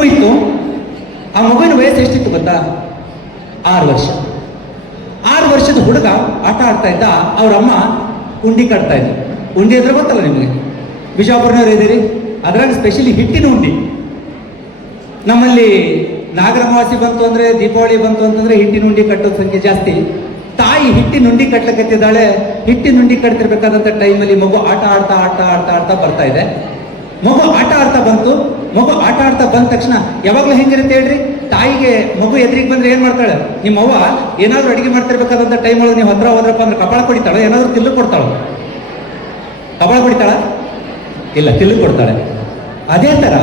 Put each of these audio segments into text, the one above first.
ಮಗು ಇತ್ತು. ಆ ಮಗುವಿನ ವಯಸ್ಸು ಎಷ್ಟಿತ್ತು ಗೊತ್ತಾ? 6 ವರ್ಷ. 6 ವರ್ಷದ ಹುಡುಗ ಆಟ ಆಡ್ತಾ ಇದ್ದ. ಅವ್ರಮ್ಮ ಉಂಡಿ ಕಟ್ತಾ ಇದ್ರು. ಉಂಡಿ ಅಂದ್ರೆ ಗೊತ್ತಲ್ಲ ನಿಮಗೆ, ಬಿಜಾಪುರನವ್ರು ಇದ್ದೀರಿ, ಅದ್ರಾಗ ಸ್ಪೆಷಲಿ ಹಿಟ್ಟಿನ ಉಂಡಿ. ನಮ್ಮಲ್ಲಿ ನಾಗರಮಾವಾಸಿ ಬಂತು ಅಂದ್ರೆ, ದೀಪಾವಳಿ ಬಂತು ಅಂತಂದ್ರೆ ಹಿಟ್ಟಿನ ಉಂಡಿ ಕಟ್ಟೋದ್ ಸಂಖ್ಯೆ ಜಾಸ್ತಿ. ತಾಯಿ ಹಿಟ್ಟಿನ ಉಂಡಿ ಕಟ್ಲಕತ್ತಿದ್ದಾಳೆ. ಹಿಟ್ಟಿನ ಉಂಡಿ ಕಟ್ತಿರ್ಬೇಕಾದಂತ ಟೈಮಲ್ಲಿ ಮಗು ಆಟ ಆಡ್ತಾ ಬರ್ತಾ ಇದೆ. ಮಗು ಆಟ ಆಡ್ತಾ ಬಂತು. ಮಗು ಆಟ ಆಡ್ತಾ ಬಂದ ತಕ್ಷಣ ಯಾವಾಗ್ಲೂ ಹೆಂಗಿರುತ್ತೆ ಹೇಳ್ರಿ, ತಾಯಿಗೆ ಮಗು ಎದುರಿಗೆ ಬಂದ್ರೆ ಏನ್ ಮಾಡ್ತಾಳೆ? ನಿಮ್ಮ ಅವ್ವ ಏನಾದ್ರು ಅಡಿಗೆ ಮಾಡ್ತಿರ್ಬೇಕಾದಂತ ಟೈಮ್ ಒಳಗೆ ನೀವು ಹತ್ರ ಹೋದ್ರಪ್ಪ ಅಂದ್ರೆ ಕಪಾಳ ಕೊಡಿತಾಳ, ಏನಾದ್ರು ತಿಲ್ಲು ಕೊಡ್ತಾಳ? ಕಪಾಳ ಕೊಡಿತಾಳ? ಇಲ್ಲ, ತಿಲ್ಲು ಕೊಡ್ತಾಳೆ. ಅದೇ ತರ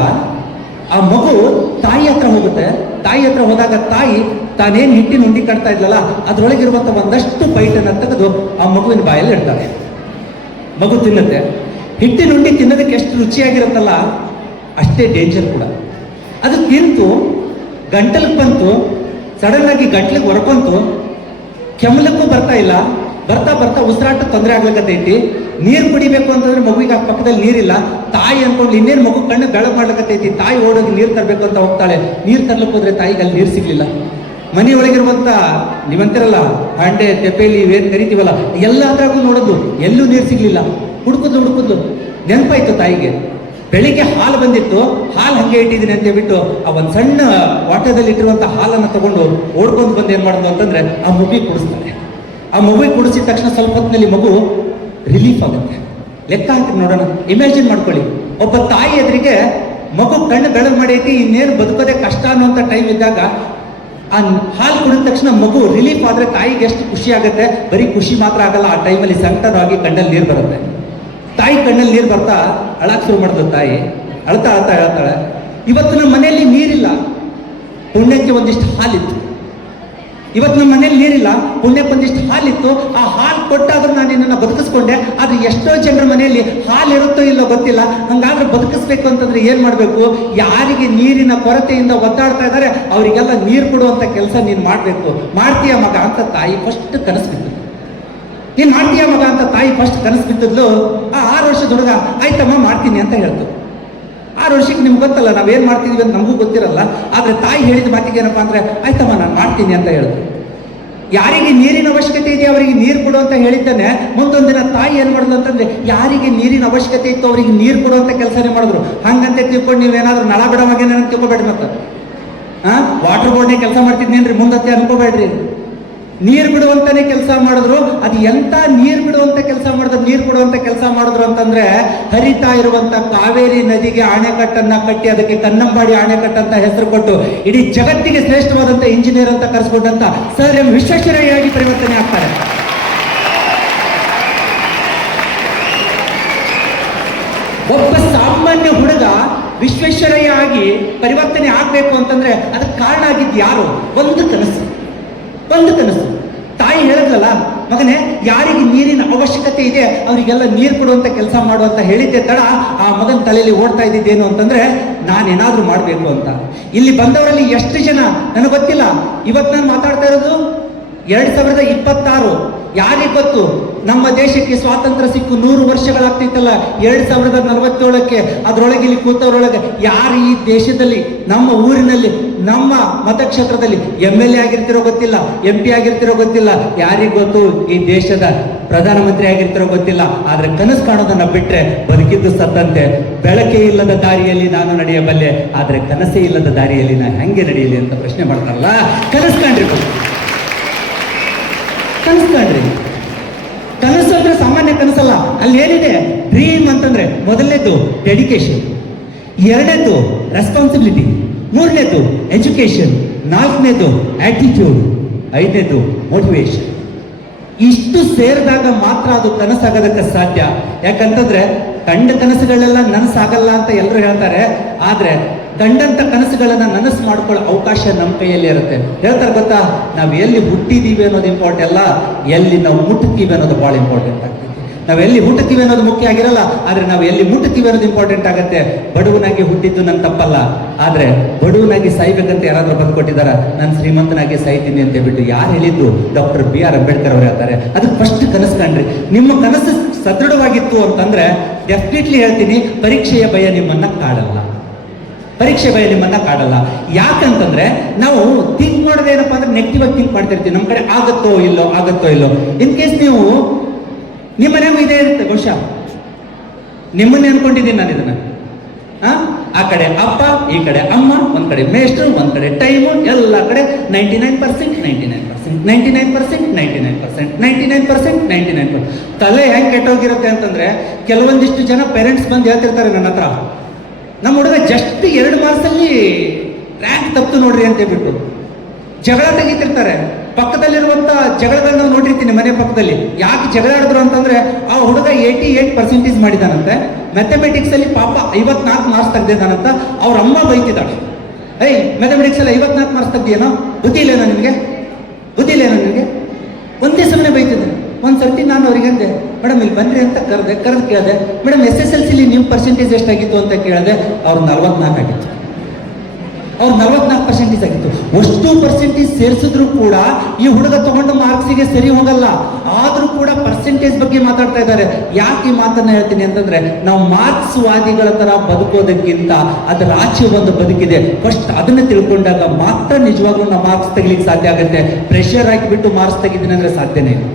ಆ ಮಗು ತಾಯಿ ಹತ್ರ ಹೋಗುತ್ತೆ. ತಾಯಿ ಹತ್ರ ಹೋದಾಗ ತಾಯಿ ತಾನೇನ್ ಹಿಟ್ಟಿನ ಉಂಡಿ ಕಟ್ತಾ ಇದ್ಲಲ್ಲ, ಅದ್ರೊಳಗಿರುವಂತ ಒಂದಷ್ಟು ಬೈಟನ್ನ ತೆಗೆದು ಆ ಮಗುವಿನ ಬಾಯಲ್ಲಿ ಇಡ್ತಾಳೆ. ಮಗು ತಿನ್ನುತ್ತೆ. ಹಿಟ್ಟಿನ ಉಂಡಿ ತಿನ್ನೋದಕ್ಕೆ ಎಷ್ಟು ರುಚಿಯಾಗಿರುತ್ತಲ್ಲ, ಅಷ್ಟೇ ಡೇಂಜರ್ ಕೂಡ. ಅದು ತಿಂತು ಗಂಟಲಿಗೆ ಬಂತು, ಸಡನ್ ಆಗಿ ಗಂಟ್ಲಿಗೆ ಹೊರಕೊಂತು, ಕೆಮ್ಮಲಕ್ಕೂ ಬರ್ತಾ ಇಲ್ಲ. ಬರ್ತಾ ಉಸಿರಾಟ ತೊಂದರೆ ಆಗ್ಲಿಕ್ಕತ್ತೈತಿ. ನೀರು ಕುಡಿಬೇಕು ಅಂತಂದ್ರೆ ಮಗುವಿಗೆ ಆ ಪಕ್ಕದಲ್ಲಿ ನೀರಿಲ್ಲ. ತಾಯಿ ಅನ್ಕೊಂಡು ಇನ್ನೇನು ಮಗು ಕಣ್ಣು ಬೆಳಕು ಮಾಡ್ಲಿಕ್ಕತ್ತೈತಿ. ತಾಯಿ ಓಡೋಗಿ ನೀರು ತರಬೇಕು ಅಂತ ಹೋಗ್ತಾಳೆ. ನೀರು ತರ್ಲಿಕ್ಕೆ ಹೋದ್ರೆ ತಾಯಿಗೆ ಅಲ್ಲಿ ನೀರು ಸಿಗ್ಲಿಲ್ಲ. ಮನೆಯೊಳಗಿರುವಂತ ನೀವಂತಿರಲ್ಲ ಹಂಡೆ ತೆಪೇಲಿ ಇವೇನು ಕರಿತೀವಲ್ಲ, ಎಲ್ಲಾದ್ರಾಗೂ ನೋಡೋದು, ಎಲ್ಲೂ ನೀರು ಸಿಗ್ಲಿಲ್ಲ. ಹುಡುಕುದ್ಲು ನೆನಪಾಯ್ತು ತಾಯಿಗೆ. ಬೆಳಿಗ್ಗೆ ಹಾಲು ಬಂದಿತ್ತು, ಹಾಲು ಹಂಗೆ ಇಟ್ಟಿದ್ದೀನಿ ಅಂತ ಹೇಳ್ಬಿಟ್ಟು ಆ ಒಂದು ಸಣ್ಣ ವಾಟದಲ್ಲಿ ಇಟ್ಟಿರುವಂತ ಹಾಲನ್ನು ತಗೊಂಡು ಓಡ್ಕೊಂಡು ಬಂದು ಏನ್ ಮಾಡೋದು ಅಂತಂದ್ರೆ ಆ ಮಗುವಿಗೆ ಕುಡಿಸ್ತಾಳೆ. ಆ ಮಗುವಿಗೆ ಕುಡಿಸಿದ ತಕ್ಷಣ ಸ್ವಲ್ಪ ಹೊತ್ತಿನಲ್ಲಿ ಮಗು ರಿಲೀಫ್ ಆಗುತ್ತೆ. ಲೆಕ್ಕ ಹಾಕಿ ನೋಡೋಣ, ಇಮ್ಯಾಜಿನ್ ಮಾಡ್ಕೊಳ್ಳಿ. ಒಬ್ಬ ತಾಯಿ ಎದುರಿಗೆ ಮಗು ಕಣ್ಣು ಬೆಳಕು ಮಾಡೈತಿ, ಇನ್ನೇನು ಬದುಕೋದೇ ಕಷ್ಟ ಅನ್ನುವಂಥ ಟೈಮ್ ಇದ್ದಾಗ ಆ ಹಾಲು ಕುಡಿದ ತಕ್ಷಣ ಮಗು ರಿಲೀಫ್ ಆದ್ರೆ ತಾಯಿಗೆ ಎಷ್ಟು ಖುಷಿ ಆಗುತ್ತೆ. ಬರೀ ಖುಷಿ ಮಾತ್ರ ಆಗಲ್ಲ, ಆ ಟೈಮಲ್ಲಿ ಸಂಕಟವಾಗಿ ಕಣ್ಣಲ್ಲಿ ನೀರು ಬರುತ್ತೆ. ತಾಯಿ ಕಣ್ಣಲ್ಲಿ ನೀರು ಬರ್ತಾ ಅಳಕ್ ಶುರು ಮಾಡಿದ್ರು. ತಾಯಿ ಅಳ್ತಾ ಹೇಳ್ತಾಳೆ, ಇವತ್ತು ನಮ್ಮ ಮನೆಯಲ್ಲಿ ನೀರಿಲ್ಲ, ಪುಣ್ಯಕ್ಕೆ ಒಂದಿಷ್ಟು ಹಾಲಿತ್ತು. ಇವತ್ತು ನಮ್ಮ ಮನೇಲಿ ನೀರಿಲ್ಲ, ಪುಣ್ಯಕ್ಕೆ ಒಂದಿಷ್ಟು ಹಾಲಿತ್ತು. ಆ ಹಾಲು ಕೊಟ್ಟಾದ್ರೂ ನಾನು ನಿನ್ನನ್ನು ಬದುಕಿಸ್ಕೊಂಡೆ. ಆದ್ರೆ ಎಷ್ಟೋ ಜನರ ಮನೆಯಲ್ಲಿ ಹಾಲು ಇರುತ್ತೋ ಇಲ್ಲೋ ಗೊತ್ತಿಲ್ಲ. ಹಂಗಾದ್ರೆ ಬದುಕಿಸ್ಬೇಕು ಅಂತಂದ್ರೆ ಏನ್ ಮಾಡ್ಬೇಕು? ಯಾರಿಗೆ ನೀರಿನ ಕೊರತೆಯಿಂದ ಒದ್ದಾಡ್ತಾ ಇದ್ದಾರೆ ಅವರಿಗೆಲ್ಲ ನೀರು ಕೊಡುವಂತ ಕೆಲಸ ನೀನ್ ಮಾಡ್ಬೇಕು. ಮಾಡ್ತೀಯ ಮಗ ಅಂತ ತಾಯಿ ಫಸ್ಟ್ ಕನಸು ಬಿತ್ತು. ನೀನ್ ಮಾಡ್ತೀಯ ಮಗ ಅಂತ ತಾಯಿ ಫಸ್ಟ್ ಕನಸು ಬಿತ್ತಿದ್ಲು. ಆ 6 ವರ್ಷದ ಹುಡುಗ ಆಯ್ತಮ್ಮ ಮಾಡ್ತೀನಿ ಅಂತ ಹೇಳ್ತು. 6 ವರ್ಷಕ್ಕೆ ನಿಮ್ಗೆ ಗೊತ್ತಲ್ಲ ನಾವೇನ್ ಮಾಡ್ತಿದೀವಿ ಅಂತ ನಮಗೂ ಗೊತ್ತಿರಲ್ಲ. ಆದ್ರೆ ತಾಯಿ ಹೇಳಿದ ಮಾತಿಗೆ ಏನಪ್ಪಾ ಅಂದ್ರೆ ಆಯ್ತಮ್ಮ ನಾನು ಮಾಡ್ತೀನಿ ಅಂತ ಹೇಳಿದ್ರು. ಯಾರಿಗೆ ನೀರಿನ ಅವಶ್ಯಕತೆ ಇದೆ ಅವರಿಗೆ ನೀರು ಕೊಡು ಅಂತ ಹೇಳಿದ್ದಾನೆ. ಮುಂದೊಂದಿನ ತಾಯಿ ಏನ್ ಮಾಡಿದ್ರು ಅಂತಂದ್ರೆ ಯಾರಿಗೆ ನೀರಿನ ಅವಶ್ಯಕತೆ ಇತ್ತು ಅವರಿಗೆ ನೀರು ಕೊಡುವಂತ ಕೆಲಸನೇ ಮಾಡಿದ್ರು. ಹಂಗಂತೆ ತಿಳ್ಕೊಂಡು ನೀವೇನಾದ್ರೂ ನಳ ಬಿಡವಾಗೇನ ತಿಳ್ಕೊಬೇಡ್ರಿ. ಮತ್ತೆ ವಾಟರ್ ಬೋರ್ಡ್ನೇ ಕೆಲಸ ಮಾಡ್ತಿದ್ನೇನ್ರಿ ಮುಂದತ್ತೆ ಅನ್ಕೋಬೇಡ್ರಿ. ನೀರು ಬಿಡುವಂತಾನೆ ಕೆಲಸ ಮಾಡಿದ್ರು. ಅದು ಎಂತ ನೀರು ಬಿಡುವಂತ ಕೆಲಸ ಮಾಡಿದ್ರು, ನೀರು ಬಿಡುವಂತ ಕೆಲಸ ಮಾಡಿದ್ರು ಅಂತಂದ್ರೆ ಹರಿತಾ ಇರುವಂತ ಕಾವೇರಿ ನದಿಗೆ ಅಣೆಕಟ್ಟನ್ನ ಕಟ್ಟಿ ಅದಕ್ಕೆ ಕನ್ನಂಬಾಡಿ ಅಣೆಕಟ್ಟು ಅಂತ ಹೆಸರು ಕೊಟ್ಟು ಇಡೀ ಜಗತ್ತಿಗೆ ಶ್ರೇಷ್ಠವಾದಂತ ಇಂಜಿನಿಯರ್ ಅಂತ ಕರೆಸ್ಕೊಂಡಂತ ಸರ್ ಎಂ ವಿಶ್ವೇಶ್ವರಯ್ಯಯಾಗಿ ಪರಿವರ್ತನೆ ಆಗ್ತಾರೆ. ಒಬ್ಬ ಸಾಮಾನ್ಯ ಹುಡುಗ ವಿಶ್ವೇಶ್ವರಯ್ಯ ಆಗಿ ಪರಿವರ್ತನೆ ಆಗ್ಬೇಕು ಅಂತಂದ್ರೆ ಅದಕ್ಕೆ ಕಾರಣ ಆಗಿದ್ದು ಯಾರು? ಒಂದು ಕನಸು. ತಾಯಿ ಹೇಳಿದ್ಲಲ್ಲ, ಮಗನೇ ಯಾರಿಗೆ ನೀರಿನ ಅವಶ್ಯಕತೆ ಇದೆ ಅವರಿಗೆಲ್ಲ ನೀರು ಕೊಡುವಂತ ಕೆಲಸ ಮಾಡುವಂತ ಹೇಳಿದ್ದೆ ತಡ ಆ ಮಗನ ತಲೆಯಲ್ಲಿ ಓಡ್ತಾ ಇದ್ದಿದ್ದೇನು ಅಂತಂದ್ರೆ ನಾನೇನಾದ್ರೂ ಮಾಡ್ಬೇಕು ಅಂತ. ಇಲ್ಲಿ ಬಂದವರಲ್ಲಿ ಎಷ್ಟು ಜನ ನನಗೆ ಗೊತ್ತಿಲ್ಲ. ಇವತ್ತು ನಾನು ಮಾತಾಡ್ತಾ ಇರೋದು 2026. ಯಾರಿಗೆ ಗೊತ್ತು ನಮ್ಮ ದೇಶಕ್ಕೆ ಸ್ವಾತಂತ್ರ್ಯ ಸಿಕ್ಕು 100 ವರ್ಷಗಳಾಗ್ತೈತಲ್ಲ. 2047ಕ್ಕೆ ಅದರೊಳಗೆ ಇಲ್ಲಿ ಕೂತವರೊಳಗೆ ಯಾರು ಈ ದೇಶದಲ್ಲಿ ನಮ್ಮ ಊರಿನಲ್ಲಿ ನಮ್ಮ ಮತಕ್ಷೇತ್ರದಲ್ಲಿ MLA ಆಗಿರ್ತಿರೋ ಗೊತ್ತಿಲ್ಲ, MP ಆಗಿರ್ತಿರೋ ಗೊತ್ತಿಲ್ಲ. ಯಾರಿಗ್ ಗೊತ್ತು ಈ ದೇಶದ ಪ್ರಧಾನಮಂತ್ರಿ ಆಗಿರ್ತಿರೋ ಗೊತ್ತಿಲ್ಲ. ಆದ್ರೆ ಕನಸು ಕಾಣೋದನ್ನ ಬಿಟ್ರೆ ಬದುಕಿದ್ದು ಸತ್ತಂತೆ. ಬೆಳಕೆ ಇಲ್ಲದ ದಾರಿಯಲ್ಲಿ ನಾನು ನಡೆಯಬಲ್ಲೆ, ಆದ್ರೆ ಕನಸೇ ಇಲ್ಲದ ದಾರಿಯಲ್ಲಿ ನಾನು ಹೆಂಗೆ ನಡೆಯಲಿ ಅಂತ ಪ್ರಶ್ನೆ ಮಾಡ್ತಾರಲ್ಲ. ಕನಸು ಕಾಣ್ರಿ. ಕನಸು ಅಂದ್ರೆ ಸಾಮಾನ್ಯ ಕನಸಲ್ಲ. ಅಲ್ಲಿ ಏನಿದೆ ಡ್ರೀಮ್ ಅಂತಂದ್ರೆ ಮೊದಲನೇದು ಡೆಡಿಕೇಶನ್, 2ನೇದು ರೆಸ್ಪಾನ್ಸಿಬಿಲಿಟಿ, 3ನೇದು ಎಜುಕೇಶನ್, 4ನೇದು ಆಟಿಟ್ಯೂಡ್, 5ನೇದು ಮೋಟಿವೇಶನ್. ಇಷ್ಟು ಸೇರಿದಾಗ ಮಾತ್ರ ಅದು ಕನಸಾಗೋದಕ್ಕೆ ಸಾಧ್ಯ. ಯಾಕಂತಂದ್ರೆ ಕಂಡ ಕನಸುಗಳೆಲ್ಲ ನನಸಾಗಲ್ಲ ಅಂತ ಎಲ್ಲರೂ ಹೇಳ್ತಾರೆ. ಆದ್ರೆ ಕಂಡಂತ ಕನಸುಗಳನ್ನ ನನಸು ಮಾಡ್ಕೊಳ್ಳೋ ಅವಕಾಶ ನಮ್ಮ ಕೈಯಲ್ಲಿ ಇರುತ್ತೆ. ಹೇಳ್ತಾರೆ ಗೊತ್ತಾ, ನಾವು ಎಲ್ಲಿ ಹುಟ್ಟಿದೀವಿ ಅನ್ನೋದು ಇಂಪಾರ್ಟೆಂಟ್ ಅಲ್ಲ, ಎಲ್ಲಿ ನಾವು ಮುಟ್ಟುತ್ತೀವಿ ಅನ್ನೋದು ಬಹಳ ಇಂಪಾರ್ಟೆಂಟ್ ಆಗ್ತದೆ. ನಾವು ಎಲ್ಲಿ ಹುಟ್ಟುತ್ತೀವಿ ಅನ್ನೋದು ಮುಖ್ಯ ಆಗಿರಲ್ಲ, ಆದ್ರೆ ನಾವು ಎಲ್ಲಿ ಮುಟ್ಟುತ್ತೀವಿ ಅನ್ನೋದು ಇಂಪಾರ್ಟೆಂಟ್ ಆಗುತ್ತೆ. ಬಡವನಾಗಿ ಹುಟ್ಟಿದ್ದು ನನ್ನ ತಪ್ಪಲ್ಲ, ಆದ್ರೆ ಬಡವನಾಗಿ ಸಾಯ್ಬೇಕಂತ ಯಾರಾದ್ರೂ ಬಂದ್ಕೊಟ್ಟಿದಾರ? ನಾನು ಶ್ರೀಮಂತನಾಗಿ ಸಾಯ್ತೀನಿ ಅಂತ ಹೇಳ್ಬಿಟ್ಟು ಯಾರು ಹೇಳಿದ್ದು? ಡಾಕ್ಟರ್ BR ಅಂಬೇಡ್ಕರ್ ಅವರು ಹೇಳ್ತಾರೆ. ಅದಕ್ಕೆ ಫಸ್ಟ್ ಕನಸು ಕಾಣ್ರಿ. ನಿಮ್ಮ ಕನಸು ಸದೃಢವಾಗಿತ್ತು ಅಂತಂದ್ರೆ ಡೆಫಿನೆಟ್ಲಿ ಹೇಳ್ತೀನಿ, ಪರೀಕ್ಷೆಯ ಭಯ ನಿಮ್ಮನ್ನ ಕಾಡಲ್ಲ. ಪರೀಕ್ಷೆ ಭಯ ನಿಮ್ಮನ್ನ ಕಾಡಲ್ಲ. ಯಾಕಂತಂದ್ರೆ ನಾವು ಥಿಂಕ್ ಮಾಡೋದು ಏನಪ್ಪಾ ಅಂದ್ರೆ ನೆಗೆಟಿವ್ ಆಗಿ ಥಿಂಕ್ ಮಾಡ್ತಿರ್ತೀವಿ. ನಮ್ಮ ಕಡೆ ಆಗುತ್ತೋ ಇಲ್ಲೋ. ಇನ್ ಕೇಸ್ ನೀವು ನಿಮ್ಮ ಮನೆಗೂ ಇದೇ ಇರುತ್ತೆ ಬಹುಶಃ, ನಿಮ್ಮನ್ನೇ ಅನ್ಕೊಂಡಿದ್ದೀನಿ ನಾನು ಇದನ್ನ. ಆ ಕಡೆ ಅಪ್ಪ, ಈ ಕಡೆ ಅಮ್ಮ, ಒಂದ್ ಕಡೆ ಮೇಷ್ಟ್ರು, ಒಂದ್ ಕಡೆ ಟೈಮು, ಎಲ್ಲ ಕಡೆ 99%. ತಲೆ ಹೆಂಗ್ ಕೆಟ್ಟೋಗಿರುತ್ತೆ ಅಂತಂದ್ರೆ, ಕೆಲವೊಂದಿಷ್ಟು ಜನ ಪೇರೆಂಟ್ಸ್ ಬಂದು ಹೇಳ್ತಿರ್ತಾರೆ ನನ್ನ ಹತ್ರ, ನಮ್ಮ ಹುಡುಗ ಜಸ್ಟ್ 2 ಮಾರ್ಕ್ಸಲ್ಲಿ ರ್ಯಾಂಕ್ ತಪ್ಪು ನೋಡ್ರಿ ಅಂತ ಹೇಳ್ಬಿಟ್ಟು ಜಗಳ ತೆಗಿತಿರ್ತಾರೆ. ಪಕ್ಕದಲ್ಲಿರುವಂತ ಜಗಳಗಳನ್ನ ನೋಡಿರ್ತೀನಿ ಮನೆ ಪಕ್ಕದಲ್ಲಿ. ಯಾಕೆ ಜಗಳ ಆಡಿದ್ರು ಅಂತಂದ್ರೆ, ಆ ಹುಡುಗ 88% ಮಾಡಿದಾನಂತೆ, ಮ್ಯಾಥಮೆಟಿಕ್ಸ್ ಅಲ್ಲಿ ಪಾಪ 54 ಮಾರ್ಕ್ಸ್ ತೆಗ್ದಿದ್ದಾನಂತ. ಅವ್ರ ಅಮ್ಮ ಬೈತಿದ್ದಾಳೆ, ಮ್ಯಾಥಮೆಟಿಕ್ಸ್ ಅಲ್ಲಿ 54 ಮಾರ್ಕ್ಸ್ ತೆಗ್ದೇನೋ, ಬುದ್ಧಿ ಇಲ್ಲೇನೋ ನಿಮಗೆ ಒಂದೇ ಸಮಯ ಬೈತಿದ್ದೆ. ಒಂದ್ಸರ್ತಿ ನಾನು ಅವ್ರಿಗೆ ಅಂದೆ, ಮೇಡಮ್ ಇಲ್ಲಿ ಬನ್ರಿ ಅಂತ ಕರೆದು ಕೇಳಿದೆ, ಮೇಡಮ್ SSLC ನೀವು ಪರ್ಸೆಂಟೇಜ್ ಎಷ್ಟಾಗಿತ್ತು ಅಂತ ಕೇಳಿದೆ. ಅವ್ರು 44 ಆಗಿತ್ತು. 44% ಆಗಿತ್ತು. ಅಷ್ಟು ಪರ್ಸೆಂಟೇಜ್ ಸೇರಿಸಿದ್ರು ಕೂಡ ಈ ಹುಡುಗ ತಗೊಂಡ ಮಾರ್ಕ್ಸಿಗೆ ಸರಿ ಹೋಗಲ್ಲ. ಆದ್ರೂ ಕೂಡ ಪರ್ಸೆಂಟೇಜ್ ಬಗ್ಗೆ ಮಾತಾಡ್ತಾ ಇದ್ದಾರೆ. ಯಾಕೆ ಈ ಮಾತನ್ನ ಹೇಳ್ತೀನಿ ಅಂತಂದ್ರೆ, ನಾವು ಮಾರ್ಕ್ಸ್ ವಾದಿಗಳ ತರ ಬದುಕೋದಕ್ಕಿಂತ ಅದರ ಆಚೆ ಒಂದು ಬದುಕಿದೆ. ಫಸ್ಟ್ ಅದನ್ನ ತಿಳ್ಕೊಂಡಾಗ ಮಾತ್ರ ನಿಜವಾಗ್ಲೂ ನಾವು ಮಾರ್ಕ್ಸ್ ತೆಗಿಲಿಕ್ಕೆ ಸಾಧ್ಯ ಆಗುತ್ತೆ. ಪ್ರೆಷರ್ ಹಾಕಿಬಿಟ್ಟು ಮಾರ್ಕ್ಸ್ ತೆಗಿದ್ದೀನಿ ಅಂದ್ರೆ ಸಾಧ್ಯನೇ ಇಲ್ಲ.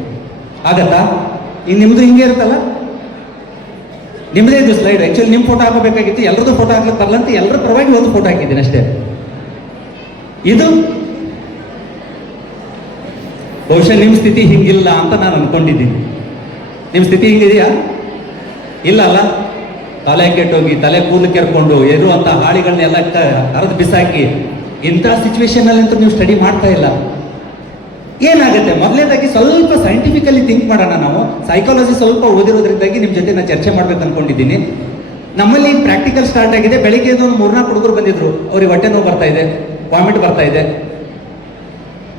ಆಗತ್ತಾ? ಈಗ ನಿಮ್ದು ಹಿಂಗೆ ಇರುತ್ತಲ್ಲ, ನಿಮ್ಮದೇ ಇದು ಸ್ಲೈಡ್. ಆಕ್ಚುಲಿ ನಿಮ್ಮ ಫೋಟೋ ಹಾಕಬೇಕಾಗಿತ್ತು, ಎಲ್ಲರದ್ದು ಫೋಟೋ ಹಾಕ್ಲಿಕ್ಕೆ ಬರಲ್ಲ ಅಂತ ಎಲ್ಲರ ಪರವಾಗಿ ಒಂದು ಫೋಟೋ ಹಾಕಿದ್ದೀನಿ ಅಷ್ಟೇ. ಇದು ಬಹುಶಃ ನಿಮ್ಮ ಸ್ಥಿತಿ ಹಿಂಗಿಲ್ಲ ಅಂತ ನಾನು ಅನ್ಕೊಂಡಿದ್ದೀನಿ. ನಿಮ್ಮ ಸ್ಥಿತಿ ಹಿಂಗಿದೆಯಾ? ಇಲ್ಲ ಅಲ್ಲ? ತಲೆ ಕೆಟ್ಟೋಗಿ ತಲೆ ಕೂದಲು ಕೆರ್ಕೊಂಡು ಇರುವಂತ ಹಾಳಿಗಳನ್ನೆಲ್ಲ ಹರಿದು ಬಿಸಾಕಿ ಇಂಥ ಸಿಚುವೇಶನ್ ಅಲ್ಲಿ ಅಂತೂ ನೀವು ಸ್ಟಡಿ ಮಾಡ್ತಾ ಇಲ್ಲ. ಏನಾಗುತ್ತೆ? ಮೊದಲನೇದಾಗಿ ಸ್ವಲ್ಪ ಸೈಂಟಿಫಿಕಲಿ ಥಿಂಕ್ ಮಾಡೋಣ. ನಾವು ಸೈಕಾಲಜಿ ಸ್ವಲ್ಪ ಓದಿರೋದ್ರಿಂದಾಗಿ ನಿಮ್ಮ ಜೊತೆ ನಾನು ಚರ್ಚೆ ಮಾಡ್ಬೇಕು ಅನ್ಕೊಂಡಿದ್ದೀನಿ. ನಮ್ಮಲ್ಲಿ ಪ್ರಾಕ್ಟಿಕಲ್ ಸ್ಟಾರ್ಟ್ ಆಗಿದೆ. ಬೆಳಿಗ್ಗೆ ಒಂದು 3-4 ಹುಡುಗರು ಬಂದಿದ್ರು, ಅವ್ರಿಗೆ ಹೊಟ್ಟೆ ನೋವು ಬರ್ತಾ ಇದೆ, ವಾಮಿಟ್ ಬರ್ತಾ ಇದೆ.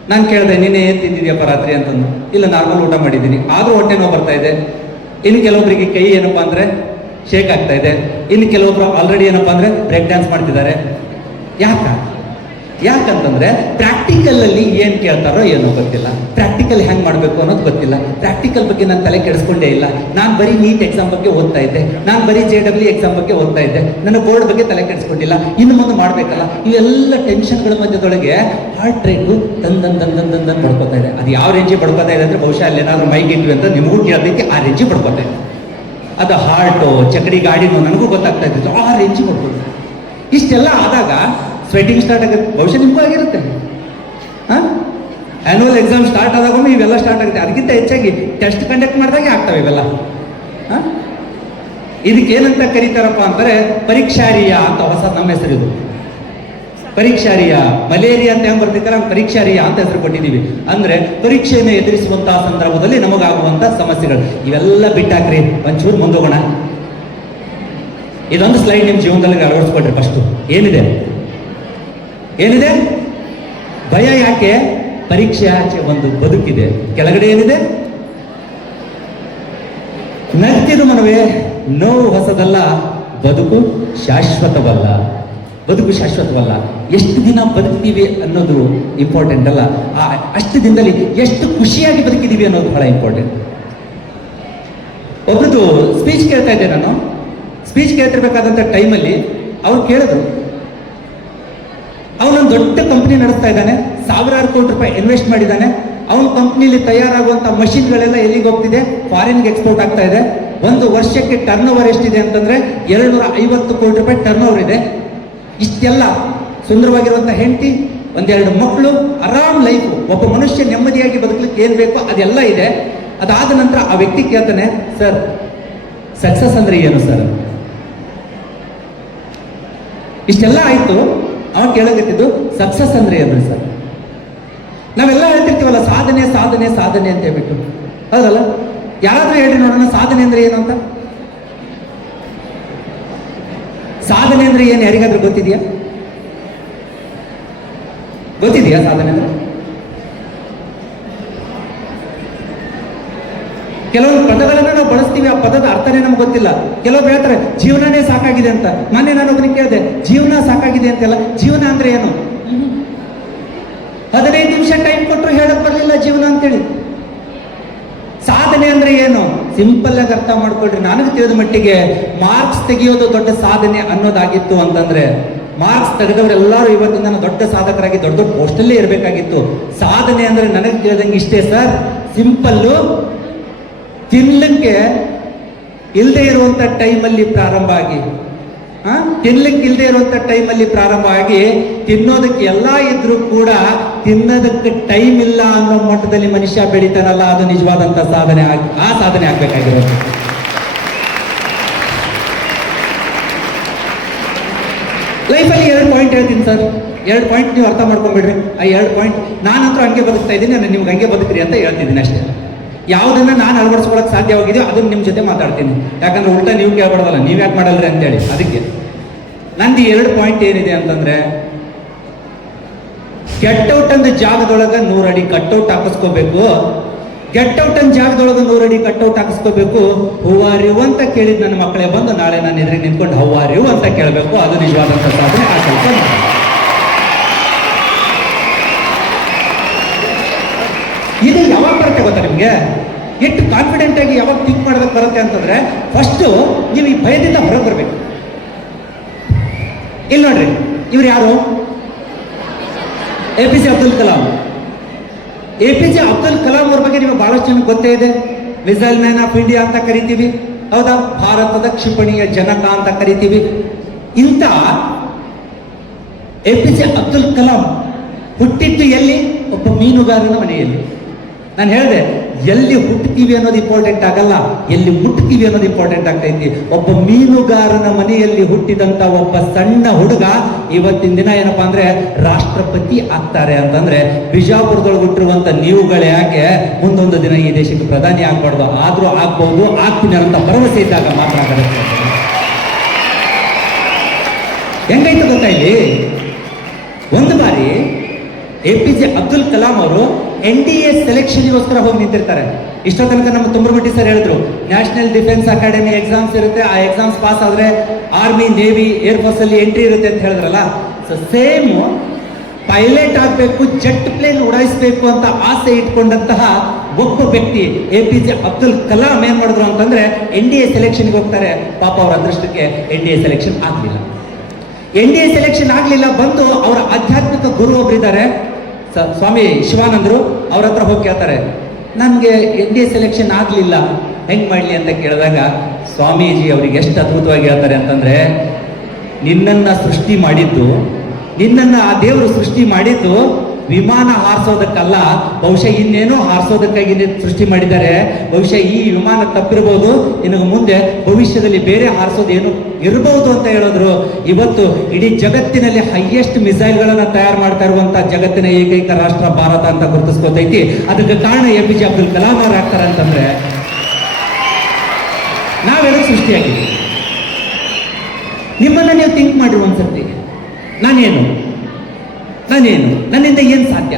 ನಾನು ಕೇಳಿದೆ, ನೀನೇ ಏನ್ ತಿಂದಿದ್ಯಪ್ಪ ರಾತ್ರಿ ಅಂತಂದು. ಇಲ್ಲ, ನಾರ್ಮಲ್ ಊಟ ಮಾಡಿದ್ದೀನಿ, ಆದ್ರೂ ಹೊಟ್ಟೆ ನೋವು ಬರ್ತಾ ಇದೆ. ಇನ್ನು ಕೆಲವೊಬ್ಬರಿಗೆ ಕೈ ಏನಪ್ಪಾ ಅಂದ್ರೆ ಶೇಕ್ ಆಗ್ತಾ ಇದೆ. ಇನ್ನು ಕೆಲವೊಬ್ರು ಆಲ್ರೆಡಿ ಏನಪ್ಪಾ ಅಂದ್ರೆ ಬ್ರೇಕ್ ಡ್ಯಾನ್ಸ್ ಮಾಡ್ತಿದ್ದಾರೆ. ಯಾಕಂತಂದ್ರೆ ಪ್ರಾಕ್ಟಿಕಲ್ ಅಲ್ಲಿ ಏನ್ ಕೇಳ್ತಾರೋ ಏನೋ ಗೊತ್ತಿಲ್ಲ, ಪ್ರಾಕ್ಟಿಕಲ್ ಹೆಂಗ್ ಮಾಡ್ಬೇಕು ಅನ್ನೋದು ಗೊತ್ತಿಲ್ಲ. ಪ್ರಾಕ್ಟಿಕಲ್ ಬಗ್ಗೆ ನಾನು ತಲೆ ಕೆಡಿಸ್ಕೊಂಡೇ ಇಲ್ಲ. ನಾನು ಬರೀ ನೀಟ್ ಎಕ್ಸಾಮ್ ಬಗ್ಗೆ ಓದ್ತಾ ಇದ್ದೆ, ನಾನು ಬರೀ JEE ಎಕ್ಸಾಮ್ ಬಗ್ಗೆ ಓದ್ತಾ ಇದ್ದೆ. ನನ್ನ ಬೋರ್ಡ್ ಬಗ್ಗೆ ತಲೆ ಕೆಡಿಸ್ಕೊಂಡಿಲ್ಲ. ಇನ್ನು ಮುಂದೆ ಮಾಡ್ಬೇಕಲ್ಲ, ಇವೆಲ್ಲ ಟೆನ್ಷನ್ಗಳ ಮಧ್ಯದೊಳಗೆ ಹಾರ್ಟ್ ರೇಟು ತಂದನ್ ಬಡ್ಕೋತಾ ಇದೆ. ಅದು ಯಾವ ರೇಂಜಿ ಬಡ್ಕೋತಾ ಇದೆ ಅಂದ್ರೆ, ಬಹುಶಃ ಅಲ್ಲಿ ಏನಾದ್ರು ಮೈಕ್ ಇಟ್ವಿ ಅಂತ ನಿಮಗೂ ಕೇಳೋದಕ್ಕೆ ಆ ರೇಂಜಿ ಬಡ್ಕೋತಾ ಇದೆ. ಅದು ಹಾರ್ಟು, ಚಕಡಿ ಗಾಡಿನೂ ನನಗೂ ಗೊತ್ತಾಗ್ತಾ ಇದ್ದು ಆ ರೇಂಜಿ ಬಡ್ಕೋತಾ. ಇಷ್ಟೆಲ್ಲ ಆದಾಗ ಸ್ವೆಟಿಂಗ್ ಸ್ಟಾರ್ಟ್ ಆಗುತ್ತೆ. ಬಹುಶಃ ನಿಮಗೂ ಆಗಿರುತ್ತೆ. ಆನ್ಯುವಲ್ ಎಕ್ಸಾಮ್ ಸ್ಟಾರ್ಟ್ ಆದಾಗ ಇವೆಲ್ಲ ಸ್ಟಾರ್ಟ್ ಆಗುತ್ತೆ. ಅದಕ್ಕಿಂತ ಹೆಚ್ಚಾಗಿ ಟೆಸ್ಟ್ ಕಂಡಕ್ಟ್ ಮಾಡಿದಾಗೆ ಆಗ್ತವೆ ಇವೆಲ್ಲ. ಇದಕ್ಕೇನಂತ ಕರೀತಾರಪ್ಪ ಅಂತಾರೆ, ಪರೀಕ್ಷಾರಿಯ ಅಂತ ಹೊಸ ನಮ್ಮ ಹೆಸರು ಇದು. ಪರೀಕ್ಷಾರಿಯ, ಮಲೇರಿಯಾ ಅಂತ ಹೆಂಗ್ ಬರ್ತಿದ್ದಾರೆ, ಪರೀಕ್ಷಾರಿಯ ಅಂತ ಹೆಸರು ಕೊಟ್ಟಿದ್ದೀವಿ. ಅಂದ್ರೆ ಪರೀಕ್ಷೆಯನ್ನು ಎದುರಿಸುವಂತಹ ಸಂದರ್ಭದಲ್ಲಿ ನಮಗಾಗುವಂತಹ ಸಮಸ್ಯೆಗಳು ಇವೆಲ್ಲ ಬಿಟ್ಟಾಕ್ರಿ. ಒಂಚೂರು ಮುಂದೋಗೋಣ. ಇದೊಂದು ಸ್ಲೈಡ್ ನಿಮ್ಮ ಜೀವನದಲ್ಲಿ ಅಳವಡಿಸ್ಕೊಡ್ರಿ. ಫಸ್ಟ್ ಏನಿದೆ ಭಯ? ಯಾಕೆ? ಪರೀಕ್ಷೆ ಆಚೆ ಒಂದು ಬದುಕಿದೆ. ಕೆಳಗಡೆ ಏನಿದೆ? ನಗ್ತಿರು ಮನವೇ, ನೋವು ಹೊಸದಲ್ಲ, ಬದುಕು ಶಾಶ್ವತವಲ್ಲ. ಎಷ್ಟು ದಿನ ಬದುಕ್ತೀವಿ ಅನ್ನೋದು ಇಂಪಾರ್ಟೆಂಟ್ ಅಲ್ಲ, ಅಷ್ಟು ದಿನದಲ್ಲಿ ಎಷ್ಟು ಖುಷಿಯಾಗಿ ಬದುಕಿದೀವಿ ಅನ್ನೋದು ಬಹಳ ಇಂಪಾರ್ಟೆಂಟ್. ಒಬ್ರದ್ದು ಸ್ಪೀಚ್ ಕೇಳ್ತಾ ಇದ್ದೆ ನಾನು. ಸ್ಪೀಚ್ ಕೇಳ್ತಿರ್ಬೇಕಾದಂಥ ಟೈಮಲ್ಲಿ ಅವ್ರು ಕೇಳಿದ್ರು, ಅವನೊಂದು ದೊಡ್ಡ ಕಂಪ್ನಿ ನಡೆಸ್ತಾ ಇದ್ದಾನೆ, 1000 ಕೋಟಿ ರೂಪಾಯಿ ಇನ್ವೆಸ್ಟ್ ಮಾಡಿದ್ದಾನೆ. ಅವನ ಕಂಪ್ನಿಲಿ ತಯಾರಾಗುವಂಥ ಮಷಿನ್ಗಳೆಲ್ಲ ಎಲ್ಲಿಗೆ ಹೋಗ್ತಿದೆ? ಫಾರಿನ್ಗೆ ಎಕ್ಸ್ಪೋರ್ಟ್ ಆಗ್ತಾ ಇದೆ. ಒಂದು ವರ್ಷಕ್ಕೆ ಟರ್ನ್ ಓವರ್ ಎಷ್ಟಿದೆ ಅಂತಂದ್ರೆ 250 ಕೋಟಿ ರೂಪಾಯಿ ಟರ್ನ್ ಓವರ್ ಇದೆ. ಇಷ್ಟೆಲ್ಲ ಸುಂದರವಾಗಿರುವಂಥ ಹೆಂಡತಿ, 1-2 ಮಕ್ಕಳು, ಆರಾಮ್ ಲೈಫ್. ಒಬ್ಬ ಮನುಷ್ಯ ನೆಮ್ಮದಿಯಾಗಿ ಬದುಕಲಿಕ್ಕೆ ಏನ್ ಬೇಕೋ ಅದೆಲ್ಲ ಇದೆ. ಅದಾದ ನಂತರ ಆ ವ್ಯಕ್ತಿ ಕೇಳ್ತಾನೆ, ಸರ್ ಸಕ್ಸಸ್ ಅಂದ್ರೆ ಏನು ಸರ್? ಇಷ್ಟೆಲ್ಲ ಆಯ್ತು, ಅವನು ಕೇಳಕತ್ತಿದ್ದು ಸಕ್ಸಸ್ ಅಂದ್ರೆ ಏನು ಸರ್? ನಾವೆಲ್ಲ ಹೇಳ್ತಿರ್ತೀವಲ್ಲ, ಸಾಧನೆ ಅಂತ ಹೇಳ್ಬಿಟ್ಟು, ಹೌದಲ್ಲ? ಯಾರಾದ್ರೂ ಹೇಳಿ ನೋಡೋಣ, ಸಾಧನೆ ಅಂದ್ರೆ ಏನು ಅಂತ. ಸಾಧನೆ ಅಂದ್ರೆ ಏನು ಯಾರಿಗಾದ್ರೂ ಗೊತ್ತಿದೆಯಾ ಸಾಧನೆ ಅಂದ್ರೆ? ಕೆಲವೊಂದು ಪದಗಳನ್ನ ನಾವು ಬಳಸ್ತೀವಿ, ಆ ಪದದ ಅರ್ಥನೇ ನಮ್ಗೆ ಗೊತ್ತಿಲ್ಲ. ಕೆಲವೊಬ್ರು ಹೇಳ್ತಾರೆ ಜೀವನನೇ ಸಾಕಾಗಿದೆ ಅಂತ. ಮೊನ್ನೆ ನಾನು ಒಬ್ಬನಿಗೆ ಕೇಳಿದೆ, ಜೀವನ ಸಾಕಾಗಿದೆ ಅಂತೆಲ್ಲ, ಜೀವನ ಅಂದ್ರೆ ಏನು? 15 ನಿಮಿಷ ಟೈಮ್ ಕೊಟ್ಟರು ಹೇಳಕ್ ಬರಲಿಲ್ಲ ಜೀವನ ಅಂತೇಳಿ. ಸಾಧನೆ ಅಂದ್ರೆ ಏನು? ಸಿಂಪಲ್ ಆಗಿ ಅರ್ಥ ಮಾಡ್ಕೊಳ್ರಿ. ನನಗೆ ತಿಳಿದ ಮಟ್ಟಿಗೆ ಮಾರ್ಕ್ಸ್ ತೆಗೆಯೋದು ದೊಡ್ಡ ಸಾಧನೆ ಅನ್ನೋದಾಗಿತ್ತು ಅಂತಂದ್ರೆ ಮಾರ್ಕ್ಸ್ ತೆಗೆದವರೆಲ್ಲರೂ ಇವತ್ತಿನ ದೊಡ್ಡ ಸಾಧಕರಾಗಿ ದೊಡ್ಡ ದೊಡ್ಡ ಪೋಸ್ಟಲ್ಲೇ ಇರಬೇಕಾಗಿತ್ತು. ಸಾಧನೆ ಅಂದ್ರೆ ನನಗೆ ತಿಳಿದಂಗೆ ಇಷ್ಟೇ ಸರ್, ಸಿಂಪಲ್ಲು, ತಿನ್ಲಿಕ್ಕೆ ಇಲ್ಲದೆ ಇರುವಂತ ಟೈಮಲ್ಲಿ ಪ್ರಾರಂಭ ಆಗಿ, ತಿನ್ಲಿಕ್ಕೆ ಇಲ್ಲದೆ ಇರುವಂತ ಟೈಮಲ್ಲಿ ಪ್ರಾರಂಭ ಆಗಿ, ತಿನ್ನೋದಕ್ಕೆ ಎಲ್ಲ ಇದ್ರೂ ಕೂಡ ತಿನ್ನೋದಕ್ಕೆ ಟೈಮ್ ಇಲ್ಲ ಅನ್ನೋ ಮಟ್ಟದಲ್ಲಿ ಮನುಷ್ಯ ಬೆಳಿತಾನಲ್ಲ, ಅದು ನಿಜವಾದಂತ ಸಾಧನೆ. ಆ ಸಾಧನೆ ಆಗ್ಬೇಕಾಗಿರೋದು. ಲೈಫಲ್ಲಿ 2 ಪಾಯಿಂಟ್ ಹೇಳ್ತೀನಿ ಸರ್, 2 ಪಾಯಿಂಟ್ ನೀವು ಅರ್ಥ ಮಾಡ್ಕೊಂಡ್ಬಿಡ್ರಿ. ಆ 2 ಪಾಯಿಂಟ್ ನಾನಂತೂ ಹಂಗೆ ಬದುಕ್ತಾ ಇದ್ದೀನಿ, ನಾನು ನಿಮ್ಗೆ ಹಂಗೆ ಬದುಕ್ರಿ ಅಂತ ಹೇಳ್ತಿದ್ದೀನಿ ಅಷ್ಟೇ. ಯಾವುದನ್ನ ನಾನು ಅಳವಡಿಸ್ಕೊಳಕ್ ಸಾಧ್ಯವಾಗಿದೆಯೋ ಅದನ್ನ ನಿಮ್ಮ ಜೊತೆ ಮಾತಾಡ್ತೀನಿ. ಯಾಕಂದ್ರೆ ಉಲ್ಟಾ ನೀವು ಕೇಳ್ಬಾರ್ದಲ್ಲ, ನೀವು ಯಾಕೆ ಮಾಡಲ್ರಿ ಅಂತೇಳಿ. ಅದಕ್ಕೆ ನಂದು 2 ಪಾಯಿಂಟ್ ಏನಿದೆ ಅಂತಂದ್ರೆ, ಗೆಟ್ಔಟ್ ಅಂದ ಜಾಗದೊಳಗ 100 ಅಡಿ ಕಟ್ಔಟ್ ಹಾಕಿಸ್ಕೋಬೇಕು. ಗೆಟ್ಔಟ್ ಅಂದ ಜಾಗದೊಳಗ 100 ಅಡಿ ಕಟ್ಔಟ್ ಹಾಕಿಸ್ಕೋಬೇಕು. ಹೂವಾರಿವು ಅಂತ ಕೇಳಿದ್ ನನ್ನ ಮಕ್ಕಳೇ ಬಂದು ನಾಳೆ ನಾನು ಎದುರಿಗೆ ನಿಂತ್ಕೊಂಡು ಹೂವಾರಿವು ಅಂತ ಕೇಳಬೇಕು. ಅದು ನಿಜವಾದಂತ ಸಾಧನೆ. ಆ ಕೆಲಸ ಇದು ಯಾವಾಗ ಬರುತ್ತೆ ಗೊತ್ತಾ ನಿಮ್ಗೆ? ಎಷ್ಟು ಕಾನ್ಫಿಡೆಂಟ್ ಆಗಿ ಯಾವಾಗ ಥಿಂಕ್ ಮಾಡೋದಕ್ಕೆ ಬರುತ್ತೆ ಅಂತಂದ್ರೆ, ಫಸ್ಟ್ ನೀವು ಈ ಭಯದಿಂದ ಹೊರಗೆ ಬರ್ಬೇಕು. ಇಲ್ಲಿ ನೋಡ್ರಿ, ಇವ್ರು ಯಾರು? APJ ಅಬ್ದುಲ್ ಕಲಾಂ. APJ ಅಬ್ದುಲ್ ಕಲಾಂ ಅವ್ರ ಬಗ್ಗೆ ನಿಮಗೆ ಬಹಳಷ್ಟು ಜನಕ್ಕೆ ಗೊತ್ತೇ ಇದೆ. ಮಿಸೈಲ್ ಮ್ಯಾನ್ ಆಫ್ ಇಂಡಿಯಾ ಅಂತ ಕರಿತೀವಿ, ಹೌದಾ? ಭಾರತದ ಕ್ಷಿಪಣಿಯ ಜನಕ ಅಂತ ಕರಿತೀವಿ. ಇಂಥ APJ ಅಬ್ದುಲ್ ಕಲಾಂ ಹುಟ್ಟಿದ್ದು ಎಲ್ಲಿ? ಒಬ್ಬ ಮೀನುಗಾರನ ಮನೆಯಲ್ಲಿ. ನಾನು ಹೇಳಿದೆ, ಎಲ್ಲಿ ಹುಟ್ಟುತ್ತೀವಿ ಅನ್ನೋದು ಇಂಪಾರ್ಟೆಂಟ್ ಆಗಲ್ಲ, ಎಲ್ಲಿ ಮುಟ್ತೀವಿ ಅನ್ನೋದು ಇಂಪಾರ್ಟೆಂಟ್ ಆಗ್ತೈತಿ. ಒಬ್ಬ ಮೀನುಗಾರನ ಮನೆಯಲ್ಲಿ ಹುಟ್ಟಿದಂತ ಒಬ್ಬ ಸಣ್ಣ ಹುಡುಗ ಇವತ್ತಿನ ದಿನ ಏನಪ್ಪಾ ಅಂದ್ರೆ ರಾಷ್ಟ್ರಪತಿ ಆಗ್ತಾರೆ ಅಂತಂದ್ರೆ, ಬಿಜಾಪುರದೊಳಗೆ ಹುಟ್ಟಿರುವಂತ ನೀವುಗಳು ಯಾಕೆ ಮುಂದೊಂದು ದಿನ ಈ ದೇಶಕ್ಕೆ ಪ್ರಧಾನಿ ಆಗ್ಬಾರ್ದು? ಆದ್ರೂ ಆಗ್ಬಹುದು, ಆಗ್ತೀನಿ ಅಂತ ಭರವಸೆ ಇದ್ದಾಗ ಮಾತ್ರ ಆಗುತ್ತೆ. ಹೆಂಗೈತೆ ಗೊತ್ತಾ? ಇಲ್ಲಿ ಒಂದು ಬಾರಿ APJ ಅಬ್ದುಲ್ ಕಲಾಂ ಅವರು NDA ಸೆಲೆಕ್ಷನ್ಗೋಸ್ಕರ ಹೋಗಿ ನಿಂತಿರ್ತಾರೆ. ಇಷ್ಟೋ ತನಕ ನಮ್ಮ ತುಂಬ್ರಮಟ್ಟಿ ಸರ್ ಹೇಳಿದ್ರು, ನ್ಯಾಷನಲ್ ಡಿಫೆನ್ಸ್ ಅಕಾಡೆಮಿ ಎಕ್ಸಾಮ್ಸ್ ಇರುತ್ತೆ, ಆ ಎಕ್ಸಾಮ್ಸ್ ಪಾಸ್ ಆದ್ರೆ ಆರ್ಮಿ, ನೇವಿ, ಏರ್ಫೋರ್ಸ್ ಅಲ್ಲಿ ಎಂಟ್ರಿ ಇರುತ್ತೆ ಅಂತ ಹೇಳಿದ್ರಲ್ಲ. ಸೊ ಸೇಮ್ ಪೈಲಟ್ ಆಗಬೇಕು, ಜೆಟ್ ಪ್ಲೇನ್ ಉಡಾಯಿಸಬೇಕು ಅಂತ ಆಸೆ ಇಟ್ಕೊಂಡಂತಹ ಒಬ್ಬ ವ್ಯಕ್ತಿ APJ ಅಬ್ದುಲ್ ಕಲಾಂ ಏನ್ ಮಾಡಿದ್ರು ಅಂತಂದ್ರೆ NDA ಸೆಲೆಕ್ಷನ್ಗೆ ಹೋಗ್ತಾರೆ. ಪಾಪ ಅವರ ಅದೃಷ್ಟಕ್ಕೆ NDA ಸೆಲೆಕ್ಷನ್ ಆಗ್ಲಿಲ್ಲ. NDA ಸೆಲೆಕ್ಷನ್ ಆಗ್ಲಿಲ್ಲ. ಬಂದು ಅವರ ಆಧ್ಯಾತ್ಮಿಕ ಗುರು ಒಬ್ಬರಿದ್ದಾರೆ, ಸ್ವಾಮಿ ಶಿವಾನಂದರು. ಅವ್ರ ಹತ್ರ ಹೋಗಿ ಕೇಳ್ತಾರೆ, ನನಗೆ NDA ಸೆಲೆಕ್ಷನ್ ಆಗಲಿಲ್ಲ, ಹೆಂಗೆ ಮಾಡಲಿ ಅಂತ ಕೇಳಿದಾಗ ಸ್ವಾಮೀಜಿ ಅವ್ರಿಗೆ ಎಷ್ಟು ಅದ್ಭುತವಾಗಿ ಹೇಳ್ತಾರೆ ಅಂತಂದರೆ, ನಿನ್ನನ್ನು ಸೃಷ್ಟಿ ಮಾಡಿದ್ದು, ನಿನ್ನನ್ನು ಆ ದೇವರು ಸೃಷ್ಟಿ ಮಾಡಿದ್ದು ವಿಮಾನ ಹಾರಿಸೋದಕ್ಕಲ್ಲ, ಬಹುಶಃ ಇನ್ನೇನೋ ಹಾರಿಸೋದಕ್ಕಾಗಿ ಸೃಷ್ಟಿ ಮಾಡಿದ್ದಾರೆ. ಬಹುಶಃ ಈ ವಿಮಾನ ತಪ್ಪಿರಬಹುದು, ನಿನಗೆ ಮುಂದೆ ಭವಿಷ್ಯದಲ್ಲಿ ಬೇರೆ ಹಾರಿಸೋದೇನು ಇರಬಹುದು ಅಂತ ಹೇಳಿದ್ರು. ಇವತ್ತು ಇಡೀ ಜಗತ್ತಿನಲ್ಲಿ ಹೈಯೆಸ್ಟ್ ಮಿಸೈಲ್ಗಳನ್ನು ತಯಾರು ಮಾಡ್ತಾ ಇರುವಂತಹ ಜಗತ್ತಿನ ಏಕೈಕ ರಾಷ್ಟ್ರ ಭಾರತ ಅಂತ ಗುರುತಿಸ್ಕೋತೈತಿ. ಅದಕ್ಕೆ ಕಾರಣ APJ ಅಬ್ದುಲ್ ಕಲಾಂ ಅವರು ಆಗ್ತಾರೆ ಅಂತಂದ್ರೆ, ನಾವೆಲ್ಲ ಸೃಷ್ಟಿಯಾಗಿದ್ದೀವಿ. ನಿಮ್ಮನ್ನ ನೀವು ಥಿಂಕ್ ಮಾಡಿ ಒಂದ್ಸರ್ತಿ, ನಾನೇನು, ನನ್ನಿಂದ ಏನು ಸಾಧ್ಯ,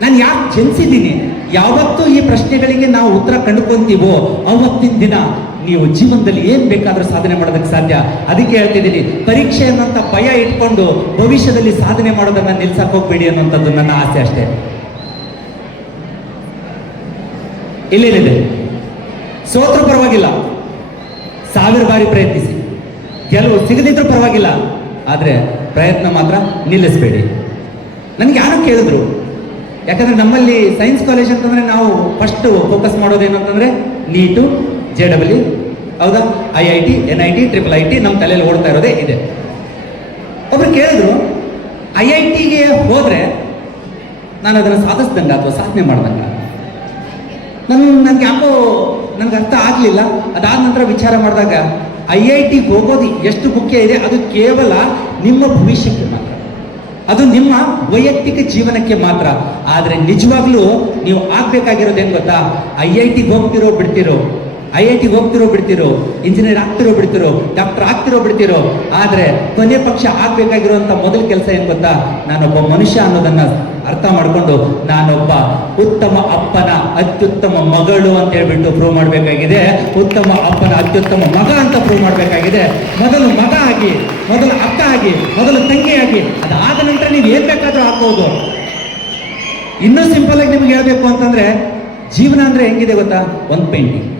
ನಾನು ಯಾಕೆ ಜನಿಸಿದ್ದೀನಿ? ಯಾವತ್ತೂ ಈ ಪ್ರಶ್ನೆಗಳಿಗೆ ನಾವು ಉತ್ತರ ಕಂಡುಕೊಂತೀವೋ ಅವತ್ತಿನ ದಿನ ನೀವು ಜೀವನದಲ್ಲಿ ಏನ್ ಬೇಕಾದ್ರೂ ಸಾಧನೆ ಮಾಡೋದಕ್ಕೆ ಸಾಧ್ಯ. ಅದಕ್ಕೆ ಹೇಳ್ತಿದ್ದೀನಿ, ಪರೀಕ್ಷೆ ಅನ್ನೋಂಥ ಭಯ ಇಟ್ಕೊಂಡು ಭವಿಷ್ಯದಲ್ಲಿ ಸಾಧನೆ ಮಾಡೋದನ್ನ ನಿಲ್ಸಕ್ ಹೋಗ್ಬೇಡಿ ಅನ್ನೋಂಥದ್ದು ನನ್ನ ಆಸೆ ಅಷ್ಟೇ. ಇಲ್ಲೇನಿದೆ, ಸೋತ್ರೂ ಪರವಾಗಿಲ್ಲ, 1000 ಬಾರಿ ಪ್ರಯತ್ನಿಸಿ, ಗೆಲುವು ಸಿಗದಿದ್ರೂ ಪರವಾಗಿಲ್ಲ, ಆದ್ರೆ ಪ್ರಯತ್ನ ಮಾತ್ರ ನಿಲ್ಲಿಸಬೇಡಿ. ನನಗೆ ಯಾರು ಕೇಳಿದ್ರು, ಯಾಕಂದ್ರೆ ನಮ್ಮಲ್ಲಿ ಸೈನ್ಸ್ ಕಾಲೇಜ್ ಅಂತಂದ್ರೆ ನಾವು ಫಸ್ಟ್ ಫೋಕಸ್ ಮಾಡೋದೇನು ಅಂತಂದ್ರೆ ನೀಟು, JEE, ಹೌದಾ, IIT, NIT, IIIT ನಮ್ಮ ತಲೆಯಲ್ಲಿ ಓಡ್ತಾ ಇರೋದೇ ಇದೆ. ಒಬ್ರು ಕೇಳಿದ್ರು, IITಗೆ ಹೋದ್ರೆ ನಾನು ಅದನ್ನು ಸಾಧಿಸ್ದಂಗ ಅಥವಾ ಸಾಧನೆ ಮಾಡ್ದಂಗ? ನನ್ಗೆ ಯಾಕೋ ನನಗೆ ಅರ್ಥ ಆಗಲಿಲ್ಲ. ಅದಾದ ನಂತರ ವಿಚಾರ ಮಾಡಿದಾಗ IITಗೆ ಹೋಗೋದು ಎಷ್ಟು ಮುಖ್ಯ ಇದೆ, ಅದು ಕೇವಲ ನಿಮ್ಮ ಭವಿಷ್ಯಕ್ಕೆ ಮಾತ್ರ, ಅದು ನಿಮ್ಮ ವೈಯಕ್ತಿಕ ಜೀವನಕ್ಕೆ ಮಾತ್ರ. ಆದರೆ ನಿಜವಾಗ್ಲೂ ನೀವು ಆಗ್ಬೇಕಾಗಿರೋದೇನು ಗೊತ್ತಾ? IITಗೆ ಹೋಗ್ತಿರೋ ಬಿಡ್ತಿರೋ, ಇಂಜಿನಿಯರ್ ಆಗ್ತಿರೋ ಬಿಡ್ತಿರೋ, ಡಾಕ್ಟರ್ ಆಗ್ತಿರೋ ಬಿಡ್ತಿರೋ, ಆದರೆ ಕೊನೆ ಪಕ್ಷ ಆಗ್ಬೇಕಾಗಿರುವಂತ ಮೊದಲ ಕೆಲಸ ಏನು ಗೊತ್ತಾ? ನಾನೊಬ್ಬ ಮನುಷ್ಯ ಅನ್ನೋದನ್ನ ಅರ್ಥ ಮಾಡಿಕೊಂಡು ನಾನೊಬ್ಬ ಉತ್ತಮ ಅಪ್ಪನ ಅತ್ಯುತ್ತಮ ಮಗಳು ಅಂತ ಹೇಳ್ಬಿಟ್ಟು ಪ್ರೂವ್ ಮಾಡಬೇಕಾಗಿದೆ. ಉತ್ತಮ ಅಪ್ಪನ ಅತ್ಯುತ್ತಮ ಮಗ ಅಂತ ಪ್ರೂವ್ ಮಾಡಬೇಕಾಗಿದೆ. ಮೊದಲು ಮಗ ಆಗಿ, ಮೊದಲು ಅಕ್ಕ ಆಗಿ, ಮೊದಲು ತಂಗಿಯಾಗಿ, ಅದಾದ ನಂತರ ನೀವು ಏನ್ ಬೇಕಾದ್ರೂ ಆಗ್ಬೋದು. ಇನ್ನೂ ಸಿಂಪಲ್ ಆಗಿ ನಿಮ್ಗೆ ಹೇಳ್ಬೇಕು ಅಂತಂದ್ರೆ, ಜೀವನ ಅಂದ್ರೆ ಹೆಂಗಿದೆ ಗೊತ್ತಾ? ಒಂದು ಪೇಂಟಿಂಗ್.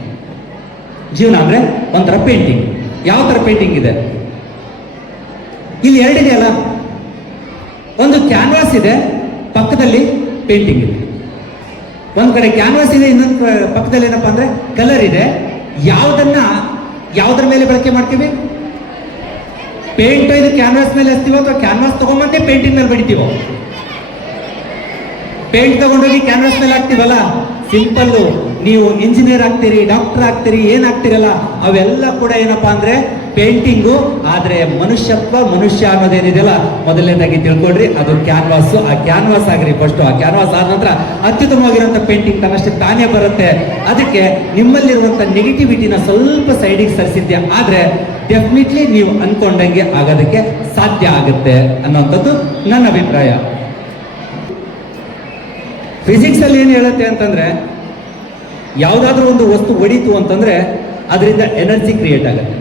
ಜೀವನ ಅಂದ್ರೆ ಒಂಥರ ಪೇಂಟಿಂಗ್. ಯಾವ ತರ ಪೇಂಟಿಂಗ್ ಇದೆ? ಇಲ್ಲಿ ಎರಡಿದೆಯಲ್ಲ, ಒಂದು ಕ್ಯಾನ್ವಾಸ್ ಇದೆ, ಪಕ್ಕದಲ್ಲಿ ಪೇಂಟಿಂಗ್ ಇದೆ. ಒಂದ್ ಕಡೆ ಕ್ಯಾನ್ವಾಸ್ ಇದೆ, ಇನ್ನೊಂದು ಪಕ್ಕದಲ್ಲಿ ಏನಪ್ಪಾ ಅಂದ್ರೆ ಕಲರ್ ಇದೆ. ಯಾವ್ದ್ರ ಮೇಲೆ ಬಳಕೆ ಮಾಡ್ತೀವಿ? ಪೇಂಟ್ ಇದು ಕ್ಯಾನ್ವಾಸ್ ಮೇಲೆ ಹಚ್ತೀವೋ ಅಥವಾ ಕ್ಯಾನ್ವಾಸ್ ತಗೊಂಬಂದೆ ಪೇಂಟಿಂಗ್ ಮೇಲೆ ಬಡಿತೀವೋ? ಪೇಂಟ್ ತಗೊಂಡೋಗಿ ಕ್ಯಾನ್ವಾಸ್ ಮೇಲೆ ಹಾಕ್ತಿವಲ್ಲ. ಸಿಂಪಲ್. ನೀವು ಇಂಜಿನಿಯರ್ ಆಗ್ತೀರಿ, ಡಾಕ್ಟರ್ ಆಗ್ತೀರಿ, ಏನ್ ಆಗ್ತಿರಲ್ಲ ಅವೆಲ್ಲ ಕೂಡ ಏನಪ್ಪಾ ಅಂದ್ರೆ ಪೇಂಟಿಂಗು. ಆದ್ರೆ ಮನುಷ್ಯ ಅನ್ನೋದೇನಿದೆಯಲ್ಲ, ಮೊದಲನೇದಾಗಿ ತಿಳ್ಕೊಳ್ರಿ, ಅದು ಕ್ಯಾನ್ವಾಸ್. ಆ ಕ್ಯಾನ್ವಾಸ್ ಆಗ್ರಿ ಫಸ್ಟ್. ಆ ಕ್ಯಾನ್ವಾಸ್ ಆದ ನಂತರ ಅತ್ಯುತ್ತಮವಾಗಿರುವಂತ ಪೇಂಟಿಂಗ್ ತನ್ನಷ್ಟೇ ತಾನೇ ಬರುತ್ತೆ. ಅದಕ್ಕೆ ನಿಮ್ಮಲ್ಲಿರುವಂತ ನೆಗೆಟಿವಿಟಿನ ಸ್ವಲ್ಪ ಸೈಡಿಗೆ ಸರಿಸಿದ್ಯಾ ಆದ್ರೆ ಡೆಫಿನೆಟ್ಲಿ ನೀವು ಅನ್ಕೊಂಡಂಗೆ ಆಗೋದಕ್ಕೆ ಸಾಧ್ಯ ಆಗುತ್ತೆ ಅನ್ನೋಂಥದ್ದು ನನ್ನ ಅಭಿಪ್ರಾಯ. ಫಿಸಿಕ್ಸ್ ಅಲ್ಲಿ ಏನು ಹೇಳುತ್ತೆ ಅಂತಂದ್ರೆ, ಯಾವುದಾದ್ರೂ ಒಂದು ವಸ್ತು ಒಡಿತು ಅಂತಂದ್ರೆ ಅದರಿಂದ ಎನರ್ಜಿ ಕ್ರಿಯೇಟ್ ಆಗುತ್ತೆ.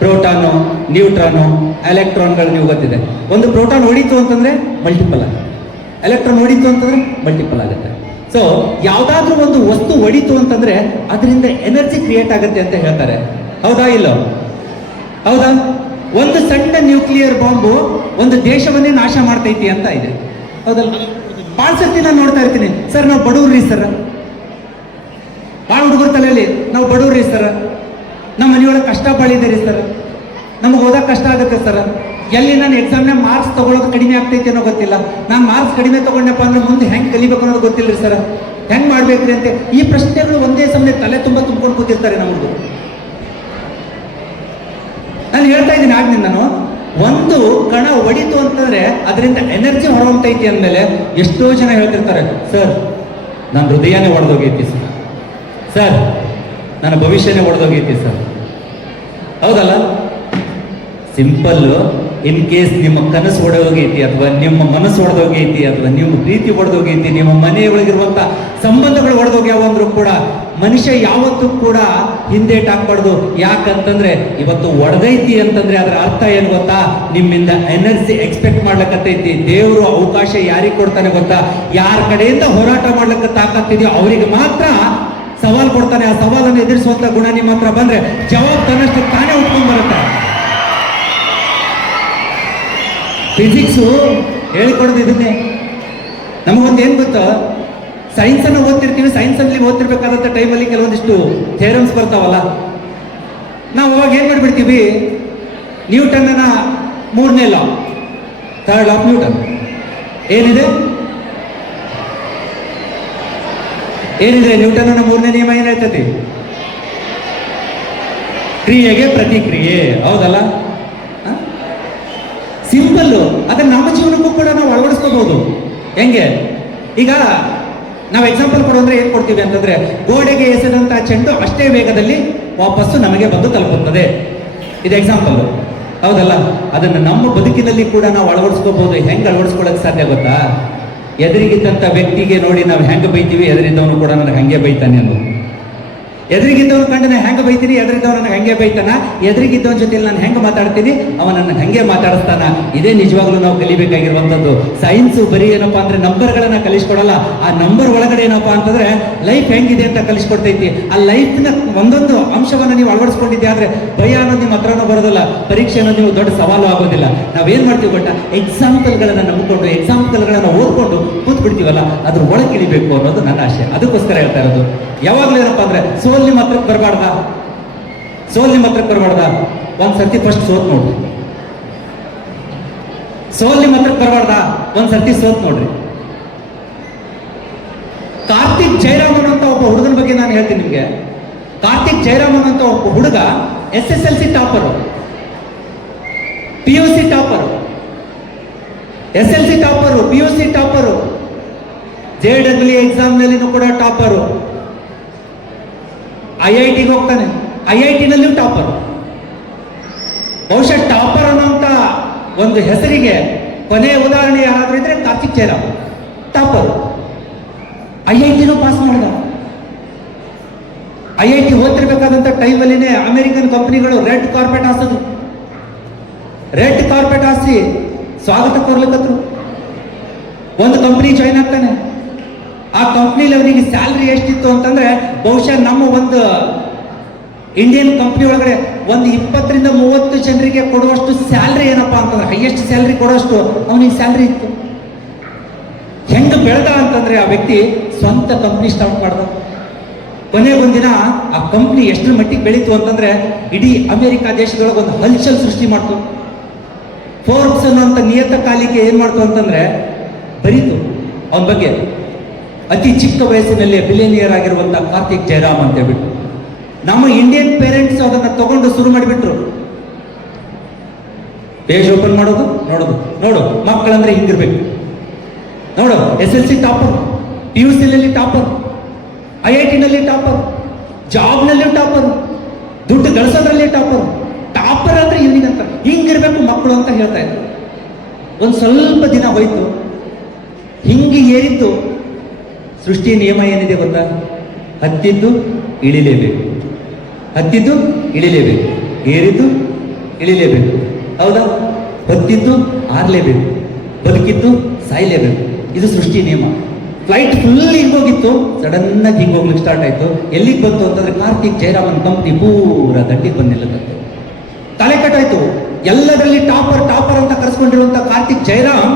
ಪ್ರೋಟಾನು, ನ್ಯೂಟ್ರಾನು, ಎಲೆಕ್ಟ್ರಾನ್ಗಳು ನೀವು ಗೊತ್ತಿದೆ. ಒಂದು ಪ್ರೋಟಾನ್ ಹೊಡಿತು ಅಂತಂದ್ರೆ ಮಲ್ಟಿಪಲ್ ಆಗುತ್ತೆ, ಎಲೆಕ್ಟ್ರಾನ್ ಹೊಡಿತು ಅಂತಂದ್ರೆ ಮಲ್ಟಿಪಲ್ ಆಗುತ್ತೆ. ಸೊ ಯಾವುದಾದ್ರೂ ಒಂದು ವಸ್ತು ಹೊಡಿತು ಅಂತಂದ್ರೆ ಅದರಿಂದ ಎನರ್ಜಿ ಕ್ರಿಯೇಟ್ ಆಗುತ್ತೆ ಅಂತ ಹೇಳ್ತಾರೆ. ಹೌದಾ ಇಲ್ಲೋ? ಹೌದಾ? ಒಂದು ಸಣ್ಣ ನ್ಯೂಕ್ಲಿಯರ್ ಬಾಂಬು ಒಂದು ದೇಶವನ್ನೇ ನಾಶ ಮಾಡ್ತೈತಿ ಅಂತ ಇದೆ. ಹೌದಲ್ಲ? ಭಾಳ ಸರ್ತಿ ನಾನು ನೋಡ್ತಾ ಇರ್ತೀನಿ, ಸರ್ ನಾವು ಬಡವ್ರಿ ಸರ್, ಭಾಳ ಹುಡುಗರ ತಲೆಯಲ್ಲಿ ನಾವು ಬಡವ್ರಿ ಸರ್, ನಮ್ಮ ಮನೆಯೊಳಗೆ ಕಷ್ಟ ಬಾಳಿದ್ದೀರಿ ಸರ್, ನಮಗೆ ಓದೋಕೆ ಕಷ್ಟ ಆಗುತ್ತೆ ಸರ್, ಎಲ್ಲಿ ನಾನು ಎಕ್ಸಾಮ್ನ ಮಾರ್ಕ್ಸ್ ತಗೊಳ್ಳೋದು ಕಡಿಮೆ ಆಗ್ತೈತಿ ಅನ್ನೋ ಗೊತ್ತಿಲ್ಲ, ನಾನು ಮಾರ್ಕ್ಸ್ ಕಡಿಮೆ ತಗೊಂಡಪ್ಪ ಅಂದ್ರೆ ಮುಂದೆ ಹೆಂಗೆ ಕಲಿಬೇಕು ಅನ್ನೋದು ಗೊತ್ತಿಲ್ಲ ಸರ್, ಹೆಂಗೆ ಮಾಡ್ಬೇಕ್ರಿ ಅಂತ ಈ ಪ್ರಶ್ನೆಗಳು ಒಂದೇ ಸಮಯ ತಲೆ ತುಂಬ್ಕೊಂಡು ಕೂತಿರ್ತಾರೆ ನಮಗೂ. ನಾನು ಹೇಳ್ತಾ ಇದ್ದೀನಿ ಆಗ್ನಿಂದ, ನಾನು ಒಂದು ಕಣ ಒಡಿತು ಅಂತಂದ್ರೆ ಅದರಿಂದ ಎನರ್ಜಿ ಹೊರಹೊಮ್ತೈತಿ ಅಂದಮೇಲೆ ಎಷ್ಟೋ ಜನ ಹೇಳ್ತಿರ್ತಾರೆ, ಸರ್ ನನ್ನ ಹೃದಯನೇ ಒಡೆದೋಗೈತಿ ಸರ್, ನನ್ನ ಭವಿಷ್ಯನೇ ಒಡೆದೋಗೈತಿ ಸರ್. ಹೌದಲ್ಲ? ಸಿಂಪಲ್. ಇನ್ ಕೇಸ್ ನಿಮ್ಮ ಕನಸು ಒಡೆದೋಗೈತಿ, ಅಥವಾ ನಿಮ್ಮ ಮನಸ್ಸು ಒಡೆದೋಗೈತಿ, ಅಥವಾ ನಿಮ್ಮ ಪ್ರೀತಿ ಒಡೆದೋಗೈತಿ, ನಿಮ್ಮ ಮನೆಯೊಳಗಿರುವಂತ ಸಂಬಂಧಗಳು ಒಡೆದೋಗ್ಯಾವ ಅಂದ್ರೂ ಕೂಡ ಮನುಷ್ಯ ಯಾವತ್ತೂ ಕೂಡ ಹಿಂದೇಟ್ ಹಾಕ್ಬಾರ್ದು. ಯಾಕಂತಂದ್ರೆ ಇವತ್ತು ಒಡೆದೈತಿ ಅಂತಂದ್ರೆ ಅದರ ಅರ್ಥ ಏನ್ ಗೊತ್ತಾ? ನಿಮ್ಮಿಂದ ಎನರ್ಜಿ ಎಕ್ಸ್ಪೆಕ್ಟ್ ಮಾಡ್ಲಿಕ್ಕತ್ತೈತಿ. ದೇವರು ಅವಕಾಶ ಯಾರಿಗೆ ಕೊಡ್ತಾನೆ ಗೊತ್ತಾ? ಯಾರ ಕಡೆಯಿಂದ ಹೋರಾಟ ಮಾಡ್ಲಿಕ್ಕೆ ತಾಕತ್ತಿದೆಯೋ ಅವರಿಗೆ ಮಾತ್ರ ಸವಾಲ್ ಕೊಡ್ತಾನೆ. ಆ ಸವಾಲನ್ನು ಎದುರಿಸುವಂತ ಗುಣ ನಿಮ್ಮ ಹತ್ರ ಬಂದ್ರೆ ಜವಾಬ್ ತನ್ನಷ್ಟು ತಾನೇ ಉಟ್ಕೊಂಡ್ ಬರುತ್ತೆ. ಫಿಸಿಕ್ಸು ಹೇಳಿಕೊಡೋದು ಇದನ್ನೇ. ನಮಗೊಂದು ಏನ್ ಗೊತ್ತಾ, ಸೈನ್ಸ್ ಅನ್ನು ಓದ್ತಿರ್ತೀವಿ, ಸೈನ್ಸ್ ಅಲ್ಲಿ ಓದ್ತಿರ್ಬೇಕಾದಂತ ಟೈಮಲ್ಲಿ ಕೆಲವೊಂದಿಷ್ಟು ಥೇರಮ್ಸ್ ಬರ್ತಾವಲ್ಲ, ನಾವು ಅವಾಗ ಏನ್ ಮಾಡ್ಬಿಡ್ತೀವಿ, ನ್ಯೂಟನ್ನ 3ನೇ ಲಾ, ಥರ್ಡ್ ಲಾ ಆಫ್ ನ್ಯೂಟನ್ ಏನಿದೆ ನ್ಯೂಟನ್ನ 3ನೇ ನಿಯಮ ಏನ್ ಹೇಳ್ತೈತಿ? ಕ್ರಿಯೆಗೆ ಪ್ರತಿಕ್ರಿಯೆ. ಹೌದಲ್ಲ? ಸಿಂಪಲ್. ಅದನ್ನ ನಮ್ಮ ಜೀವನಕ್ಕೂ ಕೂಡ ನಾವು ಅಳವಡಿಸ್ಕೋಬಹುದು. ಹೆಂಗೆ? ಈಗ ನಾವು ಎಕ್ಸಾಂಪಲ್ ಕೊಡೋದ್ರೆ ಏನ್ ಕೊಡ್ತೀವಿ ಅಂತಂದ್ರೆ, ಗೋಡೆಗೆ ಎಸೆದಂತಹ ಚೆಂಡು ಅಷ್ಟೇ ವೇಗದಲ್ಲಿ ವಾಪಸ್ಸು ನಮಗೆ ಬಂದು ತಲುಪುತ್ತದೆ. ಇದು ಎಕ್ಸಾಂಪಲ್. ಹೌದಲ್ಲ? ಅದನ್ನು ನಮ್ಮ ಬದುಕಿನಲ್ಲಿ ಕೂಡ ನಾವು ಅಳವಡಿಸ್ಕೋಬಹುದು. ಹೆಂಗೆ ಅಳವಡಿಸ್ಕೊಳ್ಳೋಕೆ ಸಾಧ್ಯ ಗೊತ್ತಾ? ಎದುರಿಗಿದ್ದಂಥ ವ್ಯಕ್ತಿಗೆ ನೋಡಿ ನಾವು ಹೆಂಗೆ ಬೈತೀವಿ, ಎದುರಿದ್ದವನು ಕೂಡ ನನಗೆ ಹಂಗೆ ಬೈತಾನೆ ಅನ್ನೋದು. ಎದುರಿಗಿದ್ದವನು ಕಂಡು ನಾನು ಹೆಂಗೆ ಬೈತೀನಿ, ಎದುರಿದ್ದವನು ನನಗೆ ಹಂಗೆ ಬೈತಾನ. ಎದುರಿಗಿದ್ದವನ ಜೊತೆಲಿ ನಾನು ಹೆಂಗೆ ಮಾತಾಡ್ತೀನಿ, ಅವನ ನನ್ನ ಹಂಗೆ ಮಾತಾಡಿಸ್ತಾನ. ಇದೇ ನಿಜವಾಗ್ಲೂ ನಾವು ಕಲಿಬೇಕಾಗಿರುವಂಥದ್ದು. ಸೈನ್ಸ್ ಬರೀ ಏನಪ್ಪಾ ಅಂದ್ರೆ ನಂಬರ್ಗಳನ್ನ ಕಲಿಸ್ಕೊಡಲ್ಲ. ಆ ನಂಬರ್ ಒಳಗಡೆ ಏನಪ್ಪಾ ಅಂತಂದ್ರೆ ಲೈಫ್ ಹೆಂಗಿದೆ ಅಂತ ಕಲಿಸ್ಕೊಡ್ತೈತಿ. ಆ ಲೈಫ್ನ ಒಂದೊಂದು ಅಂಶವನ್ನು ನೀವು ಅಳವಡಿಸ್ಕೊಂಡಿದ್ದೆ ಆದ್ರೆ ಭಯ ಅನ್ನೋದು ನಿಮ್ಮ ಹತ್ರನೂ ಬರೋದಿಲ್ಲ, ಪರೀಕ್ಷೆ ಅನ್ನೋದು ನೀವು ದೊಡ್ಡ ಸವಾಲು ಆಗೋದಿಲ್ಲ. ನಾವೇನ್ ಮಾಡ್ತೀವಿ ಗೊತ್ತಾ? ಎಕ್ಸಾಂಪಲ್ಗಳನ್ನ ನಂಬಿಕೊಂಡು ಎಕ್ಸಾಂಪಲ್ಗಳನ್ನ ಓದ್ಕೊಂಡು ಕೂತ್ ಬಿಡ್ತೀವಲ್ಲ, ಅದ್ರ ಒಳಗೆ ಇಳಿಬೇಕು ಅನ್ನೋದು ನನ್ನ ಆಶೆ. ಅದಕ್ಕೋಸ್ಕರ ಹೇಳ್ತಾ ಇರೋದು. ಯಾವಾಗ್ಲೂ ಏನಪ್ಪಾ ಅಂದ್ರೆ ಸೋಲ್ ನಿಮ್ಮ ಹತ್ರಕ್ಕೆ ಬರಬಾರ್ದ, ಒಂದ್ಸರ್ತಿ ಫಸ್ಟ್ ಸೋತ್ ನೋಡ್ರಿ. ನಿಮ್ಮ ಹತ್ರಕ್ಕೆ ಬರಬಾರ್ದ, ಒಂದ್ಸರ್ತಿ ಸೋತ್ ನೋಡ್ರಿ. ಕಾರ್ತಿಕ್ ಜಯರಾಮನ್ ಅಂತ ಒಬ್ಬ ಹುಡುಗನ ಬಗ್ಗೆ ನಾನು ಹೇಳ್ತೀನಿ ನಿಮ್ಗೆ. ಕಾರ್ತಿಕ್ ಜಯರಾಮನ್ ಅಂತ ಒಬ್ಬ ಹುಡುಗ SSLC topper, PUC topper, SLC topper, PUC topper, JEE exam ನಲ್ಲಿನೂ ಕೂಡ ಟಾಪರು. IITಗೆ ಹೋಗ್ತಾನೆ, IIT ನಲ್ಲಿಯೂ ಟಾಪರ್. ಬಹುಶಃ ಟಾಪರ್ ಅನ್ನೋಂತ ಒಂದು ಹೆಸರಿಗೆ ಕೊನೆಯ ಉದಾಹರಣೆ ಯಾರಾದ್ರೂ ಇದ್ರೆ ಕಾರ್ತಿಕ್ ಜಯರಾಮ್ ಟಾಪರ್. IITನೂ ಪಾಸ್ ಮಾಡ್ದ. IIT ಓದ್ತಿರ್ಬೇಕಾದಂತ ಟೈಮಲ್ಲಿನೇ ಅಮೆರಿಕನ್ ಕಂಪನಿಗಳು ರೆಡ್ ಕಾರ್ಪೆಟ್ ಹಾಸಿದ್ರು. ರೆಡ್ ಕಾರ್ಪೆಟ್ ಹಾಸಿ ಸ್ವಾಗತ ಕೋರ್ಲಿಕ್ಕತ್ರು. ಒಂದು ಕಂಪನಿ ಜಾಯ್ನ್ ಆಗ್ತಾನೆ. ಆ ಕಂಪ್ನಿಲಿ ಅವನಿಗೆ ಸ್ಯಾಲ್ರಿ ಎಷ್ಟಿತ್ತು ಅಂತಂದ್ರೆ ಬಹುಶಃ ನಮ್ಮ ಒಂದು ಇಂಡಿಯನ್ ಕಂಪ್ನಿ ಒಳಗಡೆ ಒಂದು 20ರಿಂದ 30 ಜನರಿಗೆ ಕೊಡುವಷ್ಟು ಸ್ಯಾಲ್ರಿ ಏನಪ್ಪಾ ಅಂತಂದ್ರೆ, ಹೈಯೆಸ್ಟ್ ಸ್ಯಾಲ್ರಿ ಕೊಡುವಷ್ಟು ಅವನಿಗೆ ಸ್ಯಾಲ್ರಿ ಇತ್ತು. ಹೆಂಗ ಬೆಳೆದ ಅಂತಂದ್ರೆ ಆ ವ್ಯಕ್ತಿ ಸ್ವಂತ ಕಂಪ್ನಿ ಸ್ಟಾರ್ಟ್ ಮಾಡ್ದ. ಕೊನೆಗೊಂದಿನ ಆ ಕಂಪ್ನಿ ಎಷ್ಟರ ಮಟ್ಟಿಗೆ ಬೆಳೀತು ಅಂತಂದ್ರೆ ಇಡೀ ಅಮೆರಿಕ ದೇಶದೊಳಗೆ ಒಂದು ಹಲ್ಚಲ್ ಸೃಷ್ಟಿ ಮಾಡ್ತು. ಫೋರ್ಬ್ಸ್ ಅನ್ನುವಂಥ ನಿಯತಕಾಲಿಕೆ ಏನ್ ಮಾಡ್ತು ಅಂತಂದ್ರೆ ಬರೀತು ಅವನ ಬಗ್ಗೆ. ಅತಿ ಚಿಕ್ಕ ವಯಸ್ಸಿನಲ್ಲಿ ಬಿಲಿಯನಿಯರ್ ಆಗಿರುವಂತ ಕಾರ್ತಿಕ್ ಜಯರಾಮ್ ಅಂತ ಹೇಳ್ಬಿಟ್ಟು ನಮ್ಮ ಇಂಡಿಯನ್ ಪೇರೆಂಟ್ಸ್ ಅದನ್ನ ತಗೊಂಡು ಶುರು ಮಾಡಿಬಿಟ್ರು. ಪೇಜ್ ಓಪನ್ ಮಾಡೋದು, ನೋಡು ಮಕ್ಕಳಂದ್ರೆ ಹಿಂಗಿರ್ಬೇಕು, ನೋಡು SSLC ಟಾಪರ್, PUC ನಲ್ಲಿ ಟಾಪರ್, IIT ನಲ್ಲಿ ಟಾಪರ್, ಜಾಬ್ನಲ್ಲಿ ಟಾಪರ್, ದುಡ್ಡು ಗಳಿಸೋದ್ರಲ್ಲಿ ಟಾಪರ್ ಅಂದ್ರೆ ಇವನಿಗಂತ ಹಿಂಗಿರ್ಬೇಕು ಮಕ್ಕಳು ಅಂತ ಹೇಳ್ತಾ ಇದ್ರು. ಒಂದು ಸ್ವಲ್ಪ ದಿನ ಹೋಯ್ತು, ಹಿಂಗೆ ಏರಿದ್ದು ಸೃಷ್ಟಿಯ ನಿಯಮ ಏನಿದೆ ಗೊತ್ತಾ? ಹತ್ತಿದ್ದು ಇಳಿಲೇಬೇಕು, ಏರಿದ್ದು ಇಳಿಲೇಬೇಕು. ಹೌದಾ? ಹೊತ್ತಿದ್ದು ಆರ್ಲೇಬೇಕು, ಬದುಕಿದ್ದು ಸಾಯ್ಲೇಬೇಕು. ಇದು ಸೃಷ್ಟಿ ನಿಯಮ. ಫ್ಲೈಟ್ ಫುಲ್ ಹಿಂಗೋಗಿತ್ತು, ಸಡನ್ ಆಗಿ ಹಿಂಗೋಗ್ಲಿಕ್ಕೆ ಸ್ಟಾರ್ಟ್ ಆಯ್ತು. ಎಲ್ಲಿಗೆ ಬಂತು ಅಂತಂದ್ರೆ ಕಾರ್ತಿಕ್ ಜಯರಾಮನ್ ಕಂಪ್ನಿ ಪೂರ ದಂಡಿಗೆ ಬಂದಿಲ್ಲದಂತೆ. ತಲೆ ಕಟ್ಟಾಯ್ತು. ಎಲ್ಲದರಲ್ಲಿ ಟಾಪರ್ ಅಂತ ಕರೆಸ್ಕೊಂಡಿರುವಂತ ಕಾರ್ತಿಕ್ ಜಯರಾಮ್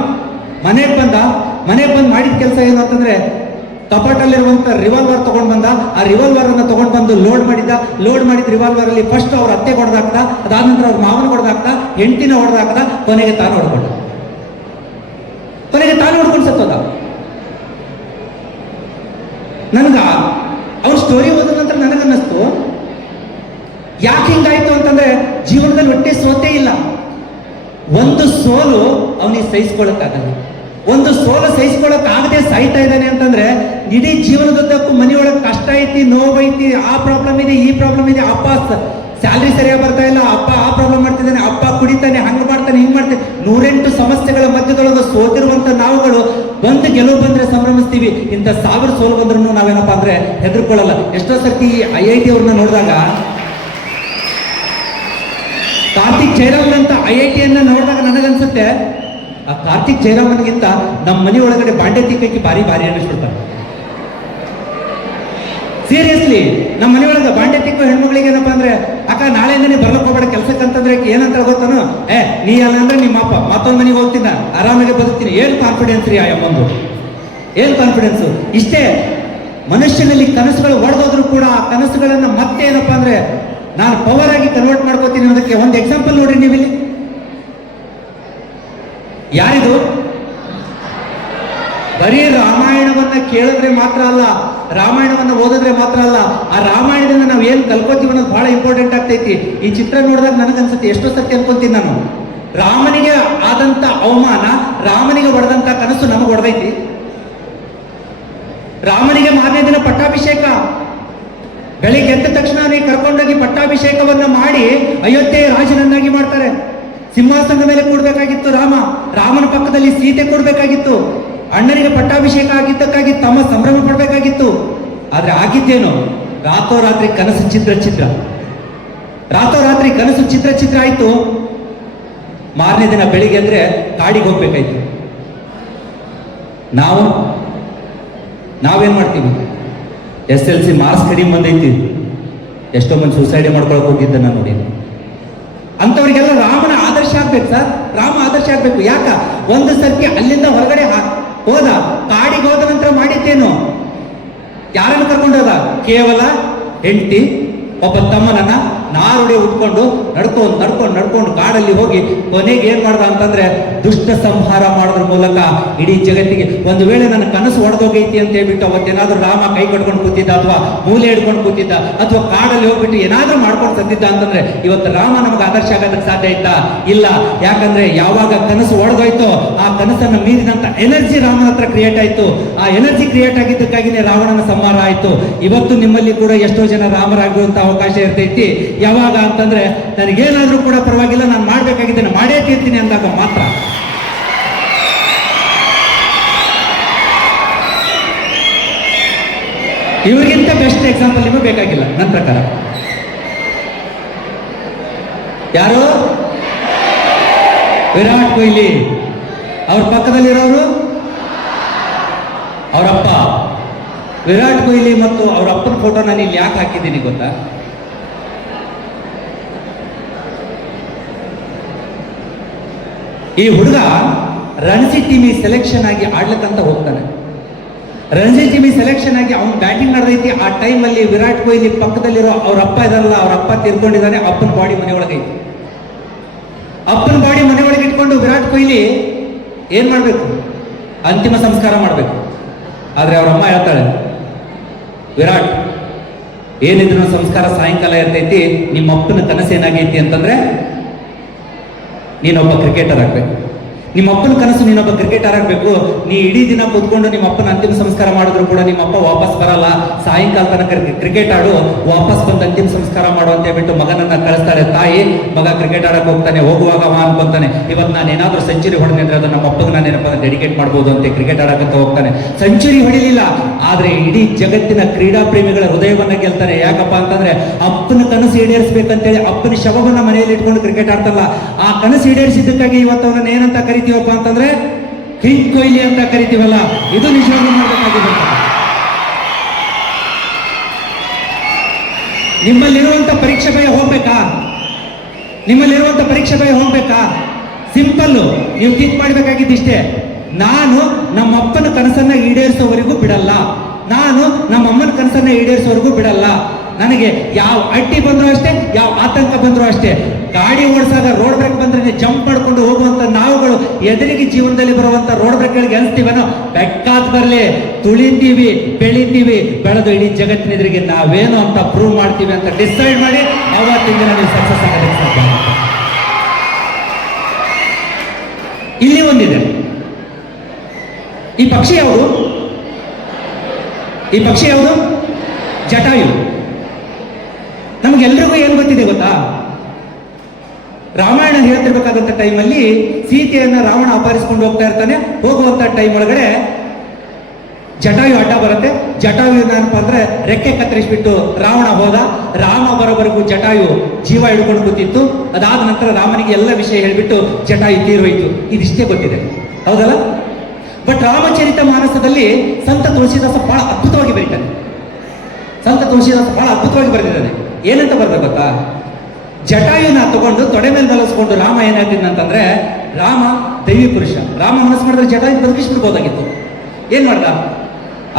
ಮನೆಗೆ ಬಂದು ಮಾಡಿದ ಕೆಲಸ ಏನು ಅಂತಂದ್ರೆ ಕಪಾಟಲ್ಲಿರುವಂತ ರಿವಾಲ್ವರ್ ತಗೊಂಡ್ ಬಂದ. ಆ ರಿವಾಲ್ವರ್ ಅನ್ನ ತಗೊಂಡ್ ಬಂದು ಲೋಡ್ ಮಾಡಿದ ರಿವಾಲ್ವರ್ ಅಲ್ಲಿ ಫಸ್ಟ್ ಅವ್ರ ಅತ್ತೆ ಹೊಡೆದಾಕ್ದ, ಅದಾದ ನಂತರ ಅವ್ರ ಮಾವನ ಹೊಡೆದಾಕ್ದ, ಹೆಂಡತಿನ ಹೊಡೆದಾಕ್ದ, ಕೊನೆಗೆ ತಾನು ಹೊಡ್ಕೊಂಡು ಸತ್ತೋದ. ನನಗ ಅವ್ರ ಸ್ಟೋರಿ ಓದಿದ ನಂತರ ನನಗನ್ನಿಸ್ತು, ಯಾಕೆ ಹಿಂಗಾಯ್ತು ಅಂತಂದ್ರೆ ಜೀವನದಲ್ಲಿ ಒಟ್ಟೆ ಸೋತೇ ಇಲ್ಲ. ಒಂದು ಸೋಲು ಅವನಿಗೆ ಸಹಿಸ್ಕೊಳಕ್ಕಾಗಲ್ಲ. ಒಂದು ಸೋಲು ಸಹಿಸ್ಕೊಳಕ್ಕಾಗದೆ ಸಾಯ್ತಾ ಇದ್ದಾನೆ ಅಂತಂದ್ರೆ ಇಡೀ ಜೀವನದುದ್ದಕ್ಕೂ ಮನೆಯೊಳಗೆ ಕಷ್ಟ ಐತಿ, ನೋವೈತಿ, ಆ ಪ್ರಾಬ್ಲಮ್ ಇದೆ, ಈ ಪ್ರಾಬ್ಲಮ್ ಇದೆ. ಅಪ್ಪ ಸ್ಯಾಲ್ರಿ ಸರಿಯಾಗಿ ಬರ್ತಾ ಇಲ್ಲ, ಅಪ್ಪ ಆ ಪ್ರಾಬ್ಲಮ್ ಮಾಡ್ತಿದ್ದಾನೆ, ಅಪ್ಪ ಕುಡಿತಾನೆ, ಹಂಗ್ ಮಾಡ್ತಾನೆ, ಹಿಂಗ್ ಮಾಡ್ತಾನೆ, 108 ಸಮಸ್ಯೆಗಳ ಮಧ್ಯದೊಳಗೆ ಸೋತಿರುವಂತ ನಾವುಗಳು ಬಂದು ಗೆಲುವು ಬಂದ್ರೆ ಸಂಭ್ರಮಿಸ್ತೀವಿ. ಇಂಥ 1000 ಸೋಲು ಬಂದ್ರು ನಾವೇನಪ್ಪ ಅಂದ್ರೆ ಹೆದರ್ಕೊಳ್ಳಲ್ಲ. ಎಷ್ಟೋ ಸರ್ತಿ IIT ಅವ್ರನ್ನ ನೋಡಿದಾಗ, ಕಾರ್ತಿಕ್ ಜಯರಾಮ್ ಅಂತ IIT ಅನ್ನ ನೋಡಿದಾಗ ನನಗನ್ಸುತ್ತೆ, ಆ ಕಾರ್ತಿಕ್ ಜಯರಾಮನ್ಗಿಂತ ನಮ್ಮ ಮನೆ ಒಳಗಡೆ ಬಾಂಡೆ ತಿಕ್ಕಕ್ಕೆ ಭಾರಿ ಅನ್ನಿಸ್ಬಿಡ್ತಾರೆ. ಸೀರಿಯಸ್ಲಿ, ನಮ್ಮ ಮನೆಯೊಳಗೆ ಬಾಂಡೆ ತಿಕ್ಕೋ ಹೆಣ್ಮಗಳಿಗೆ ಏನಪ್ಪಾ ಅಂದ್ರೆ, ಅಕ್ಕ ನಾಳೆಯಿಂದನೇ ಬರ್ಲಕ್ಕೆ ಹೋಗ್ಬೇಡ ಕೆಲ್ಸಕ್ಕೆ ಅಂತಂದ್ರೆ ಏನಂತ ಗೊತ್ತಾನು, ನೀ ಅಲ್ಲ ಅಂದ್ರೆ ನಿಮ್ಮ ಅಪ್ಪ ಮತ್ತೊಂದು ಮನೆಗೆ ಹೋಗ್ತೀನಿ, ಆರಾಮಾಗಿ ಬದುಕ್ತೀನಿ. ಏನು ಕಾನ್ಫಿಡೆನ್ಸ್ ರೀ ಆ ಅಮ್ಮಂದು, ಏನು ಕಾನ್ಫಿಡೆನ್ಸು? ಇಷ್ಟೇ. ಮನುಷ್ಯನಲ್ಲಿ ಕನಸುಗಳು ಒಡೆದೋದ್ರು ಕೂಡ ಆ ಕನಸುಗಳನ್ನ ಮತ್ತೆ ಏನಪ್ಪಾ ಅಂದ್ರೆ ನಾನು ಪವರ್ ಆಗಿ ಕನ್ವರ್ಟ್ ಮಾಡ್ಕೋತೀನಿ ಅನ್ನೋದಕ್ಕೆ ಒಂದು ಎಕ್ಸಾಂಪಲ್ ನೋಡ್ರಿ ನೀವಿಲ್ಲಿ. ಯಾರಿದು? ಬರೀ ರಾಮಾಯಣವನ್ನ ಕೇಳಿದ್ರೆ ಮಾತ್ರ ಅಲ್ಲ, ರಾಮಾಯಣವನ್ನ ಓದಿದ್ರೆ ಮಾತ್ರ ಅಲ್ಲ, ಆ ರಾಮಾಯಣದಿಂದ ನಾವು ಏನ್ ಕಲ್ಕೋತೀವಿ ಅನ್ನೋದು ಬಹಳ ಇಂಪಾರ್ಟೆಂಟ್ ಆಗ್ತೈತಿ. ಈ ಚಿತ್ರ ನೋಡಿದಾಗ ನನಗನ್ಸುತ್ತೆ, ಎಷ್ಟೋ ಸತ್ಯ ಅನ್ಕೊಂತೀನಿ ನಾನು, ರಾಮನಿಗೆ ಆದಂತ ಅವಮಾನ, ರಾಮನಿಗೆ ಹೊಡೆದಂತ ಕನಸು ನಮಗೆ ಹೊಡೆದೈತಿ. ರಾಮನಿಗೆ ಮಾರನೇ ದಿನ ಪಟ್ಟಾಭಿಷೇಕ, ಬೆಳಿಗ್ಗೆ ಎದ್ದ ತಕ್ಷಣ ಕರ್ಕೊಂಡೋಗಿ ಪಟ್ಟಾಭಿಷೇಕವನ್ನ ಮಾಡಿ ಅಯೋಧ್ಯೆ ರಾಜನನ್ನಾಗಿ ಮಾಡ್ತಾರೆ. ಸಿಂಹಾಸನದ ಮೇಲೆ ಕೂಡ್ಬೇಕಾಗಿತ್ತು ರಾಮನ ಪಕ್ಕದಲ್ಲಿ ಸೀತೆ ಕೊಡ್ಬೇಕಾಗಿತ್ತು. ಅಣ್ಣನಿಗೆ ಪಟ್ಟಾಭಿಷೇಕ ಆಗಿದ್ದಕ್ಕಾಗಿ ತಮ್ಮ ಸಂಭ್ರಮ ಪಡ್ಬೇಕಾಗಿತ್ತು. ಆದ್ರೆ ಆಗಿದ್ದೇನು? ರಾತ್ರೋರಾತ್ರಿ ಕನಸು ಚಿತ್ರ ಆಯ್ತು. ಮಾರನೇ ದಿನ ಬೆಳಿಗ್ಗೆ ಅಂದ್ರೆ ಕಾಡಿಗೆ ಹೋಗ್ಬೇಕಾಯ್ತು. ನಾವೇನ್ ಮಾಡ್ತೀವಿ? SSLC ಮಾರ್ಕ್ಸ್ ಕಡಿಮೆ ಬಂದೈತಿ, ಎಷ್ಟೋ ಮಂದಿ ಸೂಸೈಡ್ ಮಾಡ್ಕೊಳಕ್ ಹೋಗಿದ್ದ ನಾನು ನೋಡಿ. ಅಂತವ್ರಿಗೆಲ್ಲ ರಾಮನ ಆದರ್ಶ ಆಗ್ಬೇಕು ಸರ್, ರಾಮ ಆದರ್ಶ ಆಗ್ಬೇಕು. ಯಾಕ? ಒಂದು ಸರ್ತಿ ಅಲ್ಲಿಂದ ಹೊರಗಡೆ ಹೋದ, ಕಾಡಿಗೆ ಹೋದ ನಂತರ ಮಾಡಿದ್ದೇನು? ಯಾರನ್ನು ಕರ್ಕೊಂಡು ಹೋದ? ಕೇವಲ ಹೆಂಡತಿ, ಒಬ್ಬ ತಮ್ಮನನ್ನ ನಾರುಡೆ ಉಟ್ಕೊಂಡು ನಡ್ಕೊಂಡು ಕಾಡಲ್ಲಿ ಹೋಗಿ ಕೊನೆಗೆ ಏನ್ ಮಾಡ್ದ ಅಂತಂದ್ರೆ ದುಷ್ಟ ಸಂಹಾರ ಮಾಡೋದ್ರ ಮೂಲಕ ಇಡೀ ಜಗತ್ತಿಗೆ, ಒಂದು ವೇಳೆ ನನ್ನ ಕನಸು ಒಡೆದೋಗೈತಿ ಅಂತ ಹೇಳ್ಬಿಟ್ಟು ಅವತ್ತೇನಾದ್ರೂ ರಾಮ ಕೈ ಕಟ್ಕೊಂಡು ಕೂತಿದ್ದ, ಅಥವಾ ಮೂಲೆ ಹಿಡ್ಕೊಂಡು ಕೂತಿದ್ದ, ಅಥವಾ ಕಾಡಲ್ಲಿ ಹೋಗ್ಬಿಟ್ಟು ಏನಾದ್ರೂ ಮಾಡ್ಕೊಂಡು ತಂದಿದ್ದ ಅಂತಂದ್ರೆ ಇವತ್ತು ರಾಮ ನಮಗೆ ಆದರ್ಶ ಆಗೋದಕ್ಕೆ ಸಾಧ್ಯ ಆಯ್ತಾ? ಇಲ್ಲ. ಯಾಕಂದ್ರೆ ಯಾವಾಗ ಕನಸು ಒಡೆದೋಯ್ತೋ ಆ ಕನಸನ್ನು ಮೀರಿದಂತ ಎನರ್ಜಿ ರಾಮನ ಹತ್ರ ಕ್ರಿಯೇಟ್ ಆಯ್ತು. ಆ ಎನರ್ಜಿ ಕ್ರಿಯೇಟ್ ಆಗಿದ್ದಕ್ಕಾಗಿನೇ ರಾವಣನ ಸಂಹಾರ ಆಯ್ತು. ಇವತ್ತು ನಿಮ್ಮಲ್ಲಿ ಕೂಡ ಎಷ್ಟೋ ಜನ ರಾಮರಾಗುವಂತ ಅವಕಾಶ ಇರ್ತೈತಿ. ಯಾವಾಗ ಅಂತಂದ್ರೆ ನನಗೇನಾದ್ರೂ ಕೂಡ ಪರವಾಗಿಲ್ಲ, ನಾನು ಮಾಡ್ಬೇಕಾಗಿದ್ದೇನೆ, ಮಾಡೇ ತೀರ್ತೀನಿ ಅಂದಾಗ ಮಾತ್ರ. ಇವ್ರಿಗಿಂತ ಬೆಸ್ಟ್ ಎಕ್ಸಾಂಪಲ್ ನಿಮಗೆ ಬೇಕಾಗಿಲ್ಲ ನನ್ನ ಪ್ರಕಾರ. ಯಾರು? ವಿರಾಟ್ ಕೊಹ್ಲಿ. ಅವ್ರ ಪಕ್ಕದಲ್ಲಿರೋರು ಅವರಪ್ಪ. ವಿರಾಟ್ ಕೊಹ್ಲಿ ಮತ್ತು ಅವರ ಅಪ್ಪನ ಫೋಟೋ ನಾನು ಇಲ್ಲಿ ಯಾಕೆ ಹಾಕಿದ್ದೀನಿ ಗೊತ್ತಾ? ಈ ಹುಡುಗ ರಣಜಿ ಟೀಮಿಗೆ ಸೆಲೆಕ್ಷನ್ ಆಗಿ ಆಡ್ಲಿಕ್ಕಂತ ಹೋಗ್ತಾನೆ. ರಣಜಿ ಟೀಮಿಗೆ ಸೆಲೆಕ್ಷನ್ ಆಗಿ ಅವ್ನು ಬ್ಯಾಟಿಂಗ್ ನಡೆದೈತಿ. ಆ ಟೈಮಲ್ಲಿ ವಿರಾಟ್ ಕೊಹ್ಲಿ ಪಕ್ಕದಲ್ಲಿರೋ ಅವ್ರ ಅಪ್ಪ ಇದಾರಲ್ಲ, ಅವ್ರ ಅಪ್ಪ ತೀರ್ಕೊಂಡಿದ್ದಾನೆ. ಅಪ್ಪನ ಬಾಡಿ ಮನೆಯೊಳಗೈತಿ. ಅಪ್ಪನ ಬಾಡಿ ಮನೆಯೊಳಗೆ ಇಟ್ಕೊಂಡು ವಿರಾಟ್ ಕೊಹ್ಲಿ ಏನ್ ಮಾಡ್ಬೇಕು? ಅಂತಿಮ ಸಂಸ್ಕಾರ ಮಾಡ್ಬೇಕು. ಆದ್ರೆ ಅವ್ರ ಅಮ್ಮ ಹೇಳ್ತಾಳೆ, ವಿರಾಟ್ ಏನಿದ್ರು ಸಂಸ್ಕಾರ ಸಾಯಂಕಾಲ ಇರ್ತೈತಿ. ನಿಮ್ಮ ಅಪ್ಪನ ಕನಸು ಏನಾಗೈತಿ ಅಂತಂದ್ರೆ ನೀನೊಬ್ಬ ಕ್ರಿಕೆಟರ್ ಆಗ್ಬೇಕು. ನಿಮ್ಮ ಅಪ್ಪನ ಕನಸು ನೀನೊಬ್ಬ ಕ್ರಿಕೆಟರ್ ಆಗಬೇಕು. ನೀ ಇಡೀ ದಿನ ಕೂತ್ಕೊಂಡು ನಿಮ್ಮ ಅಪ್ಪನ ಅಂತಿಮ ಸಂಸ್ಕಾರ ಮಾಡಿದ್ರು ಕೂಡ ನಿಮ್ಮ ಅಪ್ಪ ವಾಪಸ್ ಬರಲ್ಲ. ಸಾಯಂಕಾಲ ತನಕ ಕ್ರಿಕೆಟ್ ಆಡು, ವಾಪಸ್ ಬಂದು ಅಂತಿಮ ಸಂಸ್ಕಾರ ಮಾಡು ಅಂತ ಹೇಳ್ಬಿಟ್ಟು ಮಗನನ್ನ ಕಳಿಸ್ತಾಳೆ ತಾಯಿ. ಮಗ ಕ್ರಿಕೆಟ್ ಆಡಕ್ಕೆ ಹೋಗ್ತಾನೆ. ಹೋಗುವಾಗ ಅವ ಅನ್ಕೊಂತಾನೆ, ಇವತ್ತು ನಾನು ಏನಾದ್ರೂ ಸೆಂಚುರಿ ಹೊಡೆದ್ರೆ ಅದು ನಮ್ಮ ಅಪ್ಪಗೆ ನಾನು ಏನಪ್ಪ ಡೆಡಿಕೇಟ್ ಮಾಡ್ಬೋದು ಅಂತ ಕ್ರಿಕೆಟ್ ಆಡಕ್ಕಂತ ಹೋಗ್ತಾನೆ. ಸೆಂಚುರಿ ಹೊಡಿಲಿಲ್ಲ, ಆದ್ರೆ ಇಡೀ ಜಗತ್ತಿನ ಕ್ರೀಡಾ ಪ್ರೇಮಿಗಳ ಹೃದಯವನ್ನ ಗೆಲ್ತಾನೆ. ಯಾಕಪ್ಪ ಅಂತಂದ್ರೆ ಅಪ್ಪನ ಕನಸು ಈಡೇರಿಸಬೇಕಂತೇಳಿ ಅಪ್ಪನ ಶವವನ್ನ ಮನೆಯಲ್ಲಿ ಇಟ್ಕೊಂಡು ಕ್ರಿಕೆಟ್ ಆಡ್ತಲ್ಲ. ಆ ಕನಸು ಈಡೇರಿಸಿದ್ದಕ್ಕಾಗಿ ಇವತ್ತು ಅವನನ್ನ ಏನಂತ ಕರಿತೀವಪ್ಪ ಅಂತಂದ್ರೆ ಕಿಂಗ್ ಕೊಹ್ಲಿ ಅಂತ ಕರಿತೀವಲ್ಲ. ಇದು ನಿಜವಾಗ್ಲೂ ಮಾಡಬೇಕಾಗಿದೆ. ನಿಮ್ಮಲ್ಲಿರುವಂತ ಪರೀಕ್ಷೆ ಭಯ ಹೋಗ್ಬೇಕಾ? ನಿಮ್ಮಲ್ಲಿರುವಂತ ಪರೀಕ್ಷೆ ಭಯ ಹೋಗ್ಬೇಕಾ? ಸಿಂಪಲ್. ನೀವು ಥಿಂಕ್ ಮಾಡ್ಬೇಕಾಗಿದ್ದಿಷ್ಟೇ, ನಾನು ನಮ್ಮ ಅಪ್ಪನ ಕನಸನ್ನ ಈಡೇರಿಸೋವರೆಗೂ ಬಿಡಲ್ಲ, ನಾನು ನಮ್ಮ ಅಮ್ಮನ ಕನಸನ್ನ ಈಡೇರಿಸೋವರೆಗೂ ಬಿಡಲ್ಲ. ನನಗೆ ಯಾವ ಅಡ್ಡಿ ಬಂದ್ರು ಅಷ್ಟೇ, ಯಾವ ಆತಂಕ ಬಂದ್ರು ಅಷ್ಟೇ. ಗಾಡಿ ಓಡಿಸಾಗ ರೋಡ್ ಬ್ರೇಕ್ ಬಂದ್ರೆ ಜಂಪ್ ಮಾಡ್ಕೊಂಡು ಹೋಗುವಂತ ನಾವುಗಳು ಎದುರಿಗೆ ಜೀವನದಲ್ಲಿ ಬರುವಂತ ರೋಡ್ ಬ್ರೇಕ್ಗಳಿಗೆ ಅನಿಸ್ತೀವನೋ, ಬೆಕ್ಕಾತ್ ಬರ್ಲಿ, ತುಳಿತೀವಿ, ಬೆಳಿತೀವಿ, ಬೆಳೆದು ಇಡೀ ಜಗತ್ತಿನ ಎದುರಿಗೆ ನಾವೇನು ಅಂತ ಪ್ರೂವ್ ಮಾಡ್ತೀವಿ ಅಂತ ಡಿಸೈಡ್ ಮಾಡಿ ಅವತ್ತಿನ ದಿನ ನೀವು ಸಕ್ಸಸ್ ಆಗೋದಕ್ಕೆ ಸಾಧ್ಯ. ಇಲ್ಲಿ ಒಂದಿದೆ. ಈ ಪಕ್ಷಿ ಯಾವುದು? ಈ ಪಕ್ಷಿ ಯಾವುದು? ಜಟಾಯು. ನಮಗೆಲ್ರಿಗೂ ಏನು ಗೊತ್ತಿದೆ ಗೊತ್ತಾ? ರಾಮಾಯಣ ಹೇಳ್ತಿರ್ಬೇಕಾದಂತ ಟೈಮಲ್ಲಿ ಸೀತೆಯನ್ನ ರಾವಣ ಅಪಹರಿಸಿಕೊಂಡು ಹೋಗ್ತಾ ಇರ್ತಾನೆ. ಹೋಗುವಂತ ಟೈಮ್ ಒಳಗಡೆ ಜಟಾಯು ಅಡ್ಡ ಬರುತ್ತೆ. ಜಟಾಯು ಏನಪ್ಪ ಅಂದ್ರೆ ರೆಕ್ಕೆ ಕತ್ತರಿಸ್ಬಿಟ್ಟು ರಾವಣ ಹೋದ. ರಾಮ ಬರೋವರೆಗೂ ಜಟಾಯು ಜೀವ ಹಿಡ್ಕೊಂಡು ಕೂತಿತ್ತು. ಅದಾದ ನಂತರ ರಾಮನಿಗೆ ಎಲ್ಲ ವಿಷಯ ಹೇಳ್ಬಿಟ್ಟು ಜಟಾಯು ತೀರೋಯ್ತು. ಇದಿಷ್ಟೇ ಗೊತ್ತಿದೆ, ಹೌದಲ್ಲ? ಬಟ್ ರಾಮಚರಿತ ಮಾನಸದಲ್ಲಿ ಸಂತ ತುಳಸಿದಾಸ ಬಹಳ ಅದ್ಭುತವಾಗಿ ಬರೀತಾನೆ. ಸಂತ ತುಳಸಿದಾಸ ಬಹಳ ಅದ್ಭುತವಾಗಿ ಬರೆದಿದ್ದಾನೆ. ಏನಂತ ಬರ್ದ ಗೊತ್ತಾ? ಜಟಾಯುನ ತಗೊಂಡು ತೊಡೆ ಮೇಲೆ ಮಲಗಿಸ್ಕೊಂಡು ರಾಮ ಏನಾಗ್ತಿದ್ದಂತಂದ್ರೆ, ರಾಮ ದೈವಿ ಪುರುಷ. ರಾಮ ಮನಸ್ಸು ಮಾಡಿದ್ರೆ ಜಟಾಯು ಬದುಕಿಸ್ಬಿಡ್ಬೋದಾಗಿತ್ತು. ಏನ್ ಮಾಡ್ದ?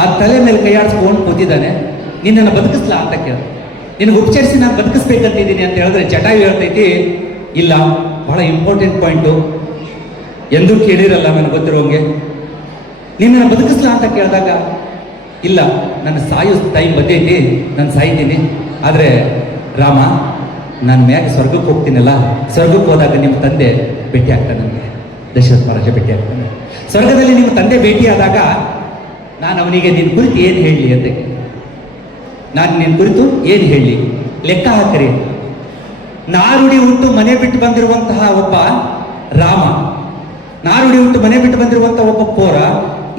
ಆ ತಲೆ ಮೇಲೆ ಕೈಯಾಡಿಸ್ಕೊಂಡು ಕೂತಿದ್ದಾನೆ. ನಿನ್ನನ್ನು ಬದುಕಿಸ್ಲಾ ಅಂತ ಕೇಳ. ನಿನಗೆ ಉಪಚರಿಸಿ ನಾನು ಬದುಕಿಸ್ಬೇಕಂತಿದ್ದೀನಿ ಅಂತ ಹೇಳಿದ್ರೆ ಜಟಾಯು ಹೇಳ್ತೈತಿ, ಇಲ್ಲ, ಬಹಳ ಇಂಪಾರ್ಟೆಂಟ್ ಪಾಯಿಂಟು, ಎಂದೂ ಕೇಳಿರಲ್ಲ ನನಗೆ ಗೊತ್ತಿರೋಂಗೆ. ನಿನ್ನನ್ನು ಬದುಕಿಸ್ಲಾ ಅಂತ ಕೇಳಿದಾಗ, ಇಲ್ಲ, ನನ್ನ ಸಾಯೋ ಟೈಮ್ ಬಂದೈತಿ, ನಾನು ಸಾಯ್ತೀನಿ. ಆದರೆ ರಾಮ, ನಾನು ಮ್ಯಾಗೆ ಸ್ವರ್ಗಕ್ಕೆ ಹೋಗ್ತೀನಲ್ಲ, ಸ್ವರ್ಗಕ್ಕೆ ಹೋದಾಗ ನಿಮ್ಮ ತಂದೆ ಭೇಟಿ ಆಗ್ತಾನೆ, ನನಗೆ ದಶರಥ ಮಹಾರಾಜ ಭೇಟಿ ಆಗ್ತಾನೆ. ಸ್ವರ್ಗದಲ್ಲಿ ನಿಮ್ಮ ತಂದೆ ಭೇಟಿಯಾದಾಗ ನಾನು ಅವನಿಗೆ ನಿನ್ನ ಕುರಿತು ಏನು ಹೇಳಲಿ ಅಂತ. ನಾನು ನಿನ್ನ ಕುರಿತು ಏನು ಹೇಳಲಿ? ಲೆಕ್ಕ ಹಾಕರಿ. ನಾರುಡಿ ಹುಟ್ಟು ಮನೆ ಬಿಟ್ಟು ಬಂದಿರುವಂತಹ ಒಬ್ಬ ರಾಮ, ನಾರುಡಿ ಹುಟ್ಟು ಮನೆ ಬಿಟ್ಟು ಬಂದಿರುವಂತಹ ಒಬ್ಬ ಪೋರ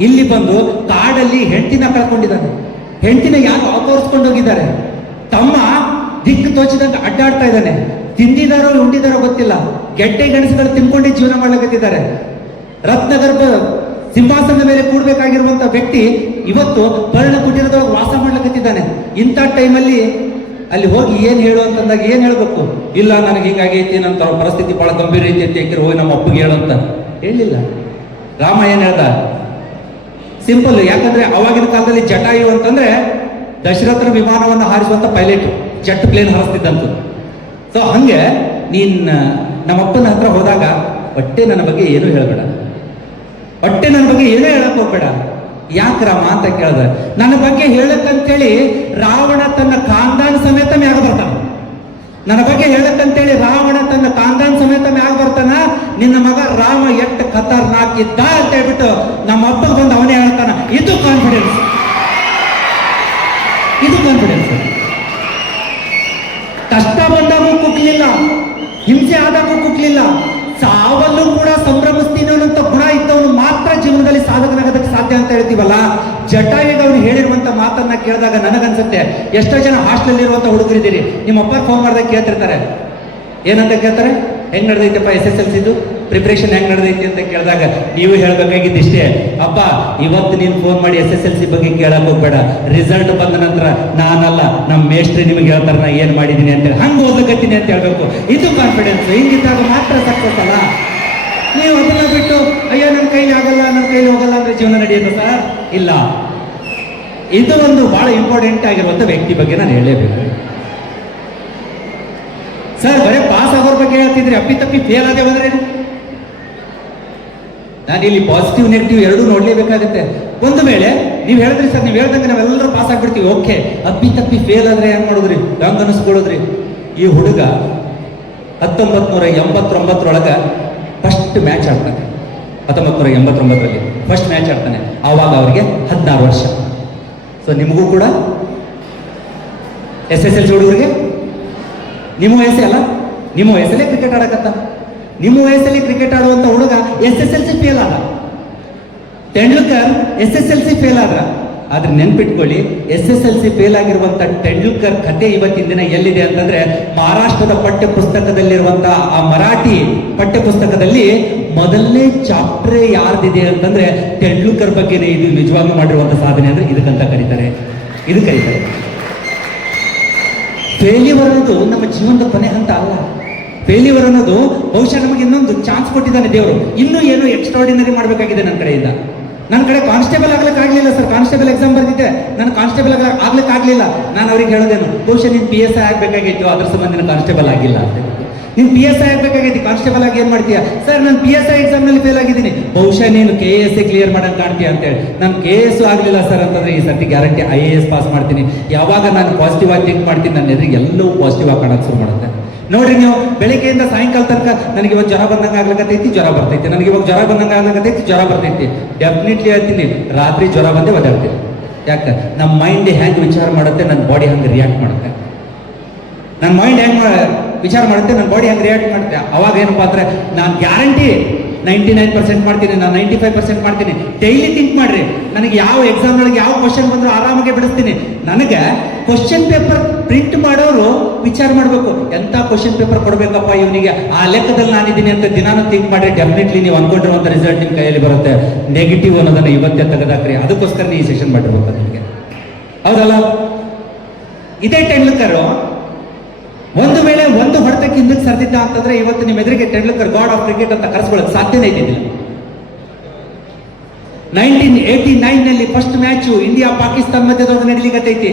ಇಲ್ಲಿ ಬಂದು ಕಾಡಲ್ಲಿ ಹೆಂಡತಿನ ಕಳ್ಕೊಂಡಿದ್ದಾನೆ. ಹೆಂಡತಿನ ಯಾರು ಅಪಹರಿಸ್ಕೊಂಡು ಹೋಗಿದ್ದಾರೆ. ತಮ್ಮ ದಿಕ್ಕು ತೋಚಿದಂತ ಅಡ್ಡಾಡ್ತಾ ಇದ್ದಾನೆ. ತಿಂದಿದಾರೋ ಉಂಡಿದಾರೋ ಗೊತ್ತಿಲ್ಲ. ಗೆಡ್ಡೆ ಗೆಣಸುಗಳು ತಿನ್ಕೊಂಡೇ ಜೀವನ ಮಾಡ್ಲಿಕ್ಕತ್ತಿದ್ದಾರೆ. ರತ್ನಗರ್ಭ ಸಿಂಹಾಸನದ ಮೇಲೆ ಕೂಡ್ಬೇಕಾಗಿರುವಂತ ವ್ಯಕ್ತಿ ಇವತ್ತು ಪರ್ಣ ಕುಟೀರದೊಳಗೆ ವಾಸ ಮಾಡ್ಲಿಕ್ಕತ್ತಿದ್ದಾನೆ. ಇಂಥ ಟೈಮಲ್ಲಿ ಅಲ್ಲಿ ಹೋಗಿ ಏನ್ ಹೇಳು ಅಂತಂದಾಗ ಏನ್ ಹೇಳ್ಬೇಕು? ಇಲ್ಲ, ನನಗೆ ಹಿಂಗಾಗೈತಿ, ನನ್ನ ಪರಿಸ್ಥಿತಿ ಬಹಳ ಗಂಭೀರ ಐತಿ ಅಂತ ಯಾಕೆ ಹೋಗಿ ನಮ್ಮ ಅಪ್ಪಗೆ ಹೇಳಂತ ಹೇಳಿಲ್ಲ. ರಾಮ ಏನ್ ಹೇಳ್ದ? ಸಿಂಪಲ್. ಯಾಕಂದ್ರೆ ಅವಾಗಿನ ಕಾಲದಲ್ಲಿ ಜಟಾಯು ಅಂತಂದ್ರೆ ದಶರಥನ ವಿಮಾನವನ್ನು ಹಾರಿಸುವಂತ ಪೈಲಟ್, ಜೆಟ್ ಪ್ಲೇನ್ ಹಾರಿಸ್ತಿದ್ದಂತ. ಸೊ ಹಂಗೆ ನೀನ್ ನಮ್ಮಪ್ಪನ ಹತ್ರ ಹೋದಾಗ ಹೊಟ್ಟೆ ನನ್ನ ಬಗ್ಗೆ ಏನೂ ಹೇಳ್ಬೇಡ, ಹೊಟ್ಟೆ ನನ್ನ ಬಗ್ಗೆ ಏನೂ ಹೇಳಕ್ ಹೋಗ್ಬೇಡ. ಯಾಕೆ ರಾಮ ಅಂತ ಕೇಳಿದ್ರೆ, ನನ್ನ ಬಗ್ಗೆ ಹೇಳಕ್ಕಂತೇಳಿ ರಾವಣ ತನ್ನ ಖಾನ್ದಾನ್ ಸಮೇತ ಮ್ಯಾಗ ಬರ್ತಾನ. ನನ್ನ ಬಗ್ಗೆ ಹೇಳಕ್ಕಂತೇಳಿ ರಾವಣ ತನ್ನ ಖಾನ್ದಾನ್ ಸಮೇತ ಮ್ಯಾಗ ಬರ್ತಾನ. ನಿನ್ನ ಮಗ ರಾಮ ಎಷ್ಟು ಖತರ್ನಾಕ್ ಇದ್ದ ಅಂತ ಹೇಳ್ಬಿಟ್ಟು ನಮ್ಮ ಅಪ್ಪಗೆ ಬಂದು ಅವನೇ ಹೇಳ್ತಾನ. ಇದು ಕಾನ್ಫಿಡೆನ್ಸ್, ಇದು ಕಾನ್ಫಿಡೆನ್ಸ್. ಕಷ್ಟ ಬಂದಾಗೂ ಕುಗ್ಲಿಲ್ಲ, ಹಿಂಸೆ ಆದಾಗೂ ಕುಗ್ಲಿಲ್ಲ, ಸಾವಲ್ಲೂ ಕೂಡ ಸಂಭ್ರಮಿಸ್ತೀನಿ ಅನ್ನೋಂಥ ಗುಣ ಇದ್ದವನು ಮಾತ್ರ ಜೀವನದಲ್ಲಿ ಸಾಧಕನಾಗೋದಕ್ಕೆ ಸಾಧ್ಯ ಅಂತ ಹೇಳ್ತೀವಲ್ಲ. ಜಟಾಯುಗೆ ಅವ್ರು ಹೇಳಿರುವಂತ ಮಾತನ್ನ ಕೇಳಿದಾಗ ನನಗನ್ಸುತ್ತೆ, ಎಷ್ಟೋ ಜನ ಹಾಸ್ಟೆಲ್ ಇರುವಂತ ಹುಡುಗರಿದ್ದೀರಿ, ನಿಮ್ಮ ಅಪ್ಪ ಫೋನ್ ಮಾಡಿದಾಗ ಕೇಳ್ತಿರ್ತಾರೆ. ಏನಂತ ಕೇಳ್ತಾರೆ? ಹೆಂಗ್ ನಡೆದೈತಪ್ಪ SSLC ಪ್ರಿಪ್ರೇಷನ್ ಹೆಂಗ್ ನಡೆದೈತಿ ಅಂತ ಕೇಳಿದಾಗ ನೀವು ಹೇಳ್ಬೇಕಾಗಿದ್ದಿಷ್ಟೇ, ಅಪ್ಪ ಇವತ್ತು ನೀನು ಫೋನ್ ಮಾಡಿ SSLC ಬಗ್ಗೆ ಕೇಳಕ್ ಹೋಗ್ಬೇಡ, ರಿಸಲ್ಟ್ ಬಂದ ನಂತರ ನಾನಲ್ಲ ನಮ್ಮ ಮೇಸ್ಟ್ರಿ ನಿಮಗೆ ಹೇಳ್ತಾರೆ ನಾ ಏನ್ ಮಾಡಿದೀನಿ ಅಂತೇಳಿ ಹಂಗೆ ಓದಕತ್ತೀನಿ ಅಂತ ಹೇಳ್ಬೇಕು. ಇದು ಕಾನ್ಫಿಡೆನ್ಸ್. ಹಿಂಗಿದ್ದಾಗ ಮಾತ್ರ ಸಕ್ಸಸ್ ಅಲ್ಲ. ನೀವು ಅದನ್ನ ಬಿಟ್ಟು ಅಯ್ಯೋ ನನ್ನ ಕೈಲಿ ಆಗಲ್ಲ, ನನ್ನ ಕೈಲಿ ಹೋಗಲ್ಲ ಅಂದ್ರೆ ಜೀವನ ನಡೆಯುತ್ತೆ ಸರ್? ಇಲ್ಲ. ಇದು ಒಂದು ಬಹಳ ಇಂಪಾರ್ಟೆಂಟ್ ಆಗಿರುವಂತ ವ್ಯಕ್ತಿ ಬಗ್ಗೆ ನಾನು ಹೇಳಲೇಬೇಕು ಸರ್. ಬರೀ ಪಾಸ್ ಆಗೋರ್ ಬಗ್ಗೆ ಹೇಳ್ತಿದ್ರಿ, ಅಪ್ಪಿತಪ್ಪಿ ಫೇಲ್ ಆದೇ ಹೋದ್ರೆ ನಾನು ಇಲ್ಲಿ ಪಾಸಿಟಿವ್ ನೆಗೆಟಿವ್ ಎರಡೂ ನೋಡ್ಲೇಬೇಕಾಗುತ್ತೆ. ಒಂದು ವೇಳೆ ನೀವು ಹೇಳಿದ್ರಿ ಸರ್, ನೀವು ಹೇಳ್ದಂಗೆ ನಾವೆಲ್ಲರೂ ಪಾಸ್ ಆಗ್ಬಿಡ್ತೀವಿ, ಓಕೆ. ಅಪ್ಪಿತಪ್ಪಿ ಫೇಲ್ ಆದ್ರೆ ಏನ್ ಮಾಡಿದ್ರಿ? ಹಂಗ ಅನಿಸ್ಕೊಳ್ಳೋದ್ರಿ. ಈ ಹುಡುಗ 1989 ಫಸ್ಟ್ ಮ್ಯಾಚ್ ಆಡ್ತಾನೆ. 1989 ಫಸ್ಟ್ ಮ್ಯಾಚ್ ಆಡ್ತಾನೆ. ಆವಾಗ ಅವರಿಗೆ 16 ವರ್ಷ. ಸೊ ನಿಮಗೂ ಕೂಡ SSLC ಹುಡುಗರಿಗೆ ನಿಮ್ಮ ವಯಸ್ಸೇ ಅಲ್ಲ, ನಿಮ್ಮ ವಯಸ್ಸಲ್ಲೇ ಕ್ರಿಕೆಟ್ ಆಡಕತ್ತ. ನಿಮ್ಮ ವಯಸ್ಸಲ್ಲಿ ಕ್ರಿಕೆಟ್ ಆಡುವಂತ ಹುಡುಗ SSLC ಫೇಲ್ ಆದ. ತೆಂಡೂಲ್ಕರ್ SSLC ಫೇಲ್ ಆದ್ರ. ಆದ್ರೆ ನೆನ್ಪಿಟ್ಕೊಳ್ಳಿ, SSLC ಫೇಲ್ ಆಗಿರುವಂತ ತೆಂಡೂಲ್ಕರ್ ಕಥೆ ಇವತ್ತಿನ ದಿನ ಎಲ್ಲಿದೆ ಅಂತಂದ್ರೆ, ಮಹಾರಾಷ್ಟ್ರದ ಪಠ್ಯ ಪುಸ್ತಕದಲ್ಲಿರುವಂತಹ ಆ ಮರಾಠಿ ಪಠ್ಯ ಪುಸ್ತಕದಲ್ಲಿ ಮೊದಲನೇ ಚಾಪ್ಟರ್ ಯಾರ್ದಿದೆ ಅಂತಂದ್ರೆ ತೆಂಡೂಲ್ಕರ್ ಬಗ್ಗೆನೇ. ಇದು ನಿಜವಾಗ್ಲೂ ಮಾಡಿರುವಂತ ಸಾಧನೆ ಅಂದ್ರೆ ಇದಕ್ಕಂತ ಕರೀತಾರೆ. ಫೇಲ್ಯೂರ್ ಅನ್ನೋದು ನಮ್ಮ ಜೀವನದ ಕೊನೆ ಹಂತ ಅಲ್ಲ. ಫೇಲ್ಯೂರ್ ಅನ್ನೋದು ಬಹುಶಃ ನಮಗೆ ಇನ್ನೊಂದು ಚಾನ್ಸ್ ಕೊಟ್ಟಿದ್ದಾನೆ ದೇವರು. ಇನ್ನೂ ಏನೋ ಎಕ್ಸ್ಟ್ರಾರ್ಡಿನರಿ ಮಾಡಬೇಕಾಗಿದೆ ನನ್ನ ಕಡೆಯಿಂದ. ನನ್ನ ಕಡೆ ಕಾನ್ಸ್ಟೇಬಲ್ ಆಗ್ಲಿಕ್ಕೆ ಆಗಲಿಲ್ಲ ಸರ್, ಕಾನ್ಸ್ಟೇಬಲ್ ಎಕ್ಸಾಮ್ ಬರ್ತಿದ್ದೆ, ನಾನು ಕಾನ್ಸ್ಟೇಬಲ್ ಆಗ್ಲಿಕ್ಕೆ ಆಗಲಿಲ್ಲ. ನಾನು ಅವ್ರಿಗೆ ಹೇಳೋದೇನು, ಬಹುಶಃ ನೀನು PSI ಆಗಬೇಕಾಗಿತ್ತು, ಅದ್ರ ಸಂಬಂಧ ನೀನು ಕಾನ್ಸ್ಟೇಬಲ್ ಆಗಿಲ್ಲ ಅಂತ. ನೀನು PSI ಆಗಬೇಕಾಗೈತಿ, ಕಾನ್ಸ್ಟೇಬಲ್ ಆಗಿ ಏನ್ ಮಾಡ್ತೀಯ? ಸರ್ ನಾನು PSI ಎಕ್ಸಾಮ್ ನಲ್ಲಿ ಫೇಲ್ ಆಗಿದ್ದೀನಿ, ಬಹುಶಃ ನೀನು KAS ಕ್ಲಿಯರ್ ಮಾಡಕ್ ಕಾಣ್ತೀಯ ಅಂತೇಳಿ. ನಾನು KAS ಆಗಲಿಲ್ಲ ಸರ್ ಅಂತಂದ್ರೆ ಈ ಸರ್ತಿ ಗ್ಯಾರಂಟಿ IAS ಪಾಸ್ ಮಾಡ್ತೀನಿ. ಯಾವಾಗ ನಾನು ಪಾಸಿಟಿವ್ ಆಗಿ ಥಿಂಕ್ ಮಾಡ್ತೀನಿ, ನನ್ನ ಎದುರಿಗೆ ಎಲ್ಲವೂ ಪಾಸಿಟಿವ್ ಆಗಿ ಕಾಣಕ್ಕೆ ಶುರು ಮಾಡುತ್ತೆ. ನೋಡ್ರಿ, ನೀವು ಬೆಳಿಗ್ಗೆಯಿಂದ ಸಾಯಂಕಾಲ ತನಕ ನನಗೆ ಇವಾಗ ಜ್ವರ ಬಂದಂಗೆ ಆಗ್ಲಿಕ್ಕತ್ತೈತಿ, ಜ್ವರ ಬರ್ತೈತಿ, ನನಗೆ ಇವಾಗ ಜ್ವರ ಬಂದಂಗೆ ಆಗ್ಲಿಕ್ಕತ್ತೈತಿ, ಜ್ವರ ಬರ್ತೈತಿ. ಡೆಫಿನೆಟ್ಲಿ ಹೇಳ್ತೀನಿ, ರಾತ್ರಿ ಜ್ವರ ಬಂದೇ ಒದ್ದಾಡ್ತೀನಿ. ಯಾಕೆ? ನಮ್ಮ ಮೈಂಡ್ ಹೆಂಗೆ ವಿಚಾರ ಮಾಡುತ್ತೆ, ನನ್ನ ಬಾಡಿ ಹಂಗೆ ರಿಯಾಕ್ಟ್ ಮಾಡುತ್ತೆ. ನನ್ನ ಮೈಂಡ್ ಹೆಂಗೆ ವಿಚಾರ ಮಾಡುತ್ತೆ, ನನ್ನ ಬಾಡಿ ಹೆಂಗೆ ರಿಯಾಕ್ಟ್ ಮಾಡುತ್ತೆ. ಅವಾಗ ಏನಪ್ಪಾ ಅಂದ್ರೆ, ನಾನು ಗ್ಯಾರಂಟಿ 99% ಮಾಡ್ತೀನಿ, ನಾನು 95% ಮಾಡ್ತೀನಿ. ಡೈಲಿ ಥಿಂಕ್ ಮಾಡ್ರಿ, ನನಗೆ ಯಾವ ಎಕ್ಸಾಮ್ ಒಳಗೆ ಯಾವ ಕ್ವಶನ್ ಬಂದರೂ ಆರಾಮಾಗಿ ಬಿಡಿಸ್ತೀನಿ. ನನಗೆ ಕ್ವಶನ್ ಪೇಪರ್ ಪ್ರಿಂಟ್ ಮಾಡೋರು ವಿಚಾರ ಮಾಡಬೇಕು, ಎಂಥ ಕ್ವಶನ್ ಪೇಪರ್ ಕೊಡಬೇಕಪ್ಪ ಇವನಿಗೆ, ಆ ಲೆಕ್ಕದಲ್ಲಿ ನಾನಿದ್ದೀನಿ ಅಂತ ದಿನಾನು ಥಿಂಕ್ ಮಾಡಿ. ಡೆಫಿನೆಟ್ಲಿ ನೀವು ಅನ್ಕೊಂಡಿರುವಂಥ ರಿಸಲ್ಟ್ ನಿಮ್ಮ ಕೈಯಲ್ಲಿ ಬರುತ್ತೆ. ನೆಗೆಟಿವ್ ಅನ್ನೋದನ್ನ ಇವತ್ತೇ ತೆಗೆದಾಕ್ರಿ. ಅದಕ್ಕೋಸ್ಕರ ಈ ಸೆಷನ್ ಮಾಡಿರ್ಬೇಕು ನಿಮಗೆ, ಹೌದಲ್ಲ? ಇದೇ ತೆಂಡೂಲ್ಕರ್ ಒಂದು ವೇಳೆ ಒಂದು ಹೊಡೆತಕ್ಕೆ ಹಿಂದಕ್ಕೆ ಸರ್ದಿದ್ದ ಅಂತಂದ್ರೆ ಇವತ್ತು ನಿಮ್ಮ ಎದುರಿಗೆ ತೆಂಡೂಲ್ಕರ್ ಗಾಡ್ ಆಫ್ ಕ್ರಿಕೆಟ್ ಅಂತ ಕರೆಸ್ಕೊಳ್ಳೋಕೆ ಸಾಧ್ಯನೇ ಇದ್ದಿದ್ದಿಲ್ಲ. 1989 ಫಸ್ಟ್ ಮ್ಯಾಚು ಇಂಡಿಯಾ ಪಾಕಿಸ್ತಾನ ಮಧ್ಯದೊಳಗೆ ನಡೀಲಿಕ್ಕೈತಿ.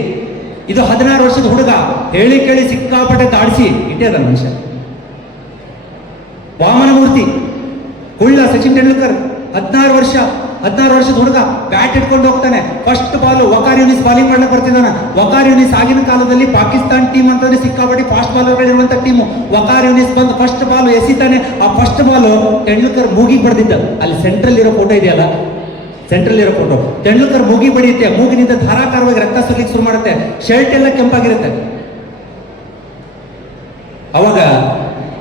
ಇದು 16 ವರ್ಷದ ಹುಡುಗ, ಹೇಳಿ ಕೇಳಿ ಸಿಕ್ಕಾಪಟ್ಟೆ ತಾಡಿಸಿ ಇಟ್ಟೇದ ಮನುಷ್ಯ. ವಾಮನ ಮೂರ್ತಿ ಕುಳ್ಳ ಸಚಿನ್ ತೆಂಡೂಲ್ಕರ್ 16 ವರ್ಷದ ಹುಡುಗ, ಬ್ಯಾಟ್ ಇಟ್ಕೊಂಡು ಹೋಗ್ತಾನೆ. First ball Waqar Younis bowling ಮಾಡಕ್ಕೆ ಬರ್ತಿದ್ದಾನೆ. ವಕಾರ್ ಯೂನಿಸ್ ಆಗಿನ ಕಾಲದಲ್ಲಿ ಪಾಕಿಸ್ತಾನ ಟೀಮ್ ಅಂತಂದ್ರೆ ಸಿಕ್ಕಾಪಟ್ಟಿ ಫಾಸ್ಟ್ ಬಾಲರ್ಗಳಿರುವಂತ ಟೀಮು. ವಕಾರ್ ಯೂನಿಸ್ ಬಂದು ಫಸ್ಟ್ ಬಾಲ್ ಎಸಿತಾನೆ. ಆ ಫಸ್ಟ್ ಬಾಲ್ ತೆಂಡೂಲ್ಕರ್ ಮೂಗಿಗೆ ಬಡ್ದಿದ್ದ. ಅಲ್ಲಿ ಸೆಂಟ್ರಲ್ ಇರೋ ಫೋಟೋ ಇದೆಯಲ್ಲ, ಸೆಂಟ್ರಲ್ ಇರೋ ಫೋಟೋ, ತೆಂಡೂಲ್ಕರ್ ಮೂಗಿ ಬಡಿಯುತ್ತೆ. ಮೂಗಿನಿಂದ ಧಾರಾಕಾರವಾಗಿ ರಕ್ತ ಸುಲಿಕ್ಕೆ ಶುರು ಮಾಡುತ್ತೆ. ಶರ್ಟ್ ಎಲ್ಲ ಕೆಂಪಾಗಿರುತ್ತೆ. ಅವಾಗ